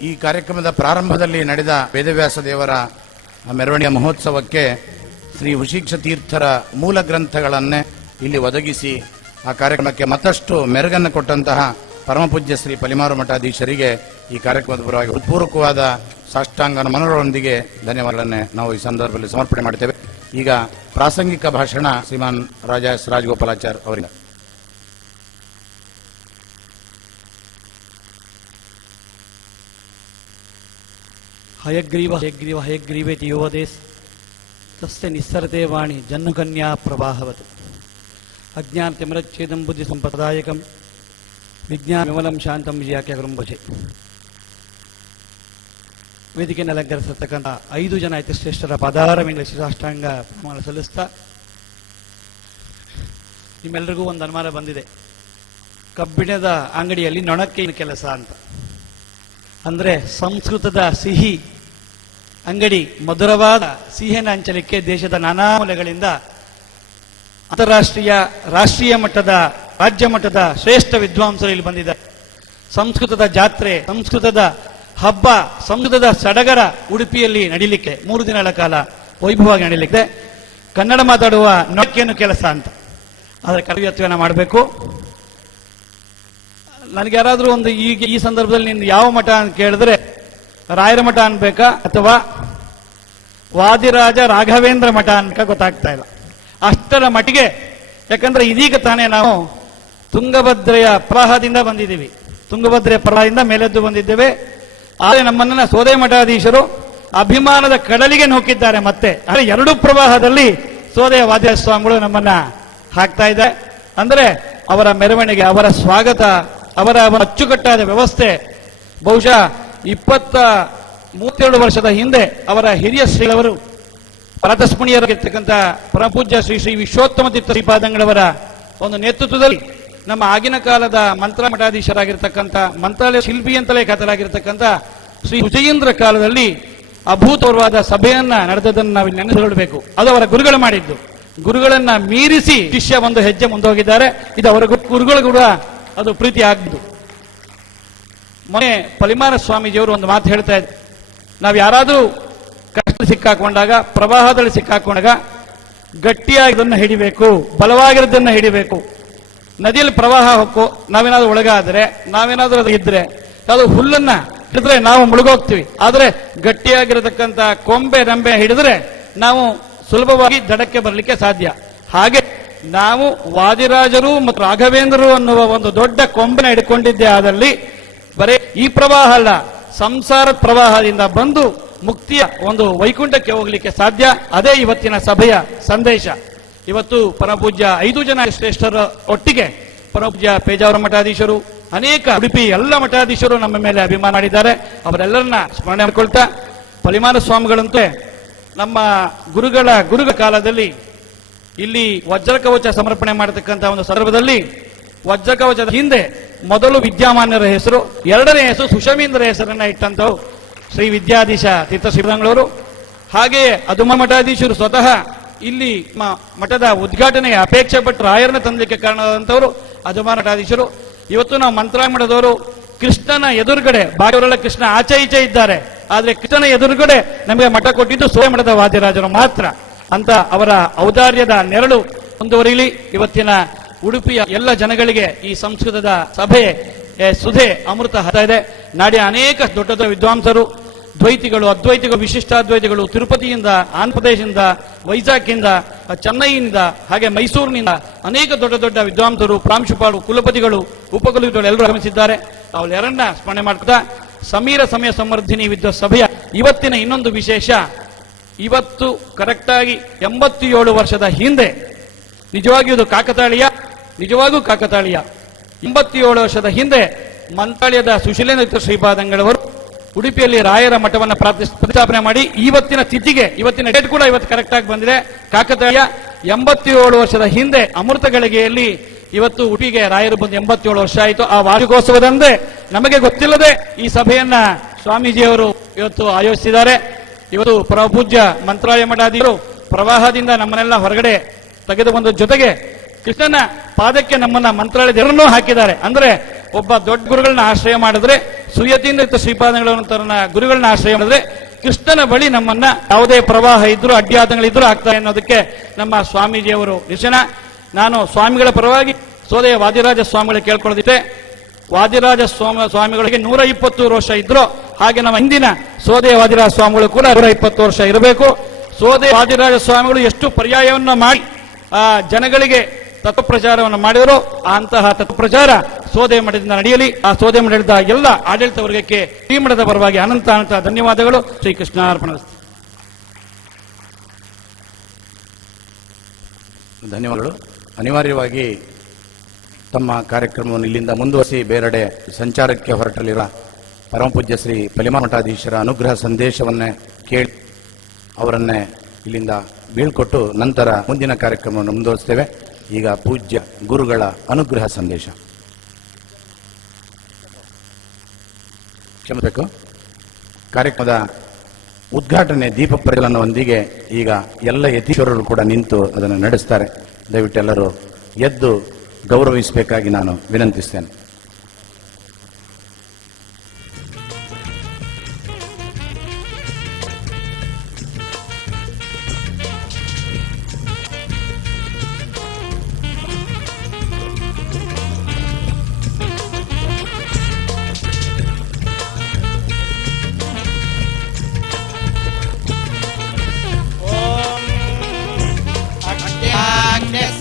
ಈ ಕಾರ್ಯಕ್ರಮದ ಪ್ರಾರಂಭದಲ್ಲಿ ನಡೆದ ವೇದವ್ಯಾಸ ದೇವರ ಮೆರವಣಿಗೆ ಮಹೋತ್ಸವಕ್ಕೆ ಶ್ರೀ ಹುಶೀಕ್ಷ ತೀರ್ಥರ ಮೂಲ ಗ್ರಂಥಗಳನ್ನೇ ಇಲ್ಲಿ ಒದಗಿಸಿ ಆ ಕಾರ್ಯಕ್ರಮಕ್ಕೆ ಮತ್ತಷ್ಟು ಮೆರುಗನ್ನು ಕೊಟ್ಟಂತಹ ಪರಮಪೂಜ್ಯ ಶ್ರೀ ಪಲಿಮಾರು ಮಠಾಧೀಶರಿಗೆ ಈ ಕಾರ್ಯಕ್ರಮದ ಪರವಾಗಿ ಹೃತ್ಪೂರ್ವಕವಾದ ಸಾಷ್ಟಾಂಗ ನಮನಗಳೊಂದಿಗೆ ಧನ್ಯವಾದಗಳನ್ನೇ ನಾವು ಈ ಸಂದರ್ಭದಲ್ಲಿ ಸಮರ್ಪಣೆ ಮಾಡ್ತೇವೆ. ಈಗ ಪ್ರಾಸಂಗಿಕ ಭಾಷಣ ಶ್ರೀಮಾನ್ ರಾಜಾ ಎಸ್ ರಾಜಗೋಪಾಲಾಚಾರ್ ಅವರಿಂದ. ಹಯಗ್ರೀವ ಹಯಗ್ರೀವ ಹಯಗ್ರೀವೇತಿ ಯೋವದೇಸ್ ತಸ್ಯ ನಿಸ್ಸರತೆ ವಾಣಿ ಜನ್ಮಕನ್ಯಾ ಪ್ರವಾಹವತ್ ಅಜ್ಞಾನತಿಮಿರಚ್ಛೇದಂ ಬುದ್ಧಿ ಸಂಪದಾಯಕಂ ವಿಜ್ಞಾನ ವಿಮಲಂ ಶಾಂತಂ ವಿಜಯಾಖ್ಯಗರುಂಭಜೆ. ವೇದಿಕೆಯನ್ನು ಅಲಂಕರಿಸತಕ್ಕಂಥ 5 ಜನ ಯತಿಶ್ರೇಷ್ಠರ ಪಾದಾರ ಮೇಲೆ ಶಿರಾಷ್ಟಾಂಗ ಪ್ರಮಾಣ ಸಲ್ಲಿಸ್ತಾ, ನಿಮ್ಮೆಲ್ಲರಿಗೂ ಒಂದು ಅನುಮಾನ ಬಂದಿದೆ, ಕಬ್ಬಿಣದ ಅಂಗಡಿಯಲ್ಲಿ ನೊಣಕ್ಕೇನು ಕೆಲಸ ಅಂತ. ಅಂದರೆ ಸಂಸ್ಕೃತದ ಸಿಹಿ ಅಂಗಡಿ ಮಧುರವಾದ ಸಿಹಿಯನ್ನು ಹಂಚಲಿಕ್ಕೆ ದೇಶದ ನಾನಾ ಮೂಲೆಗಳಿಂದ ಅಂತಾರಾಷ್ಟ್ರೀಯ ರಾಷ್ಟ್ರೀಯ ಮಟ್ಟದ ರಾಜ್ಯ ಮಟ್ಟದ ಶ್ರೇಷ್ಠ ವಿದ್ವಾಂಸರು ಇಲ್ಲಿ ಬಂದಿದ್ದಾರೆ. ಸಂಸ್ಕೃತದ ಜಾತ್ರೆ, ಸಂಸ್ಕೃತದ ಹಬ್ಬ, ಸಂಸ್ಕೃತದ ಸಡಗರ ಉಡುಪಿಯಲ್ಲಿ ನಡೀಲಿಕ್ಕೆ 3 ದಿನಗಳ ಕಾಲ ವೈಭವವಾಗಿ ನಡೀಲಿಕ್ಕೆ ಕನ್ನಡ ಮಾತಾಡುವ ನೊಣಕ್ಕೇನು ಕೆಲಸ ಅಂತ ಅದರ ಕರ್ತವ್ಯತ್ವವನ್ನು ಮಾಡಬೇಕು. ನನಗೆ ಯಾರಾದರೂ ಒಂದು ಈ ಸಂದರ್ಭದಲ್ಲಿ ನಿಂದು ಯಾವ ಮಠ ಅಂತ ಕೇಳಿದ್ರೆ ರಾಯರ ಮಠ ಅನ್ಬೇಕಾ ಅಥವಾ ವಾದಿರಾಜ ರಾಘವೇಂದ್ರ ಮಠ ಅನ್ಕ ಗೊತ್ತಾಗ್ತಾ ಇಲ್ಲ. ಅಷ್ಟರ ಮಟ್ಟಿಗೆ, ಯಾಕಂದ್ರೆ ಇದೀಗ ತಾನೇ ನಾವು ತುಂಗಭದ್ರೆಯ ಪ್ರವಾಹದಿಂದ ಬಂದಿದ್ದೀವಿ, ತುಂಗಭದ್ರೆಯ ಪ್ರವಾಹದಿಂದ ಮೇಲೆದ್ದು ಬಂದಿದ್ದೇವೆ. ಆದರೆ ನಮ್ಮನ್ನ ಸೋದೆ ಮಠಾಧೀಶರು ಅಭಿಮಾನದ ಕಡಲಿಗೆ ನೂಕಿದ್ದಾರೆ. ಮತ್ತೆ ಅಂದರೆ 2 ಪ್ರವಾಹದಲ್ಲಿ ಸೋದೆಯ ವಾದ್ಯ ಸ್ವಾಮಿಗಳು ನಮ್ಮನ್ನ ಹಾಕ್ತಾ ಇದ್ದಾರೆ. ಅಂದ್ರೆ ಅವರ ಮೆರವಣಿಗೆ, ಅವರ ಸ್ವಾಗತ, ಅವರ ಅಚ್ಚುಕಟ್ಟಾದ ವ್ಯವಸ್ಥೆ ಬಹುಶಃ 32 ವರ್ಷದ ಹಿಂದೆ ಅವರ ಹಿರಿಯ ಶ್ರೀಗಳವರು ಪರತಸ್ಮಣೀಯರಾಗಿರ್ತಕ್ಕಂಥ ಪರಮಪೂಜ್ಯ ಶ್ರೀ ಶ್ರೀ ವಿಶ್ವೋತ್ತಮ ತೀರ್ಥ ಶ್ರೀಪಾದಂಗಳವರ ಒಂದು ನೇತೃತ್ವದಲ್ಲಿ ನಮ್ಮ ಆಗಿನ ಕಾಲದ ಮಂತ್ರ ಮಠಾಧೀಶರಾಗಿರ್ತಕ್ಕಂಥ ಮಂತ್ರಾಲಯ ಶಿಲ್ಪಿ ಅಂತಲೇ ಖ್ಯಾತರಾಗಿರ್ತಕ್ಕಂಥ ಶ್ರೀ ವಿಜಯೇಂದ್ರ ಕಾಲದಲ್ಲಿ ಅಭೂತಪೂರ್ವವಾದ ಸಭೆಯನ್ನ ನಡೆದದನ್ನು ನಾವು ನೆನೆಸಿಕೊಳ್ಳಬೇಕು. ಅದು ಅವರ ಗುರುಗಳು ಮಾಡಿದ್ದು. ಗುರುಗಳನ್ನ ಮೀರಿಸಿ ಶಿಷ್ಯ ಒಂದು ಹೆಜ್ಜೆ ಮುಂದೋಗಿದ್ದಾರೆ. ಇದು ಅವರ ಗುರುಗಳು ಕೂಡ ಅದು ಪ್ರೀತಿ ಆಗ್ಬೋದು. ಮೊನ್ನೆ ಪಲಿಮಾರ ಸ್ವಾಮೀಜಿಯವರು ಒಂದು ಮಾತು ಹೇಳ್ತಾ ಇದ್ರು, ನಾವು ಯಾರಾದರೂ ಕಷ್ಟ ಸಿಕ್ಕಾಕೊಂಡಾಗ, ಪ್ರವಾಹದಲ್ಲಿ ಸಿಕ್ಕಾಕೊಂಡಾಗ ಗಟ್ಟಿಯಾಗಿದ್ದನ್ನು ಹಿಡಿಬೇಕು, ಬಲವಾಗಿರೋದನ್ನ ಹಿಡಿಬೇಕು. ನದಿಯಲ್ಲಿ ಪ್ರವಾಹ ಹೊಕ್ಕು ನಾವೇನಾದ್ರೂ ಒಳಗಾದ್ರೆ, ನಾವೇನಾದ್ರೂ ಅದು ಇದ್ರೆ, ಅದು ಹುಲ್ಲನ್ನ ಹಿಡಿದ್ರೆ ನಾವು ಮುಳುಗೋಗ್ತೀವಿ. ಆದರೆ ಗಟ್ಟಿಯಾಗಿರತಕ್ಕಂಥ ಕೊಂಬೆ ರಂಬೆ ಹಿಡಿದ್ರೆ ನಾವು ಸುಲಭವಾಗಿ ದಡಕ್ಕೆ ಬರಲಿಕ್ಕೆ ಸಾಧ್ಯ. ಹಾಗೆ ನಾವು ವಾದಿರಾಜರು ಮತ್ತು ರಾಘವೇಂದ್ರರು ಅನ್ನುವ ಒಂದು ದೊಡ್ಡ ಕೊಂಬೆನ ಹಿಡ್ಕೊಂಡಿದ್ದೇ ಆದಲ್ಲಿ ಬರೇ ಈ ಪ್ರವಾಹ ಅಲ್ಲ, ಸಂಸಾರದ ಪ್ರವಾಹದಿಂದ ಬಂದು ಮುಕ್ತಿಯ ಒಂದು ವೈಕುಂಠಕ್ಕೆ ಹೋಗ್ಲಿಕ್ಕೆ ಸಾಧ್ಯ. ಅದೇ ಇವತ್ತಿನ ಸಭೆಯ ಸಂದೇಶ. ಇವತ್ತು ಪರಮಪೂಜ್ಯ 5 ಜನ ಶ್ರೇಷ್ಠರ ಒಟ್ಟಿಗೆ ಪರಮಪೂಜ್ಯ ಪೇಜಾವರ ಮಠಾಧೀಶರು, ಅನೇಕ ಉಡುಪಿ ಎಲ್ಲ ಮಠಾಧೀಶರು ನಮ್ಮ ಮೇಲೆ ಅಭಿಮಾನ ಮಾಡಿದ್ದಾರೆ. ಅವರೆಲ್ಲರನ್ನ ಸ್ಮರಣೆ ಮಾಡಿಕೊಳ್ತಾ, ಪಲಿಮಾರ ಸ್ವಾಮಿಗಳಂತೆ ನಮ್ಮ ಗುರುಗಳ ಕಾಲದಲ್ಲಿ ಇಲ್ಲಿ ವಜ್ರಕವಚ ಸಮರ್ಪಣೆ ಮಾಡತಕ್ಕಂಥ ಒಂದು ಸಂದರ್ಭದಲ್ಲಿ ವಜ್ರಕವಚದ ಹಿಂದೆ ಮೊದಲು ವಿದ್ಯಾಮಾನ್ಯರ ಹೆಸರು, 2ನೇ ಹೆಸರು ಸುಷಮೀಂದ್ರ ಹೆಸರನ್ನ ಇಟ್ಟಂತವು ಶ್ರೀ ವಿದ್ಯಾಧೀಶ ತೀರ್ಥ ಶ್ರೀಪಾದಂಗಳವರು. ಹಾಗೆಯೇ ಅದುಮ ಮಠಾಧೀಶರು ಸ್ವತಃ ಇಲ್ಲಿ ಮಠದ ಉದ್ಘಾಟನೆಗೆ ಅಪೇಕ್ಷೆ ಪಟ್ಟು ರಾಯರನ್ನ ತಂದಲಿಕ್ಕೆ ಕಾರಣವಾದಂತವರು ಅದುಮ ಮಠಾಧೀಶರು. ಇವತ್ತು ನಾವು ಮಂತ್ರಾಲಯ ಮಠದವರು ಕೃಷ್ಣನ ಎದುರುಗಡೆ, ಬಾಗಿಯವರೆಲ್ಲ ಕೃಷ್ಣ ಆಚೆ ಈಚೆ ಇದ್ದಾರೆ, ಆದ್ರೆ ಕೃಷ್ಣನ ಎದುರುಗಡೆ ನಮಗೆ ಮಠ ಕೊಟ್ಟಿದ್ದು ಸೋದೆ ಮಠದ ವಾದ್ಯರಾಜರು ಮಾತ್ರ ಅಂತ ಅವರ ಔದಾರ್ಯದ ನೆರಳು ಮುಂದುವರಿಯಲಿ. ಇವತ್ತಿನ ಉಡುಪಿಯ ಎಲ್ಲ ಜನಗಳಿಗೆ ಈ ಸಂಸ್ಕೃತದ ಸಭೆ ಸುಧೆ ಅಮೃತ ಹತ ಇದೆ. ನಾಡಿನ ಅನೇಕ ದೊಡ್ಡ ದೊಡ್ಡ ವಿದ್ವಾಂಸರು, ದ್ವೈತಿಗಳು, ಅದ್ವೈತಿಗಳು, ವಿಶಿಷ್ಟಾದ್ವೈತಿಗಳು ತಿರುಪತಿಯಿಂದ, ಆಂಧ್ರ ಪ್ರದೇಶದಿಂದ, ವೈಜಾಗ್ನಿಂದ, ಚೆನ್ನೈಯಿಂದ, ಹಾಗೆ ಮೈಸೂರಿನಿಂದ ಅನೇಕ ದೊಡ್ಡ ದೊಡ್ಡ ವಿದ್ವಾಂಸರು, ಪ್ರಾಂಶುಪಾಲರು, ಕುಲಪತಿಗಳು, ಉಪಕುಲಪತಿಗಳು ಎಲ್ಲರೂ ಆಗಮಿಸಿದ್ದಾರೆ. ಅವರೆಲ್ಲರನ್ನ ಸ್ಮರಣೆ ಮಾಡ್ತಾ, ಸಮೀರ ಸಮಯ ಸಮೃದ್ಧಿನಿ ವಿದ್ವತ್ ಸಭೆಯ ಇವತ್ತಿನ ಇನ್ನೊಂದು ವಿಶೇಷ, ಇವತ್ತು ಕರೆಕ್ಟಾಗಿ 87 ವರ್ಷದ ಹಿಂದೆ, ನಿಜವಾಗಿಯೂ ಇದು ಕಾಕತಾಳೀಯ, ನಿಜವಾಗೂ ಕಾಕತಾಳೀಯ. 87 ವರ್ಷದ ಹಿಂದೆ ಮಂತ್ರಾಲಯದ ಸುಶೀಲೇಂದ್ರ ಶ್ರೀಪಾದಂಗಳವರು ಉಡುಪಿಯಲ್ಲಿ ರಾಯರ ಮಠವನ್ನು ಪ್ರತಿಷ್ಠಾಪನೆ ಮಾಡಿ ಇವತ್ತಿನ ತಿಥಿಗೆ, ಇವತ್ತಿನ ಡೇಟ್ ಕೂಡ ಇವತ್ತು ಕರೆಕ್ಟ್ ಆಗಿ ಬಂದಿದೆ. ಕಾಕತಾಳೀಯ 87 ವರ್ಷದ ಹಿಂದೆ ಅಮೃತ ಗಳಿಗೆಯಲ್ಲಿ ಇವತ್ತು ಉಡುಪಿಗೆ ರಾಯರು ಬಂದು 87 ವರ್ಷ ಆಯಿತು. ಆ ವಾರ್ಷಿಕೋತ್ಸವದಂದೇ ನಮಗೆ ಗೊತ್ತಿಲ್ಲದೆ ಈ ಸಭೆಯನ್ನ ಸ್ವಾಮೀಜಿಯವರು ಇವತ್ತು ಆಯೋಜಿಸಿದ್ದಾರೆ. ಇವತ್ತು ಪರಮಪೂಜ್ಯ ಮಂತ್ರಾಲಯ ಮಠಾಧೀಶರು ಪ್ರವಾಹದಿಂದ ನಮ್ಮನ್ನೆಲ್ಲ ಹೊರಗಡೆ ತೆಗೆದು ಬಂದ ಜೊತೆಗೆ ಕೃಷ್ಣನ ಪಾದಕ್ಕೆ ನಮ್ಮನ್ನ ಮಂತ್ರಾಲಯದ ಎರಡನ್ನೂ ಹಾಕಿದ್ದಾರೆ. ಅಂದ್ರೆ ಒಬ್ಬ ದೊಡ್ಡ ಗುರುಗಳನ್ನ ಆಶ್ರಯ ಮಾಡಿದ್ರೆ, ಸುಯತಿಯಿಂದ ಶ್ರೀಪಾದಂಗಳನ್ನ ಗುರುಗಳನ್ನ ಆಶ್ರಯ ಮಾಡಿದ್ರೆ ಕೃಷ್ಣನ ಬಳಿ ನಮ್ಮನ್ನ ಯಾವುದೇ ಪ್ರವಾಹ ಇದ್ರು ಅಡ್ಡಿಯಾತಗಳಿದ್ರು ಆಗ್ತಾರೆ ಅನ್ನೋದಕ್ಕೆ ನಮ್ಮ ಸ್ವಾಮೀಜಿಯವರು ನಿಶನ. ನಾನು ಸ್ವಾಮಿಗಳ ಪರವಾಗಿ ಸೋದೆಯ ವಾದಿರಾಜ ಸ್ವಾಮಿಗಳು ಕೇಳ್ಕೊಳ್ಳೋದಿತ್ತೆ. ವಾದಿರಾಜ ಸ್ವಾಮಿಗಳಿಗೆ 120 ವರ್ಷ ಇದ್ರು, ಹಾಗೆ ನಮ್ಮ ಹಿಂದಿನ ಸೋದೆಯ ವಾದಿರಾಜ ಸ್ವಾಮಿಗಳು ಕೂಡ 120 ವರ್ಷ ಇರಬೇಕು. ಸೋದೆಯ ವಾದಿರಾಜ ಸ್ವಾಮಿಗಳು ಎಷ್ಟು ಪರ್ಯಾಯವನ್ನ ಮಾಡಿ ಜನಗಳಿಗೆ ತತ್ವಪ್ರಚಾರವನ್ನು ಮಾಡಿದರು, ಅಂತಹ ತತ್ವಪ್ರಚಾರ ಸೋದೆ ಮಠದಿಂದ ನಡೆಯಲಿ. ಆ ಸೋದೆ ಮಠದ ಎಲ್ಲ ಆಡಳಿತ ವರ್ಗಕ್ಕೆ ಈ ಮಠದ ಪರವಾಗಿ ಅನಂತ ಅನಂತ ಧನ್ಯವಾದಗಳು. ಶ್ರೀಕೃಷ್ಣಾರ್ಪಣ. ಧನ್ಯವಾದಗಳು. ಅನಿವಾರ್ಯವಾಗಿ ತಮ್ಮ ಕಾರ್ಯಕ್ರಮವನ್ನು ಇಲ್ಲಿಂದ ಮುಂದುವರಿಸಿ ಬೇರೆಡೆ ಸಂಚಾರಕ್ಕೆ ಹೊರಟಲಿರುವ ಪರಮಪೂಜ್ಯ ಶ್ರೀ ಪಲಿಮಠಾಧೀಶರ ಅನುಗ್ರಹ ಸಂದೇಶವನ್ನೇ ಕೇಳಿ ಅವರನ್ನೇ ಇಲ್ಲಿಂದ ಬೀಳ್ಕೊಟ್ಟು ನಂತರ ಮುಂದಿನ ಕಾರ್ಯಕ್ರಮವನ್ನು ಮುಂದುವರಿಸ್ತೇವೆ. ಈಗ ಪೂಜ್ಯ ಗುರುಗಳ ಅನುಗ್ರಹ ಸಂದೇಶ. ಕ್ಷಮಿಸಬೇಕು. ಕಾರ್ಯಕ್ರಮದ ಉದ್ಘಾಟನೆ ದೀಪ ಪ್ರಜ್ವಲನದೊಂದಿಗೆ ಈಗ ಎಲ್ಲ ಯತೀಶ್ವರರು ಕೂಡ ನಿಂತು ಅದನ್ನು ನಡೆಸ್ತಾರೆ. ದಯವಿಟ್ಟು ಎಲ್ಲರೂ ಎದ್ದು ಗೌರವಿಸಬೇಕಾಗಿ ನಾನು ವಿನಂತಿಸ್ತೇನೆ.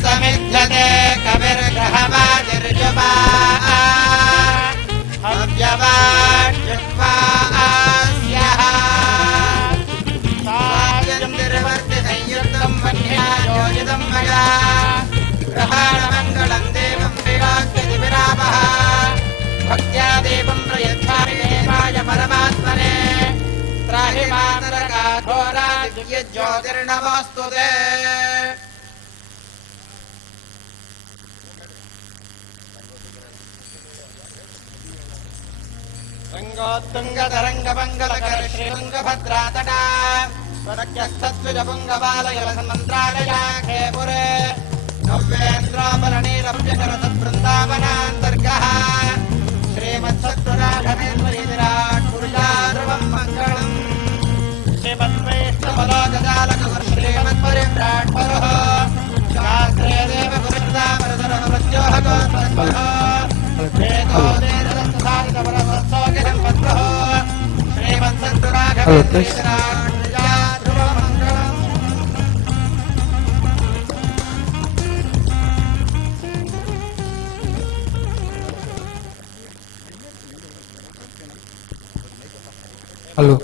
समिध्यते कविर्ग्रहवादिर्जुवा हव्यवाच्युत्वास्यः साजं निर्वर्ति संयुक्तं वह्न्या योजितं मया ग्रहाणमङ्गलं देवं विराज्यतिविरामः भक्त्या देवं प्रयच्छामि देवाय परमात्मने त्राहि मातरकाघोराज्योतिर्नमोऽस्तु ते। रङ्गोत्तुङ्गतरङ्गमङ्गलकरश्रीतुङ्गभद्रातटा स्वरक्यस्तद्विजपुङ्गबालयलसन्मन्त्रालयाखे पुरे नव्येन्द्रोपरणीरव्यकरतद्वृन्दावनान्तर्गः श्रीमत्सत्वराघवेन्द्रविराट् पुरुषार्वं मङ्गलम् श्रीमद्वैष्णवलोकजालकुर श्रीमत्परिव्राट् परुः शास्त्रे देवगुरुदामरधरः प्रत्योहगोत्मः वेदो देवदत्तसारितवरवत्सोगिरं पत्रोः श्रीमत्सत्वराघवेन्द्रविराट् ध्रुवमङ्गलम्। ಹಲೋ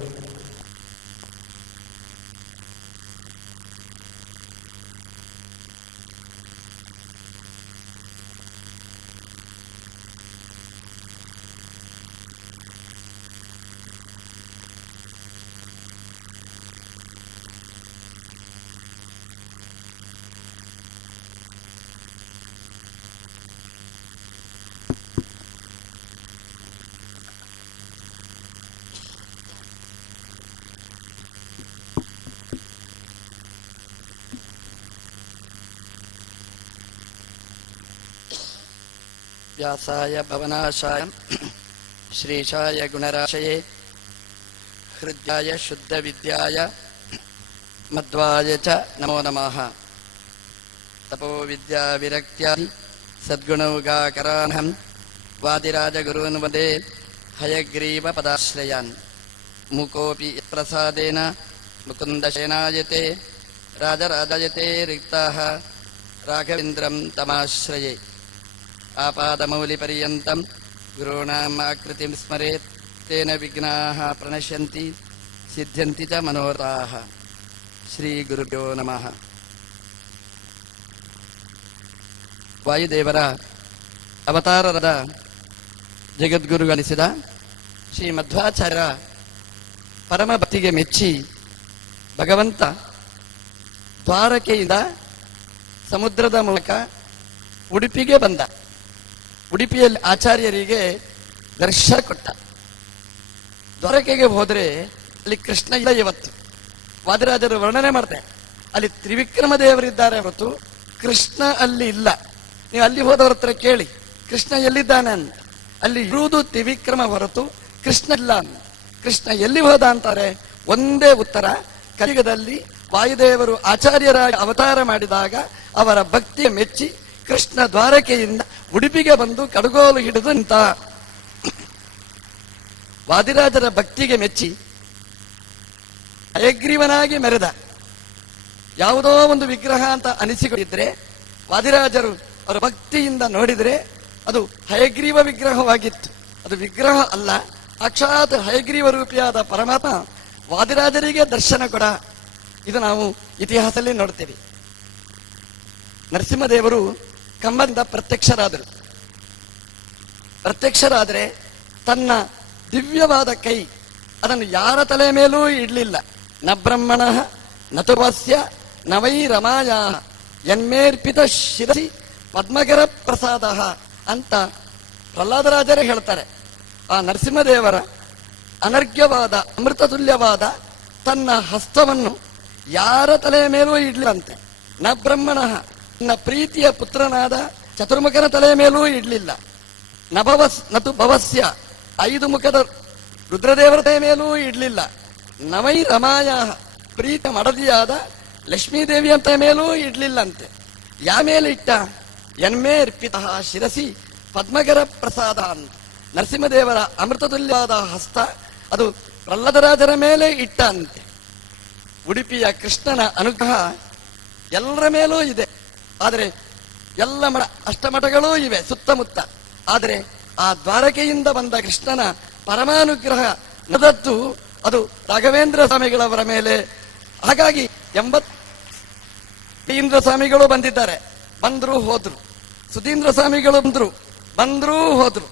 व्यासाय भवनाशाय श्रीशाय गुणराशये हृद्याय शुद्धविद्याय मध्वाय च नमो नमः। तपो विद्या विरक्त्यादि सद्गुणौघाकरानहं वादिराजगुरून् वन्दे हयग्रीवपदाश्रयान्। मुकोऽपि यत्प्रसादेन मुकुन्दशयनायते राजराजयते रिक्ताः राघवेन्द्रं तमाश्रये। आपादमौलिपर्यन्तं गुरूणाम् आकृतिं स्मरेत् तेन विघ्नाः प्रणश्यन्ति सिद्ध्यन्ति च मनोरथाः। ಶ್ರೀಗುರುಭ್ಯೋ ನಮಃ. ವಾಯುದೇವರ ಅವತಾರರಾದ ಜಗದ್ಗುರುಗಣಿಸಿದ ಶ್ರೀ ಮಧ್ವಾಚಾರ್ಯರ ಪರಮ ಭಕ್ತಿಗೆ ಮೆಚ್ಚಿ ಭಗವಂತ ದ್ವಾರಕೆಯಿಂದ ಸಮುದ್ರದ ಮೂಲಕ ಉಡುಪಿಗೆ ಬಂದ. ಉಡುಪಿಯಲ್ಲಿ ಆಚಾರ್ಯರಿಗೆ ದರ್ಶನ ಕೊಟ್ಟ. ದ್ವಾರಕೆಗೆ ಹೋದರೆ ಅಲ್ಲಿ ಕೃಷ್ಣ ಇಲ್ಲ. ಇವತ್ತು ವಾದಿರಾಜರು ವರ್ಣನೆ ಮಾಡ್ತಾರೆ, ಅಲ್ಲಿ ತ್ರಿವಿಕ್ರಮ ದೇವರಿದ್ದಾರೆ ಹೊರತು ಕೃಷ್ಣ ಅಲ್ಲಿ ಇಲ್ಲ. ನೀವು ಅಲ್ಲಿ ಹೋದವ್ರ ಹತ್ರ ಕೇಳಿ ಕೃಷ್ಣ ಎಲ್ಲಿದ್ದಾನೆ ಅಂತ. ಅಲ್ಲಿ ಇರುವುದು ತ್ರಿವಿಕ್ರಮ ಹೊರತು ಕೃಷ್ಣ ಇಲ್ಲ. ಕೃಷ್ಣ ಎಲ್ಲಿ ಹೋದ ಅಂತಾರೆ? ಒಂದೇ ಉತ್ತರ, ಕಲಿಯುಗದಲ್ಲಿ ವಾಯುದೇವರು ಆಚಾರ್ಯರಾಗಿ ಅವತಾರ ಮಾಡಿದಾಗ ಅವರ ಭಕ್ತಿಯ ಮೆಚ್ಚಿ ಕೃಷ್ಣ ದ್ವಾರಕೆಯಿಂದ ಉಡುಪಿಗೆ ಬಂದು ಕಡಗೋಲು ಹಿಡಿದು ನಿಂತ. ವಾದಿರಾಜರ ಭಕ್ತಿಗೆ ಮೆಚ್ಚಿ ಹಯಗ್ರೀವನಾಗಿ ಮೆರೆದ. ಯಾವುದೋ ಒಂದು ವಿಗ್ರಹ ಅಂತ ಅನಿಸಿಕೊಂಡಿದ್ರೆ ವಾದಿರಾಜರು ಅವರ ಭಕ್ತಿಯಿಂದ ನೋಡಿದರೆ ಅದು ಹಯಗ್ರೀವ ವಿಗ್ರಹವಾಗಿತ್ತು. ಅದು ವಿಗ್ರಹ ಅಲ್ಲ, ಸಾಕ್ಷಾತ್ ಹಯಗ್ರೀವ ರೂಪಿಯಾದ ಪರಮಾತ್ಮ ವಾದಿರಾಜರಿಗೆ ದರ್ಶನ ಕೊಡ. ಇದು ನಾವು ಇತಿಹಾಸದಲ್ಲಿ ನೋಡ್ತೇವೆ. ನರಸಿಂಹದೇವರು ಕಂಬದಿಂದ ಪ್ರತ್ಯಕ್ಷರಾದರೆ ತನ್ನ ದಿವ್ಯವಾದ ಕೈ ಅದನ್ನು ಯಾರ ತಲೆ ಮೇಲೂ ಇಡ್ಲಿಲ್ಲ. ನ ಬ್ರಹ್ಮಣ ನತುವಸ್ಯ ನವೈ ರಮಾಯ ಯನ್ಮೇರ್ಪಿತ ಶಿರಸಿ ಪದ್ಮಗರ ಪ್ರಸಾದ ಅಂತ ಪ್ರಹ್ಲಾದರಾಜರೇ ಹೇಳ್ತಾರೆ. ಆ ನರಸಿಂಹದೇವರ ಅನರ್ಘ್ಯವಾದ ಅಮೃತ ತುಲ್ಯವಾದ ತನ್ನ ಹಸ್ತವನ್ನು ಯಾರ ತಲೆಯ ಮೇಲೂ ಇಡ್ಲಿಲ್ಲಂತೆ. ನ ಬ್ರಹ್ಮಣ, ನನ್ನ ಪ್ರೀತಿಯ ಪುತ್ರನಾದ ಚತುರ್ಮುಖನ ತಲೆಯ ಮೇಲೂ ಇಡ್ಲಿಲ್ಲ. ನತು ಭವಸ್ಯ, 5 ಮುಖದ ರುದ್ರದೇವರ ತಲೆಯ ಮೇಲೂ ಇಡ್ಲಿಲ್ಲ. ನವೈ ರಮಾಯ, ಪ್ರೀತ ಮಡದಿಯಾದ ಲಕ್ಷ್ಮೀದೇವಿಯ ತಲೆಯ ಮೇಲೂ ಇಡ್ಲಿಲ್ಲಂತೆ. ಯಾ ಮೇಲೆ ಇಟ್ಟ? ಯನ್ಮೇ ಅರ್ಪಿತ ಶಿರಸಿ ಪದ್ಮಗರ ಪ್ರಸಾದ ಅಂತ. ನರಸಿಂಹದೇವರ ಅಮೃತತುಲ್ಯವಾದ ಹಸ್ತ ಅದು ಪ್ರಹ್ಲಾದರಾಜರ ಮೇಲೆ ಇಟ್ಟ ಅಂತೆ. ಉಡುಪಿಯ ಕೃಷ್ಣನ ಅನುಗ್ರಹ ಎಲ್ಲರ ಮೇಲೂ ಇದೆ. ಆದರೆ ಎಲ್ಲ ಅಷ್ಟಮಠಗಳೂ ಇವೆ ಸುತ್ತಮುತ್ತ. ಆದರೆ ಆ ದ್ವಾರಕೆಯಿಂದ ಬಂದ ಕೃಷ್ಣನ ಪರಮಾನುಗ್ರಹ ನದದ್ದು ಅದು ರಾಘವೇಂದ್ರ ಸ್ವಾಮಿಗಳವರ ಮೇಲೆ. ಹಾಗಾಗಿ 80 ಸ್ವಾಮಿಗಳು ಬಂದಿದ್ದಾರೆ, ಬಂದ್ರು ಹೋದ್ರು. ಸುಧೀಂದ್ರ ಸ್ವಾಮಿಗಳು ಬಂದ್ರು ಹೋದ್ರು.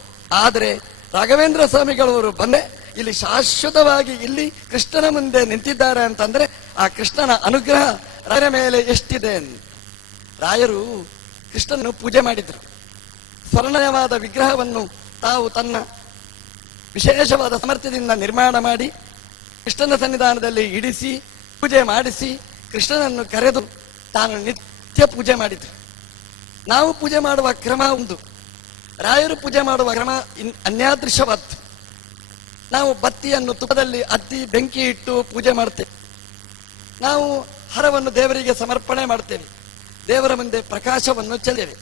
ಆದರೆ ರಾಘವೇಂದ್ರ ಸ್ವಾಮಿಗಳವರು ಬಂದೆ ಇಲ್ಲಿ ಶಾಶ್ವತವಾಗಿ ಇಲ್ಲಿ ಕೃಷ್ಣನ ಮುಂದೆ ನಿಂತಿದ್ದಾರೆ ಅಂತಂದ್ರೆ ಆ ಕೃಷ್ಣನ ಅನುಗ್ರಹ ರಾಯರ ಮೇಲೆ ಎಷ್ಟಿದೆ. ರಾಯರು ಕೃಷ್ಣನನ್ನು ಪೂಜೆ ಮಾಡಿದ್ರು. ಸ್ವರ್ಣಮಯವಾದ ವಿಗ್ರಹವನ್ನು ತಾವು ತನ್ನ ವಿಶೇಷವಾದ ಸಾಮರ್ಥ್ಯದಿಂದ ನಿರ್ಮಾಣ ಮಾಡಿ ಕೃಷ್ಣನ ಸನ್ನಿಧಾನದಲ್ಲಿ ಇಡಿಸಿ ಪೂಜೆ ಮಾಡಿಸಿ ಕೃಷ್ಣನನ್ನು ಕರೆದು ತಾನು ನಿತ್ಯ ಪೂಜೆ ಮಾಡಿದ್ರು. ನಾವು ಪೂಜೆ ಮಾಡುವ ಕ್ರಮ ಒಂದು, ರಾಯರು ಪೂಜೆ ಮಾಡುವ ಕ್ರಮ ಅನ್ಯಾದೃಶವಾದ್ದು. ನಾವು ಬತ್ತಿಯನ್ನು ತುಪ್ಪದಲ್ಲಿ ಅದ್ದಿ ಬೆಂಕಿ ಇಟ್ಟು ಪೂಜೆ ಮಾಡ್ತೇವೆ. ನಾವು ಹರವನ್ನು ದೇವರಿಗೆ ಸಮರ್ಪಣೆ ಮಾಡ್ತೇವೆ, ದೇವರ ಮುಂದೆ ಪ್ರಕಾಶವನ್ನು ಚೆಲ್ಲೇವೆ.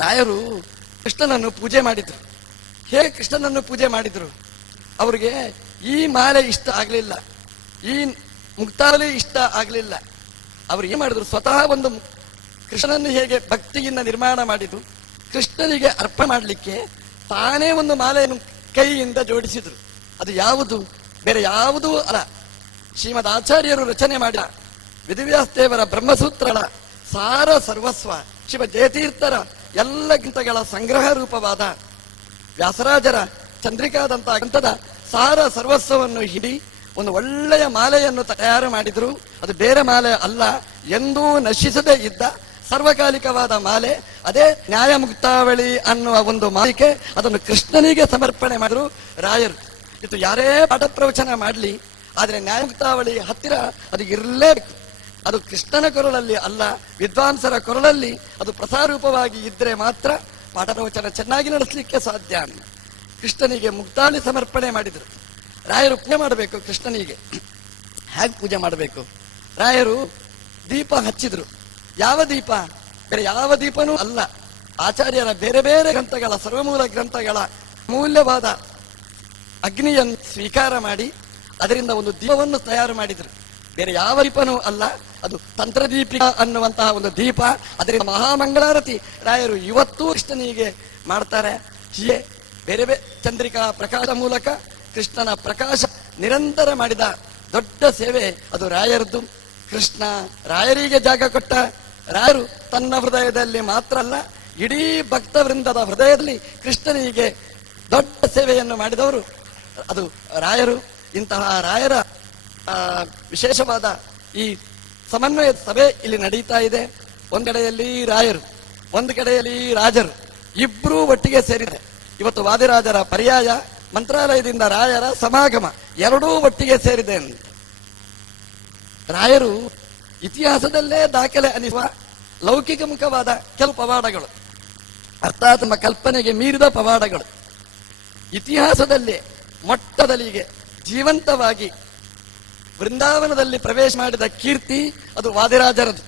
ರಾಯರು ಕೃಷ್ಣನನ್ನು ಪೂಜೆ ಮಾಡಿದ್ರು. ಹೇಗೆ ಕೃಷ್ಣನನ್ನು ಪೂಜೆ ಮಾಡಿದ್ರು? ಅವರಿಗೆ ಈ ಮಾಲೆ ಇಷ್ಟ ಆಗಲಿಲ್ಲ, ಈ ಮುಕ್ತಾವಲಿ ಇಷ್ಟ ಆಗಲಿಲ್ಲ. ಅವ್ರು ಏನ್ ಮಾಡಿದ್ರು? ಸ್ವತಃ ಒಂದು ಕೃಷ್ಣನನ್ನು ಹೇಗೆ ಭಕ್ತಿಯಿಂದ ನಿರ್ಮಾಣ ಮಾಡಿದ್ರು, ಕೃಷ್ಣನಿಗೆ ಅರ್ಪಣೆ ಮಾಡಲಿಕ್ಕೆ ತಾನೇ ಒಂದು ಮಾಲೆಯನ್ನು ಕೈಯಿಂದ ಜೋಡಿಸಿದ್ರು. ಅದು ಯಾವುದು? ಬೇರೆ ಯಾವುದೂ ಅಲ್ಲ, ಶ್ರೀಮದ್ ಆಚಾರ್ಯರು ರಚನೆ ಮಾಡಿದ ವೇದವ್ಯಾಸದೇವರ ಬ್ರಹ್ಮಸೂತ್ರಗಳ ಸಾರ ಸರ್ವಸ್ವ, ಶಿವ ಜಯತೀರ್ಥರ ಎಲ್ಲ ಗ್ರಂಥಗಳ ಸಂಗ್ರಹ ರೂಪವಾದ ವ್ಯಾಸರಾಜರ ಚಂದ್ರಿಕಾದಂತಹ ಗ್ರಂಥದ ಸಾರ ಸರ್ವಸ್ವವನ್ನು ಹಿಡಿ ಒಂದು ಒಳ್ಳೆಯ ಮಾಲೆಯನ್ನು ತಯಾರು ಮಾಡಿದ್ರು. ಅದು ಬೇರೆ ಮಾಲೆ ಅಲ್ಲ, ಎಂದೂ ನಶಿಸದೇ ಇದ್ದ ಸರ್ವಕಾಲಿಕವಾದ ಮಾಲೆ. ಅದೇ ನ್ಯಾಯಮುಕ್ತಾವಳಿ ಅನ್ನುವ ಒಂದು ಮಾಲಿಕೆ. ಅದನ್ನು ಕೃಷ್ಣನಿಗೆ ಸಮರ್ಪಣೆ ಮಾಡಿದ್ರು ರಾಯರು. ಇದು ಯಾರೇ ಪಾಠ ಪ್ರವಚನ ಮಾಡಲಿ, ಆದರೆ ನ್ಯಾಯಮುಕ್ತಾವಳಿ ಹತ್ತಿರ ಅದು ಇರಲೇಬೇಕು. ಅದು ಕೃಷ್ಣನ ಕೊರಳಲ್ಲಿ ಅಲ್ಲ, ವಿದ್ವಾಂಸರ ಕೊರಳಲ್ಲಿ ಅದು ಪ್ರಸಾರೂಪವಾಗಿ ಇದ್ರೆ ಮಾತ್ರ ಪಾಠ ಪ್ರವಚನ ಚೆನ್ನಾಗಿ ನಡೆಸಲಿಕ್ಕೆ ಸಾಧ್ಯ. ಕೃಷ್ಣನಿಗೆ ಮುಕ್ತಾವಳಿ ಸಮರ್ಪಣೆ ಮಾಡಿದರು. ರಾಯರು ಪೂಜೆ ಮಾಡಬೇಕು ಕೃಷ್ಣನಿಗೆ. ಹೇಗೆ ಪೂಜೆ ಮಾಡಬೇಕು? ರಾಯರು ದೀಪ ಹಚ್ಚಿದ್ರು. ಯಾವ ದೀಪ? ಬೇರೆ ಯಾವ ದೀಪನೂ ಅಲ್ಲ, ಆಚಾರ್ಯರ ಬೇರೆ ಬೇರೆ ಗ್ರಂಥಗಳ ಸರ್ವಮೂಲ ಗ್ರಂಥಗಳ ಅಮೂಲ್ಯವಾದ ಅಗ್ನಿಯನ್ನು ಸ್ವೀಕಾರ ಮಾಡಿ ಅದರಿಂದ ಒಂದು ದೀಪವನ್ನು ತಯಾರು ಮಾಡಿದ್ರು. ಬೇರೆ ಯಾವ ದೀಪನೂ ಅಲ್ಲ, ಅದು ತಂತ್ರದೀಪಿಕ ಅನ್ನುವಂತಹ ಒಂದು ದೀಪ. ಅದರಿಂದ ಮಹಾಮಂಗಳಾರತಿ ರಾಯರು ಇವತ್ತೂ ಕೃಷ್ಣನಿಗೆ ಮಾಡ್ತಾರೆ. ಹೀಗೆ ಬೇರೆ ಬೇರೆ ಚಂದ್ರಿಕಾ ಪ್ರಕಾಶ ಮೂಲಕ ಕೃಷ್ಣನ ಪ್ರಕಾಶ ನಿರಂತರ ಮಾಡಿದ ದೊಡ್ಡ ಸೇವೆ ಅದು ರಾಯರದ್ದು. ಕೃಷ್ಣ ರಾಯರಿಗೆ ಜಾಗ ಕೊಟ್ಟ. ರಾಯರು ತನ್ನ ಹೃದಯದಲ್ಲಿ ಮಾತ್ರ ಅಲ್ಲ, ಇಡೀ ಭಕ್ತ ವೃಂದದ ಹೃದಯದಲ್ಲಿ ಕೃಷ್ಣನಿಗೆ ದೊಡ್ಡ ಸೇವೆಯನ್ನು ಮಾಡಿದವರು ಅದು ರಾಯರು. ಇಂತಹ ರಾಯರ ವಿಶೇಷವಾದ ಈ ಸಮನ್ವಯ ಸಭೆ ಇಲ್ಲಿ ನಡೀತಾ ಇದೆ. ಒಂದು ಕಡೆಯಲ್ಲಿ ರಾಯರು, ಒಂದು ಕಡೆಯಲ್ಲಿ ರಾಜರು, ಇಬ್ರು ಒಟ್ಟಿಗೆ ಸೇರಿದೆ. ಇವತ್ತು ವಾದಿರಾಜರ ಪರ್ಯಾಯ, ಮಂತ್ರಾಲಯದಿಂದ ರಾಯರ ಸಮಾಗಮ, ಎರಡೂ ಒಟ್ಟಿಗೆ ಸೇರಿದೆ ಅಂತ. ರಾಯರು ಇತಿಹಾಸದಲ್ಲೇ ದಾಖಲೆ ಅನಿಸುವ ಲೌಕಿಕ ಮುಖವಾದ ಕೆಲವು ಪವಾಡಗಳು, ಅರ್ಥಾತ್ ನಮ್ಮ ಕಲ್ಪನೆಗೆ ಮೀರಿದ ಪವಾಡಗಳು. ಇತಿಹಾಸದಲ್ಲೇ ಮೊಟ್ಟದಲ್ಲಿಗೆ ಜೀವಂತವಾಗಿ ವೃಂದಾವನದಲ್ಲಿ ಪ್ರವೇಶ ಮಾಡಿದ ಕೀರ್ತಿ ಅದು ವಾದಿರಾಜರದು.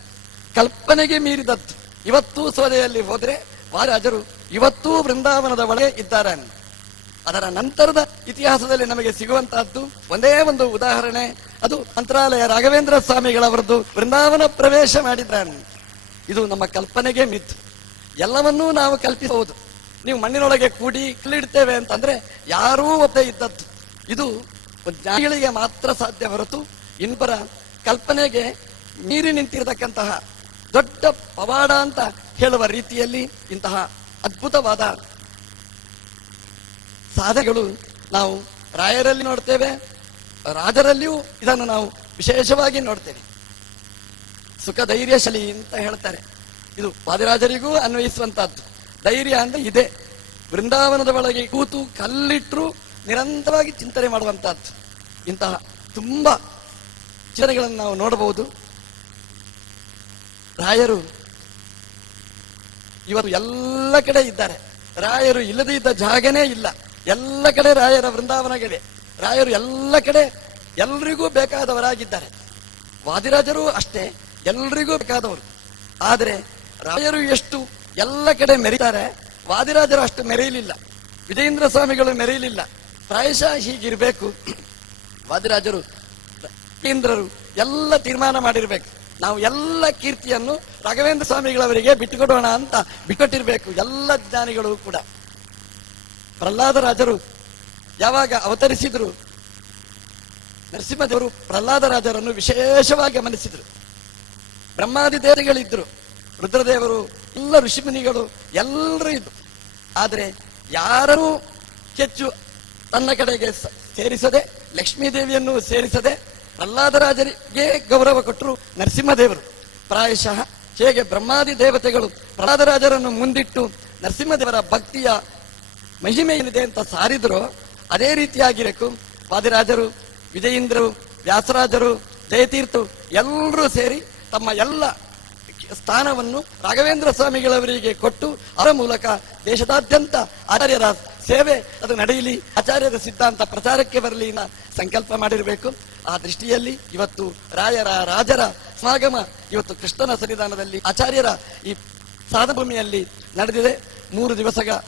ಕಲ್ಪನೆಗೆ ಮೀರಿದದ್ದು. ಇವತ್ತೂ ಸೋದೆಯಲ್ಲಿ ಹೋದ್ರೆ ವಾದಿರಾಜರು ಇವತ್ತೂ ವೃಂದಾವನದ ಒಳಗೆ ಇದ್ದಾರೆ. ಅದರ ನಂತರದ ಇತಿಹಾಸದಲ್ಲಿ ನಮಗೆ ಸಿಗುವಂತಹದ್ದು ಒಂದೇ ಒಂದು ಉದಾಹರಣೆ, ಅದು ಮಂತ್ರಾಲಯ ರಾಘವೇಂದ್ರ ಸ್ವಾಮಿಗಳವರದ್ದು ವೃಂದಾವನ ಪ್ರವೇಶ ಮಾಡಿದ್ದಾರೆ. ಇದು ನಮ್ಮ ಕಲ್ಪನೆಗೆ ಮಿತ್ತು. ಎಲ್ಲವನ್ನೂ ನಾವು ಕಲ್ಪಿಸಬಹುದು. ನೀವು ಮಣ್ಣಿನೊಳಗೆ ಕೂಡಿ ಕಲ್ಲಿಡ್ತೇವೆ ಅಂತಂದ್ರೆ ಯಾರೂ ಒಬ್ಬೇ ಇದ್ದದ್ದು. ಇದು ಜ್ಞಾನಿಗಳಿಗೆ ಮಾತ್ರ ಸಾಧ್ಯ ಹೊರತು ಇನ್ನೊಬ್ಬರ ಕಲ್ಪನೆಗೆ ಮೀರಿ ನಿಂತಿರತಕ್ಕಂತಹ ದೊಡ್ಡ ಪವಾಡ ಅಂತ ಹೇಳುವ ರೀತಿಯಲ್ಲಿ ಇಂತಹ ಅದ್ಭುತವಾದ ಸಾಧನೆಗಳು ನಾವು ರಾಯರಲ್ಲಿ ನೋಡ್ತೇವೆ, ರಾಜರಲ್ಲಿಯೂ ಇದನ್ನು ನಾವು ವಿಶೇಷವಾಗಿ ನೋಡ್ತೇವೆ. ಸುಖ ಧೈರ್ಯಶಾಲಿ ಅಂತ ಹೇಳ್ತಾರೆ. ಇದು ವಾದಿರಾಜರಿಗೂ ಅನ್ವಯಿಸುವಂತಹದ್ದು. ಧೈರ್ಯ ಅಂದ್ರೆ ಇದೆ. ವೃಂದಾವನದ ಒಳಗೆ ಕೂತು ಕಲ್ಲಿಟ್ಟರು ನಿರಂತರವಾಗಿ ಚಿಂತನೆ ಮಾಡುವಂತಹದ್ದು. ಇಂತಹ ತುಂಬಾ ಚಿಂತನೆಗಳನ್ನು ನಾವು ನೋಡಬಹುದು. ರಾಯರು ಇವತ್ತು ಎಲ್ಲ ಕಡೆ ಇದ್ದಾರೆ. ರಾಯರು ಇಲ್ಲದೇ ಇದ್ದ ಜಾಗನೇ ಇಲ್ಲ. ಎಲ್ಲ ಕಡೆ ರಾಯರ ವೃಂದಾವನಗಳಿವೆ. ರಾಯರು ಎಲ್ಲ ಕಡೆ ಎಲ್ರಿಗೂ ಬೇಕಾದವರಾಗಿದ್ದಾರೆ. ವಾದಿರಾಜರು ಅಷ್ಟೇ, ಎಲ್ರಿಗೂ ಬೇಕಾದವರು. ಆದರೆ ರಾಯರು ಎಷ್ಟು ಎಲ್ಲ ಕಡೆ ಮೆರೀತಾರೆ, ವಾದಿರಾಜರು ಅಷ್ಟು ಮೆರೆಯಲಿಲ್ಲ. ವಿಜಯೇಂದ್ರ ಸ್ವಾಮಿಗಳು ಮೆರೆಯಲಿಲ್ಲ. ಪ್ರಾಯಶಃ ಹೀಗಿರ್ಬೇಕು. ವಾದಿರಾಜರು ಕೇಂದ್ರರು ಎಲ್ಲ ತೀರ್ಮಾನ ಮಾಡಿರ್ಬೇಕು. ನಾವು ಎಲ್ಲ ಕೀರ್ತಿಯನ್ನು ರಾಘವೇಂದ್ರ ಸ್ವಾಮಿಗಳವರಿಗೆ ಬಿಟ್ಟುಕೊಡೋಣ ಅಂತ ಬಿಟ್ಟುಕೊಟ್ಟಿರ್ಬೇಕು ಎಲ್ಲ ಜ್ಞಾನಿಗಳು ಕೂಡ. ಪ್ರಹ್ಲಾದರಾಜರು ಯಾವಾಗ ಅವತರಿಸಿದ್ರು, ನರಸಿಂಹದೇವರು ಪ್ರಹ್ಲಾದರಾಜರನ್ನು ವಿಶೇಷವಾಗಿ ಗಮನಿಸಿದ್ರು. ಬ್ರಹ್ಮಾದಿ ದೇವತೆಗಳಿದ್ರು, ರುದ್ರದೇವರು, ಎಲ್ಲ ಋಷಿಮುನಿಗಳು ಎಲ್ಲರೂ ಇದ್ರು. ಆದರೆ ಯಾರೂ ಹೆಚ್ಚು ತನ್ನ ಕಡೆಗೆ ಸೇರಿಸದೆ, ಲಕ್ಷ್ಮೀದೇವಿಯನ್ನು ಸೇರಿಸದೆ ಪ್ರಹ್ಲಾದರಾಜರಿಗೆ ಗೌರವ ಕೊಟ್ಟರು ನರಸಿಂಹದೇವರು. ಪ್ರಾಯಶಃ ಹೇಗೆ ಬ್ರಹ್ಮಾದಿ ದೇವತೆಗಳು ಪ್ರಹ್ಲಾದರಾಜರನ್ನು ಮುಂದಿಟ್ಟು ನರಸಿಂಹದೇವರ ಭಕ್ತಿಯ ಮಹಿಮೆ ಏನಿದೆ ಅಂತ ಸಾರಿದ್ರು, ಅದೇ ರೀತಿಯಾಗಿರಬೇಕು. ವಾದಿರಾಜರು, ವಿಜಯೇಂದ್ರರು, ವ್ಯಾಸರಾಜರು, ಜಯತೀರ್ಥರು ಎಲ್ಲರೂ ಸೇರಿ ತಮ್ಮ ಎಲ್ಲ ಸ್ಥಾನವನ್ನು ರಾಘವೇಂದ್ರ ಸ್ವಾಮಿಗಳವರಿಗೆ ಕೊಟ್ಟು ಅವರ ಮೂಲಕ ದೇಶದಾದ್ಯಂತ ಆಚಾರ್ಯರ ಸೇವೆ ಅದು ನಡೆಯಲಿ, ಆಚಾರ್ಯರ ಸಿದ್ಧಾಂತ ಪ್ರಚಾರಕ್ಕೆ ಬರಲಿ ಅಂತ ಸಂಕಲ್ಪ ಮಾಡಿರಬೇಕು. ಆ ದೃಷ್ಟಿಯಲ್ಲಿ ಇವತ್ತು ರಾಯರ ರಾಜರ ಸಮಾಗಮ ಇವತ್ತು ಕೃಷ್ಣನ ಸನ್ನಿಧಾನದಲ್ಲಿ ಆಚಾರ್ಯರ ಈ ಸಾಧಭೂಮಿಯಲ್ಲಿ ನಡೆದಿದೆ. 3 ದಿವಸಗಳ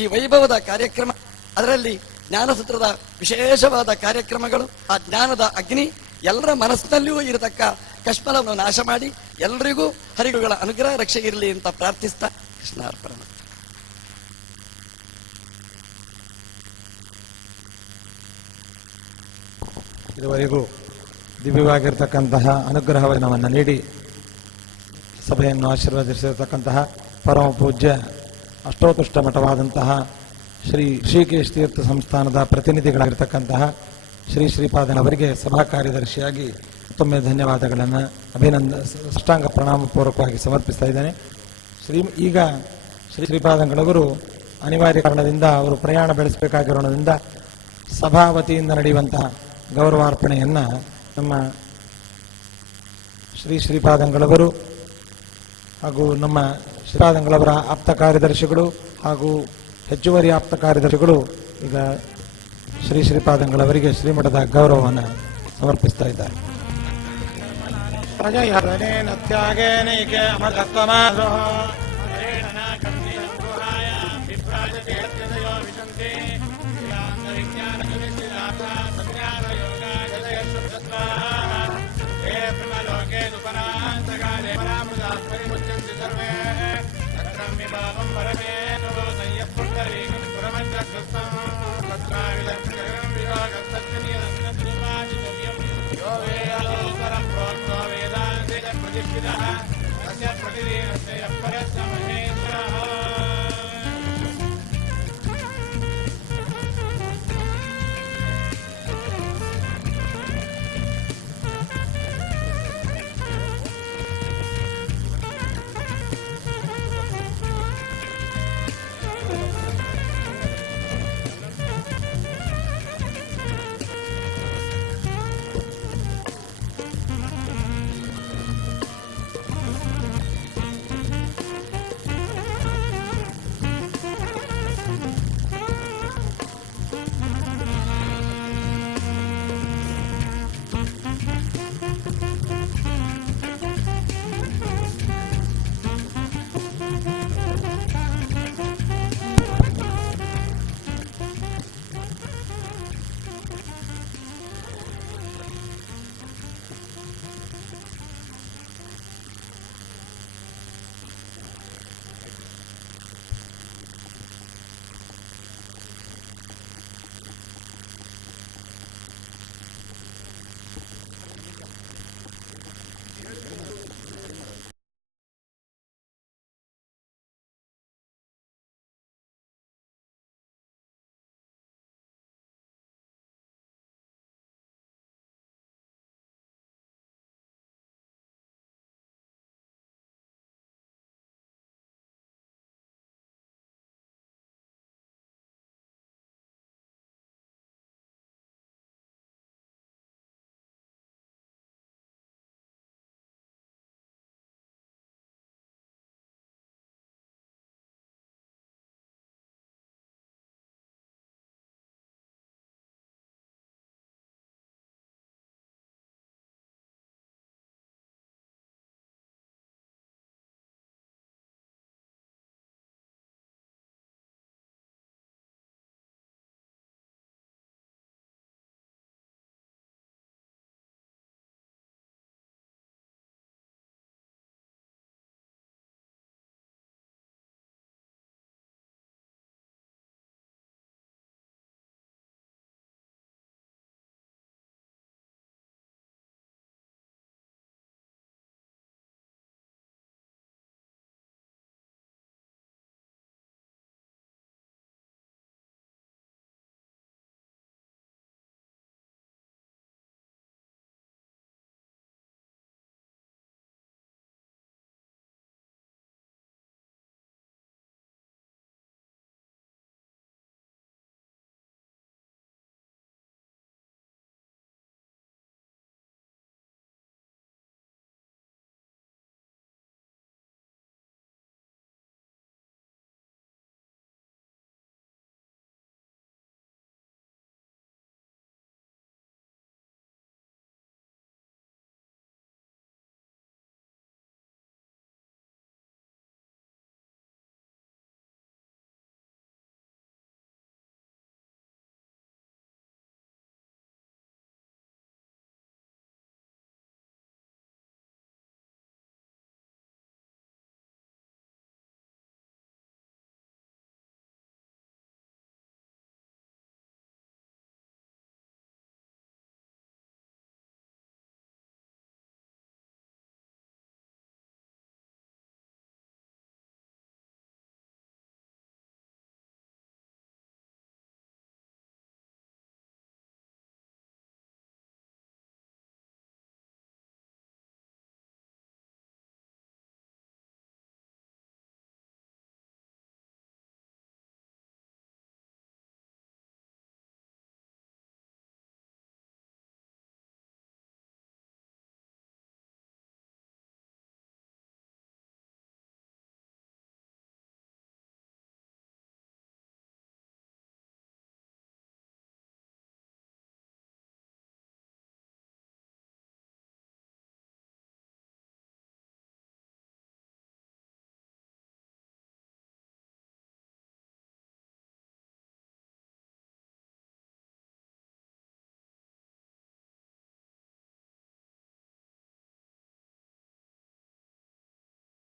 ಈ ವೈಭವದ ಕಾರ್ಯಕ್ರಮ, ಅದರಲ್ಲಿ ಜ್ಞಾನಸೂತ್ರದ ವಿಶೇಷವಾದ ಕಾರ್ಯಕ್ರಮಗಳು, ಆ ಜ್ಞಾನದ ಅಗ್ನಿ ಎಲ್ಲರ ಮನಸ್ಸಿನಲ್ಲಿಯೂ ಇರತಕ್ಕ ಕಶ್ಮಲವನ್ನು ನಾಶ ಮಾಡಿ ಎಲ್ಲರಿಗೂ ಹರಿಗುಗಳ ಅನುಗ್ರಹ ರಕ್ಷೆ ಇರಲಿ ಅಂತ ಪ್ರಾರ್ಥಿಸ್ತಾ ಕೃಷ್ಣಾರ್ಪಣ. ಇದುವರೆಗೂ ದಿವ್ಯವಾಗಿರ್ತಕ್ಕಂತಹ ಅನುಗ್ರಹವನ್ನು ನೀಡಿ ಸಭೆಯನ್ನು ಆಶೀರ್ವದಿಸಿರತಕ್ಕಂತಹ ಪರಮ ಪೂಜ್ಯ ಅಷ್ಟೋತ್ಕೃಷ್ಟ ಮಠವಾದಂತಹ ಶ್ರೀ ಶ್ರೀಕೇಶ್ ತೀರ್ಥ ಸಂಸ್ಥಾನದ ಪ್ರತಿನಿಧಿಗಳಾಗಿರ್ತಕ್ಕಂತಹ ಶ್ರೀ ಶ್ರೀಪಾದನ್ ಅವರಿಗೆ ಸಭಾ ಕಾರ್ಯದರ್ಶಿಯಾಗಿ ಮತ್ತೊಮ್ಮೆ ಧನ್ಯವಾದಗಳನ್ನು ಸಾಷ್ಟಾಂಗ ಪ್ರಣಾಮಪೂರ್ವಕವಾಗಿ ಸಮರ್ಪಿಸ್ತಾ ಇದ್ದೇನೆ. ಈಗ ಶ್ರೀ ಶ್ರೀಪಾದಂಗಳವರು ಅನಿವಾರ್ಯ ಕಾರಣದಿಂದ ಅವರು ಪ್ರಯಾಣ ಬೆಳೆಸಬೇಕಾಗಿರೋದ್ರಿಂದ ಸಭಾ ವತಿಯಿಂದ ನಡೆಯುವಂತಹ ಗೌರವಾರ್ಪಣೆಯನ್ನು ನಮ್ಮ ಶ್ರೀ ಶ್ರೀಪಾದಂಗಳವರು ಹಾಗೂ ನಮ್ಮ ಶ್ರೀಪಾದಂಗಳವರ ಆಪ್ತ ಕಾರ್ಯದರ್ಶಿಗಳು ಹಾಗೂ ಹೆಚ್ಚುವರಿ ಆಪ್ತ ಕಾರ್ಯದರ್ಶಿಗಳು ಈಗ ಶ್ರೀ ಶ್ರೀಪಾದಂಗಳವರಿಗೆ ಶ್ರೀಮಠದ ಗೌರವವನ್ನು ಸಮರ್ಪಿಸ್ತಾ ಇದ್ದಾರೆ. ಪ್ರತಿಷ್ಠಿತ